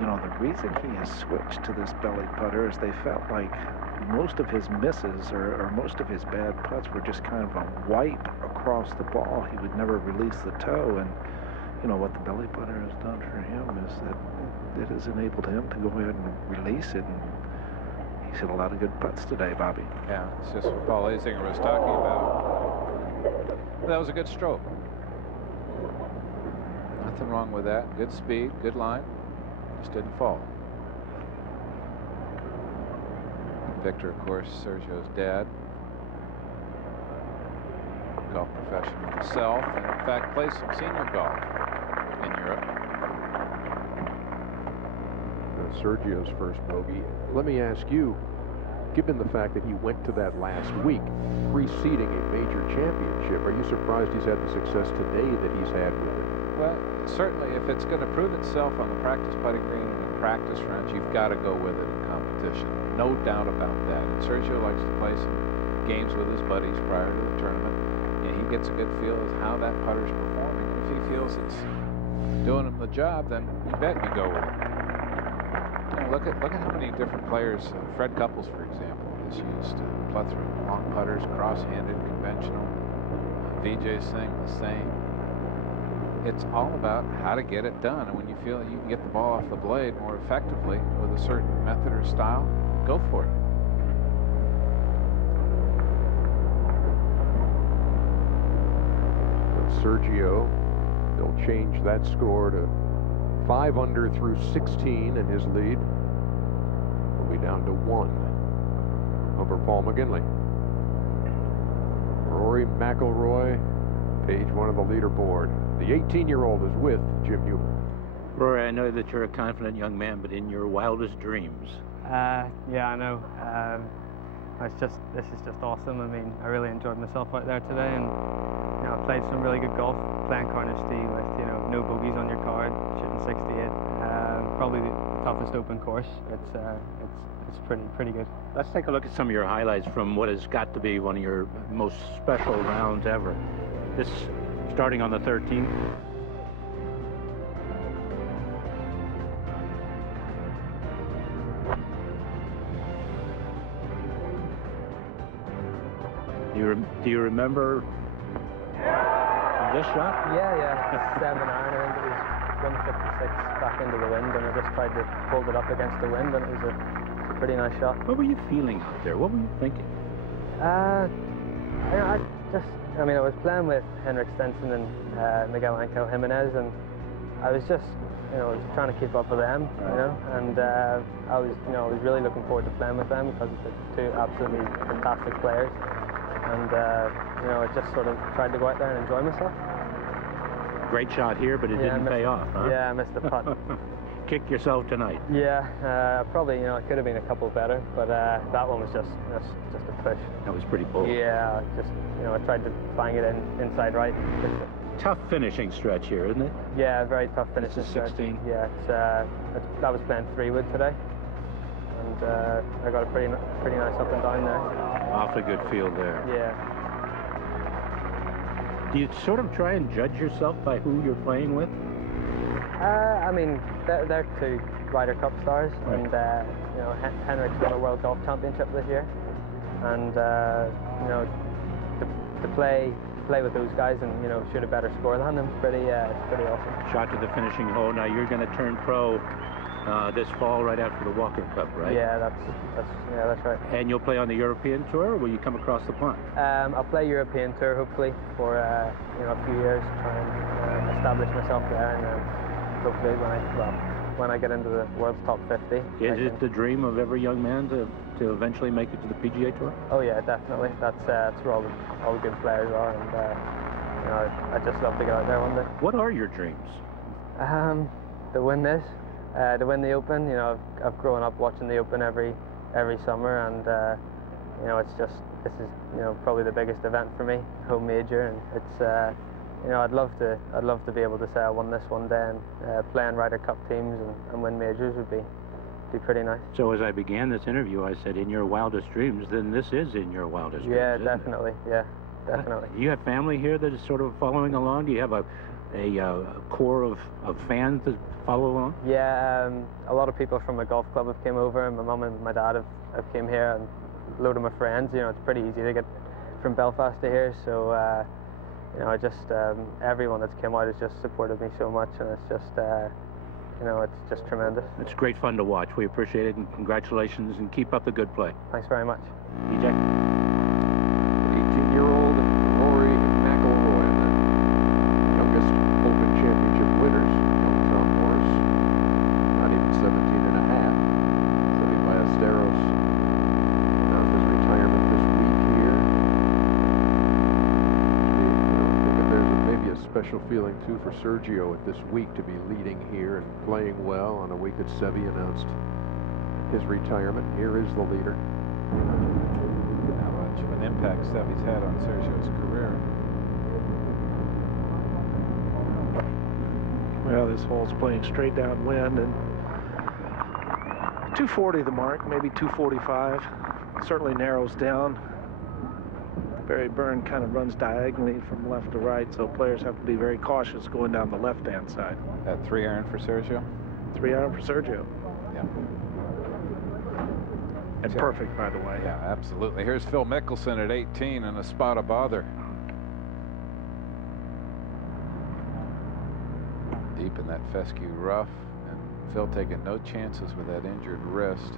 you know, the reason he has switched to this belly putter is they felt like most of his misses or most of his bad putts were just kind of a wipe across the ball. He would never release the toe, and you know what the belly putter has done for him is that it has enabled him to go ahead and release it. And he's hit a lot of good putts today, Bobby. Yeah, it's just what Paul Azinger was talking about. That was a good stroke. Nothing wrong with that. Good speed, good line. Just didn't fall. Victor, of course, Sergio's dad. Golf professional himself, and in fact plays some senior golf in Europe. Sergio's first bogey. Let me ask you, given the fact that he went to that last week, preceding a major championship, are you surprised he's had the success today that he's had with it? Well, certainly if it's going to prove itself on the practice putting green and the practice rounds, you've got to go with it in competition. No doubt about that. And Sergio likes to play some games with his buddies prior to the tournament. And he gets a good feel of how that putter's performing. If he feels it's doing him the job, then you bet you go with it. You know, look at how many different players, Fred Couples, for example, has used a plethora of long putters, cross-handed, conventional. Vijay Singh, the same. It's all about how to get it done. And when you feel you can get the ball off the blade more effectively with a certain method or style, go for it. Sergio They'll change that score to 5 under through 16, and his lead will be down to 1 over Paul McGinley. Rory McIlroy, page 1 of the leaderboard. The 18-year-old is with Jim Newman. Rory, I know that you're a confident young man, but in your wildest dreams? Yeah, I know. This is just awesome. I mean, I really enjoyed myself out there today, and I played some really good golf, playing Carnoustie with no bogeys on your card, shooting 68. Probably the toughest open course. It's pretty good. Let's take a look at some of your highlights from what has got to be one of your most special rounds ever. This starting on the 13th. Do you remember this shot? Yeah. 7 iron. I think it was 156 back into the wind, and I just tried to hold it up against the wind, and it was a pretty nice shot. What were you feeling out there? What were you thinking? I was playing with Henrik Stenson and Miguel Angel Jimenez, and I was just, I was trying to keep up with them, and I was really looking forward to playing with them because they're 2 absolutely fantastic players. And, I just sort of tried to go out there and enjoy myself. Great shot here, but it didn't pay off, huh? Yeah, I missed the putt. Kick yourself tonight. Yeah, probably, it could have been a couple better, but that one was just a push. That was pretty bold. Yeah, I tried to bang it inside right. Tough finishing stretch here, isn't it? Yeah, very tough finishing stretch. 16. Yeah, I was playing 3-wood today, and I got a pretty nice up and down there. Awfully good field there. Yeah. Do you sort of try and judge yourself by who you're playing with? I mean, they're 2 Ryder Cup stars, right. And Henrik's won a World Golf Championship this year, and to play with those guys and shoot a better score than them, it's pretty awesome. Shot to the finishing hole. Now you're going to turn pro this fall, right after the Walker Cup, right? Yeah, that's right. And you'll play on the European Tour, or will you come across the pond? I'll play European Tour hopefully for a few years, try and establish myself there, and hopefully when I get into the world's top 50. Is it the dream of every young man to eventually make it to the PGA Tour? Oh yeah, definitely. That's where all the good players are, and I just love to get out there one day. What are your dreams? To win this. To win the Open, I've grown up watching the Open every summer, and this is probably the biggest event for me, home major, and it's I'd love to be able to say I won this one day, and playing Ryder Cup teams and win majors would be pretty nice. So as I began this interview, I said, in your wildest dreams, then this is in your wildest dreams. Yeah, definitely. Yeah, definitely. You have family here that is sort of following along? Do you have a core of fans that follow along? Yeah, a lot of people from my golf club have came over, and my mum and my dad have came here, and a load of my friends. It's pretty easy to get from Belfast to here, so everyone that's come out has just supported me so much, and it's just tremendous. It's great fun to watch. We appreciate it, and congratulations, and keep up the good play. Thanks very much. DJ. 18-year-old Rory McIlroy, the youngest Open Championship winners, young Tom Morris, not even 17 and a half. Seve Ballesteros announced his retirement this week here. I think that there's maybe a special feeling too for Sergio at this week to be leading here and playing well on a week that Seve announced his retirement. Here is the leader. How much of an impact Seve's had on Sergio's career. Well, this hole's playing straight downwind, and 240 the mark, maybe 245. Certainly narrows down. Barry Byrne kind of runs diagonally from left to right, so players have to be very cautious going down the left-hand side. That 3-iron for Sergio? 3-iron for Sergio. Yeah. And perfect, by the way. Yeah, absolutely. Here's Phil Mickelson at 18 and a spot of bother. Deep in that fescue rough, and Phil taking no chances with that injured wrist.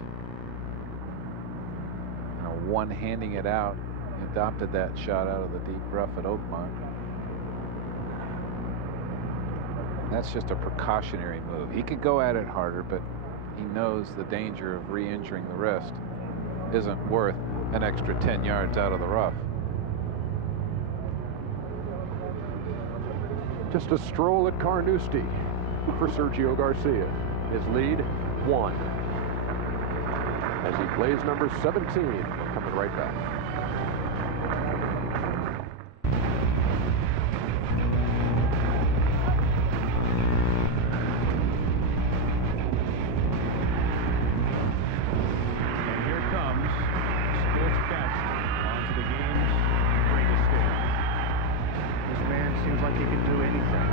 One-handing it out. He adopted that shot out of the deep rough at Oakmont. That's just a precautionary move. He could go at it harder, but he knows the danger of re-injuring the wrist isn't worth an extra 10 yards out of the rough. Just a stroll at Carnoustie for Sergio Garcia. His lead, 1. As he plays number 17. Coming right back. And here comes sports best onto the game's greatest stage. This man seems like he can do anything.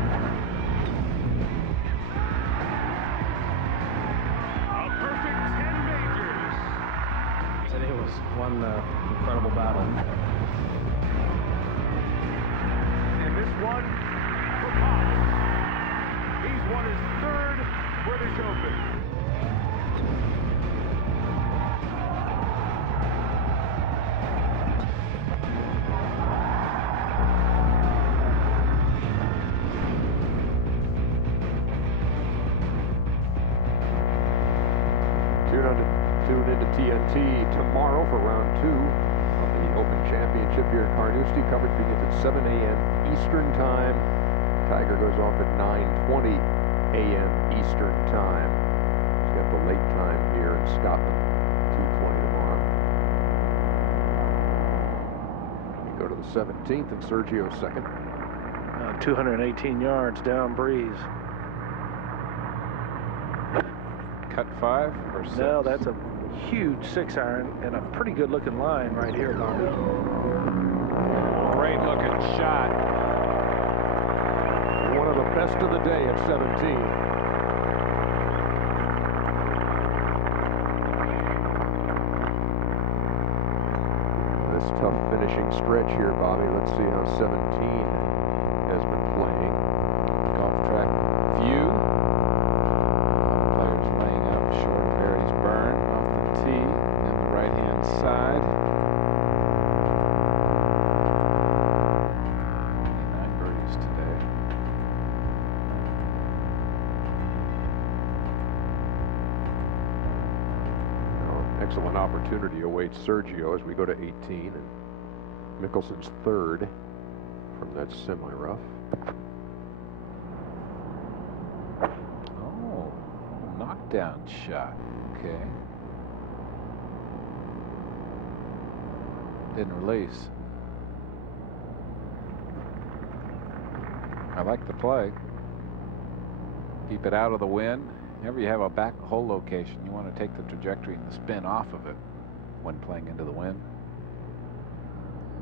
A perfect 10 majors. Today was one incredible battle. And this one for Pop. He's won his 3rd British Open. Tune into TNT tomorrow for round 2 of the Open Championship here at Carnoustie. Coverage begins at 7 a.m. Eastern Time. Tiger goes off at 9:20 a.m. Eastern Time. He's got the late time here in Scotland, 2:20 tomorrow. We go to the 17th and Sergio's second. 218 yards down breeze. Cut 5 or 6? No, that's a huge 6-iron and a pretty good looking line right here, Bobby. Great looking shot. One of the best of the day at 17. This tough finishing stretch here, Bobby. Let's see how 17 has been playing. Golf track view. Players laying up short of Harry's burn off the tee and the right-hand side. 29 birdies today. Excellent opportunity awaits Sergio as we go to 18, and Mickelson's 3rd from that semi-rough. Oh, knockdown shot. Okay. Didn't release. I like the play. Keep it out of the wind. Whenever you have a back hole location, you want to take the trajectory and the spin off of it when playing into the wind,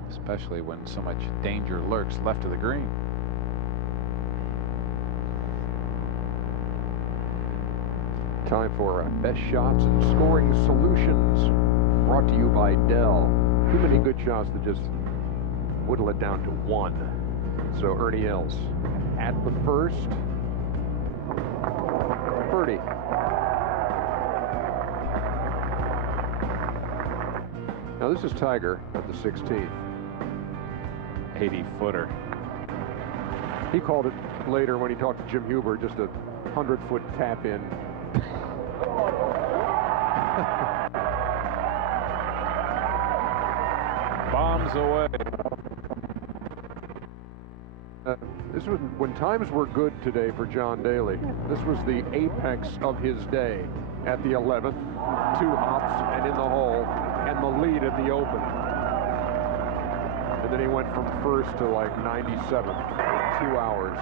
especially when so much danger lurks left of the green. Time for best shots and scoring solutions, brought to you by Dell. Too many good shots to just whittle it down to 1. So Ernie Els at the first. Birdie. Now this is Tiger at the 16th. 80-footer. He called it later when he talked to Jim Huber, just a 100-foot tap in. Bombs away. This was when times were good today for John Daly. This was the apex of his day at the 11th, 2 hops and in the hole, and the lead at the Open. And then he went from first to like 97, 2 hours.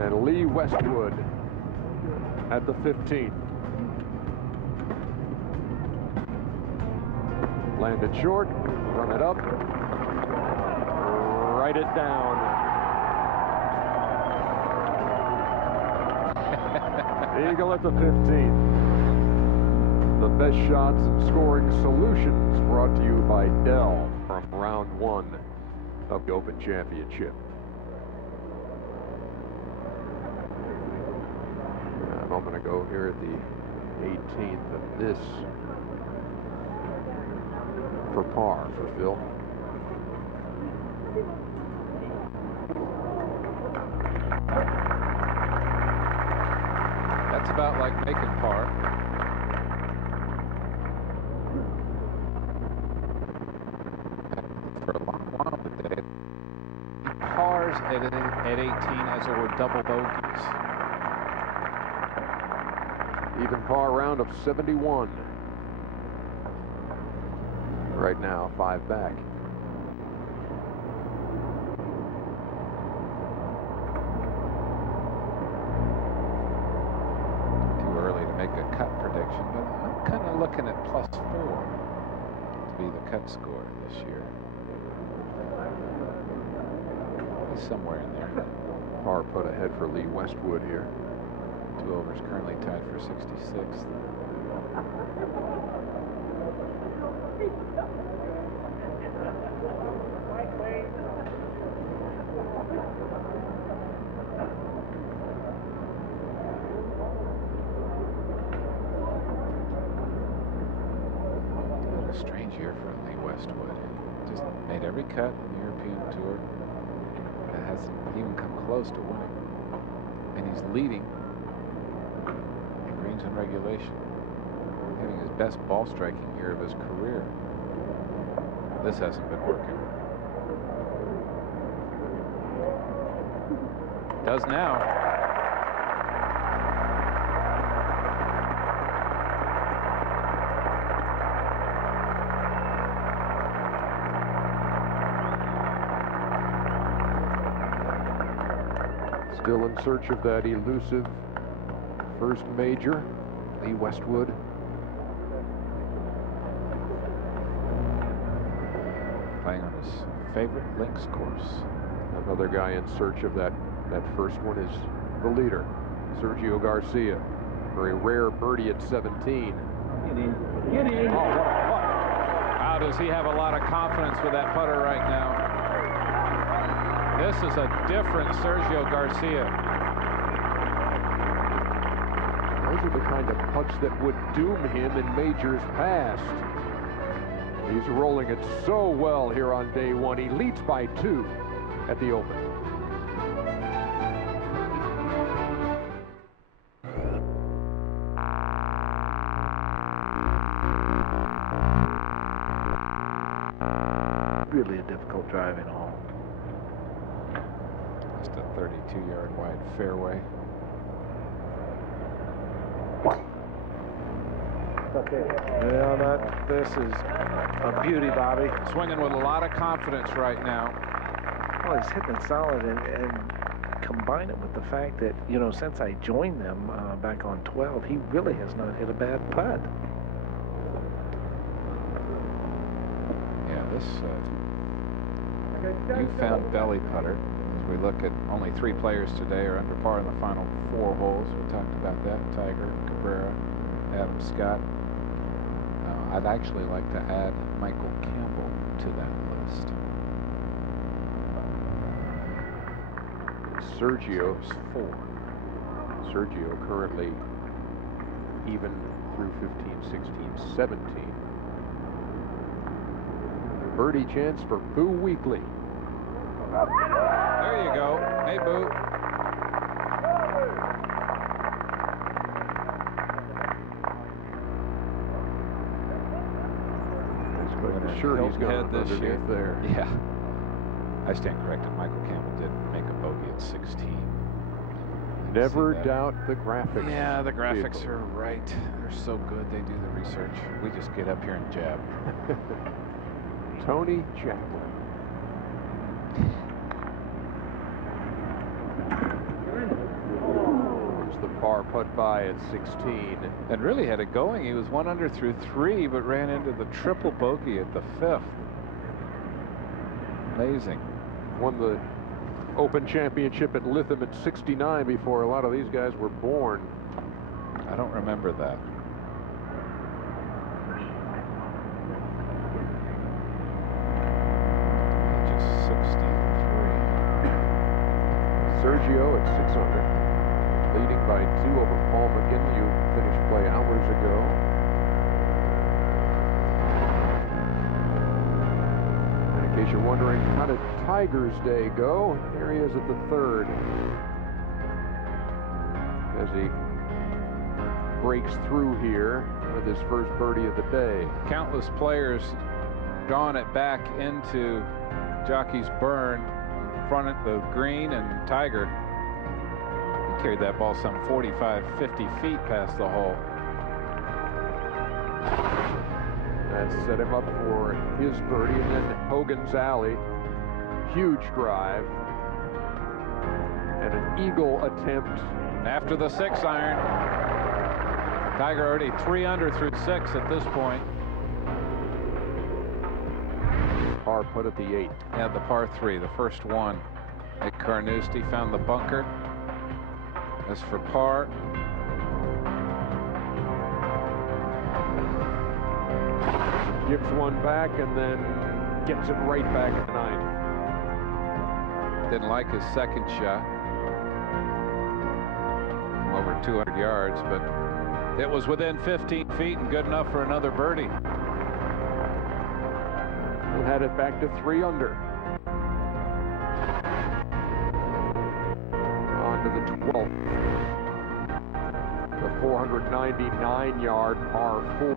And Lee Westwood at the 15th. Landed short, run it up, write it down. Eagle at the 15th. The best shots and scoring solutions brought to you by Dell from round 1 of the Open Championship. And I'm going to go here at the 18th of this for par for Phil. That's about like making par. For a long while today, pars at 18 as there were double bogeys. Even par round of 71. Right now, 5 back. Too early to make a cut prediction, but I'm kind of looking at +4 to be the cut score this year. He's somewhere in there. Par put ahead for Lee Westwood here. 2 overs currently tied for 66th. What a strange year for Lee Westwood. Just made every cut on the European Tour. And hasn't even come close to winning. And he's leading in greens and regulation. Having his best ball striking year of his career. This hasn't been working. Does now. Still in search of that elusive first major, Lee Westwood. Playing on his favorite links course. Another guy in search of that first one is the leader, Sergio Garcia, for a rare birdie at 17. Get in. Oh, what a putt. How does he have a lot of confidence with that putter right now? This is a different Sergio Garcia. Those are the kind of putts that would doom him in majors past. He's rolling it so well here on day one. He leads by 2 at the Open. Really a difficult driving hole. Just a 32-yard wide fairway. Yeah, this is a beauty, Bobby. Swinging with a lot of confidence right now. Well, he's hitting it solid, and combine it with the fact that, you know, since I joined them back on 12, he really has not hit a bad putt. Yeah, this newfound belly putter. As we look at only 3 players today are under par in the final 4 holes. We talked about that. Tiger, Cabrera, Adam Scott. I'd actually like to add Michael Campbell to that list. Sergio's 4. Sergio currently even through 15, 16, 17. Birdie chance for Boo Weekley. There you go. Hey, Boo. Sure, he's going head this year. There. Yeah. I stand corrected. Michael Campbell did make a bogey at 16. Never doubt the graphics. Yeah, the graphics are right. They're so good. They do the research. We just get up here and jab. Tony Chaplin. There's the par putt by at 16. And really had it going. He was 1 under through 3, but ran into the triple bogey at the 5th. Amazing. Won the Open Championship at Lytham at 69 before a lot of these guys were born. I don't remember that. Just 63. Sergio at 600, leading by 2 over Paul McKinley, who finished play hours ago. And in case you're wondering, how did Tiger's day go? Here he is at the 3rd, as he breaks through here with his first birdie of the day. Countless players drawing it back into Jockey's Burn in front of the green, and Tiger, he carried that ball some 45, 50 feet past the hole. That set him up for his birdie, and then Hogan's Alley, huge drive, and an eagle attempt. After the 6-iron, Tiger already 3 under through 6 at this point. Par putt at the 8th. Yeah, the par 3, the first one. At Carnoustie, found the bunker. As for par, gives one back and then gets it right back at 9. didn't like his second shot from over 200 yards, but it was within 15 feet and good enough for another birdie. And had it back to 3 under. On to the 12th. The 499-yard par 4.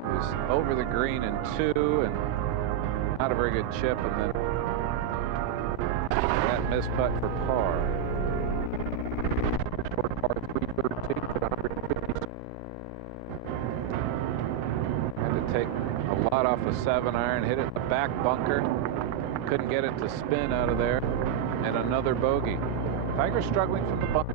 It was over the green in 2 and not a very good chip, and then that missed putt for par. Short par 313 at 150. Had to take a lot off a 7-iron, hit it in the back bunker. Couldn't get it to spin out of there, and another bogey. Tiger struggling from the bunker.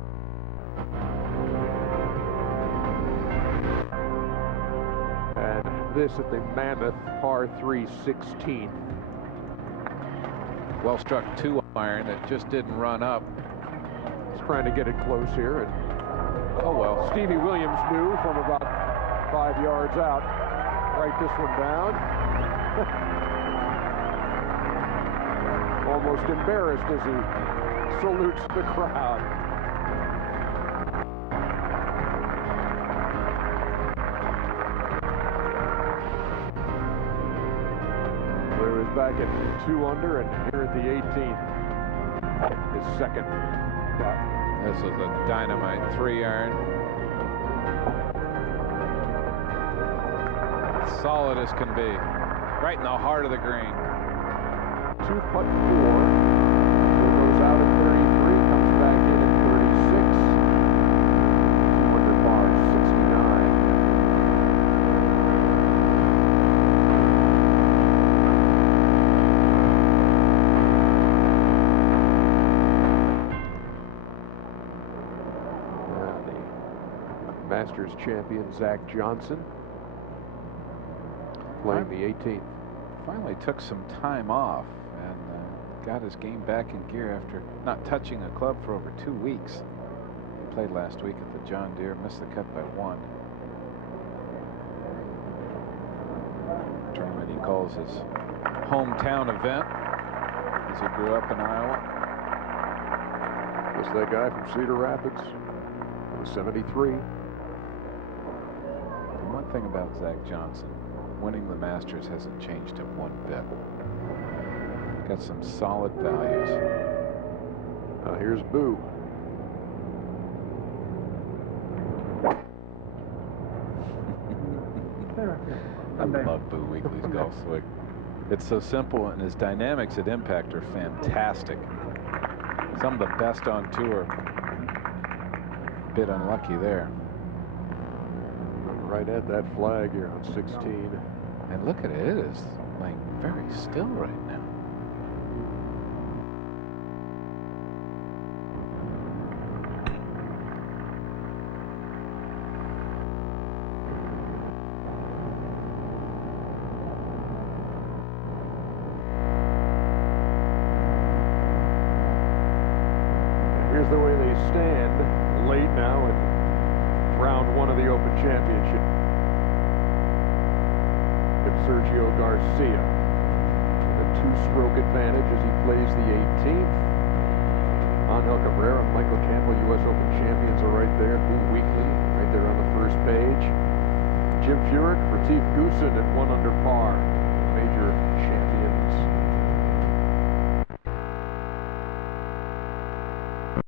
And this at the Mammoth par 3 16th. Well struck 2-iron that just didn't run up. He's trying to get it close here, and oh well. Stevie Williams knew from about 5 yards out. Write this one down. Almost embarrassed as he salutes the crowd. There is back at 2 under, and here at the 18th, his second putt. This is a dynamite 3-iron. Solid as can be. Right in the heart of the green. 2-putt 4. Goes out at 33, comes back in at 36. 2 under par 69. Masters champion Zach Johnson playing the 18th. Finally took some time off and got his game back in gear after not touching a club for over 2 weeks. He played last week at the John Deere, missed the cut by 1. Tournament he calls his hometown event, as he grew up in Iowa. Just that guy from Cedar Rapids, 73. One thing about Zach Johnson, winning the Masters hasn't changed him one bit. Got some solid values. Now here's Boo. I love Boo Weekley's golf swing. It's so simple, and his dynamics at impact are fantastic. Some of the best on tour. A bit unlucky there. Right at that flag here on 16. And look at it, it is like very still right now. Here's the way they stand late now in round 1 of the Open Championship. Sergio Garcia with a 2-stroke advantage as he plays the 18th. Angel Cabrera, Michael Campbell, U.S. Open champions are right there. Boo Weekley right there on the first page. Jim Furyk, Retief Goosen at 1 under par.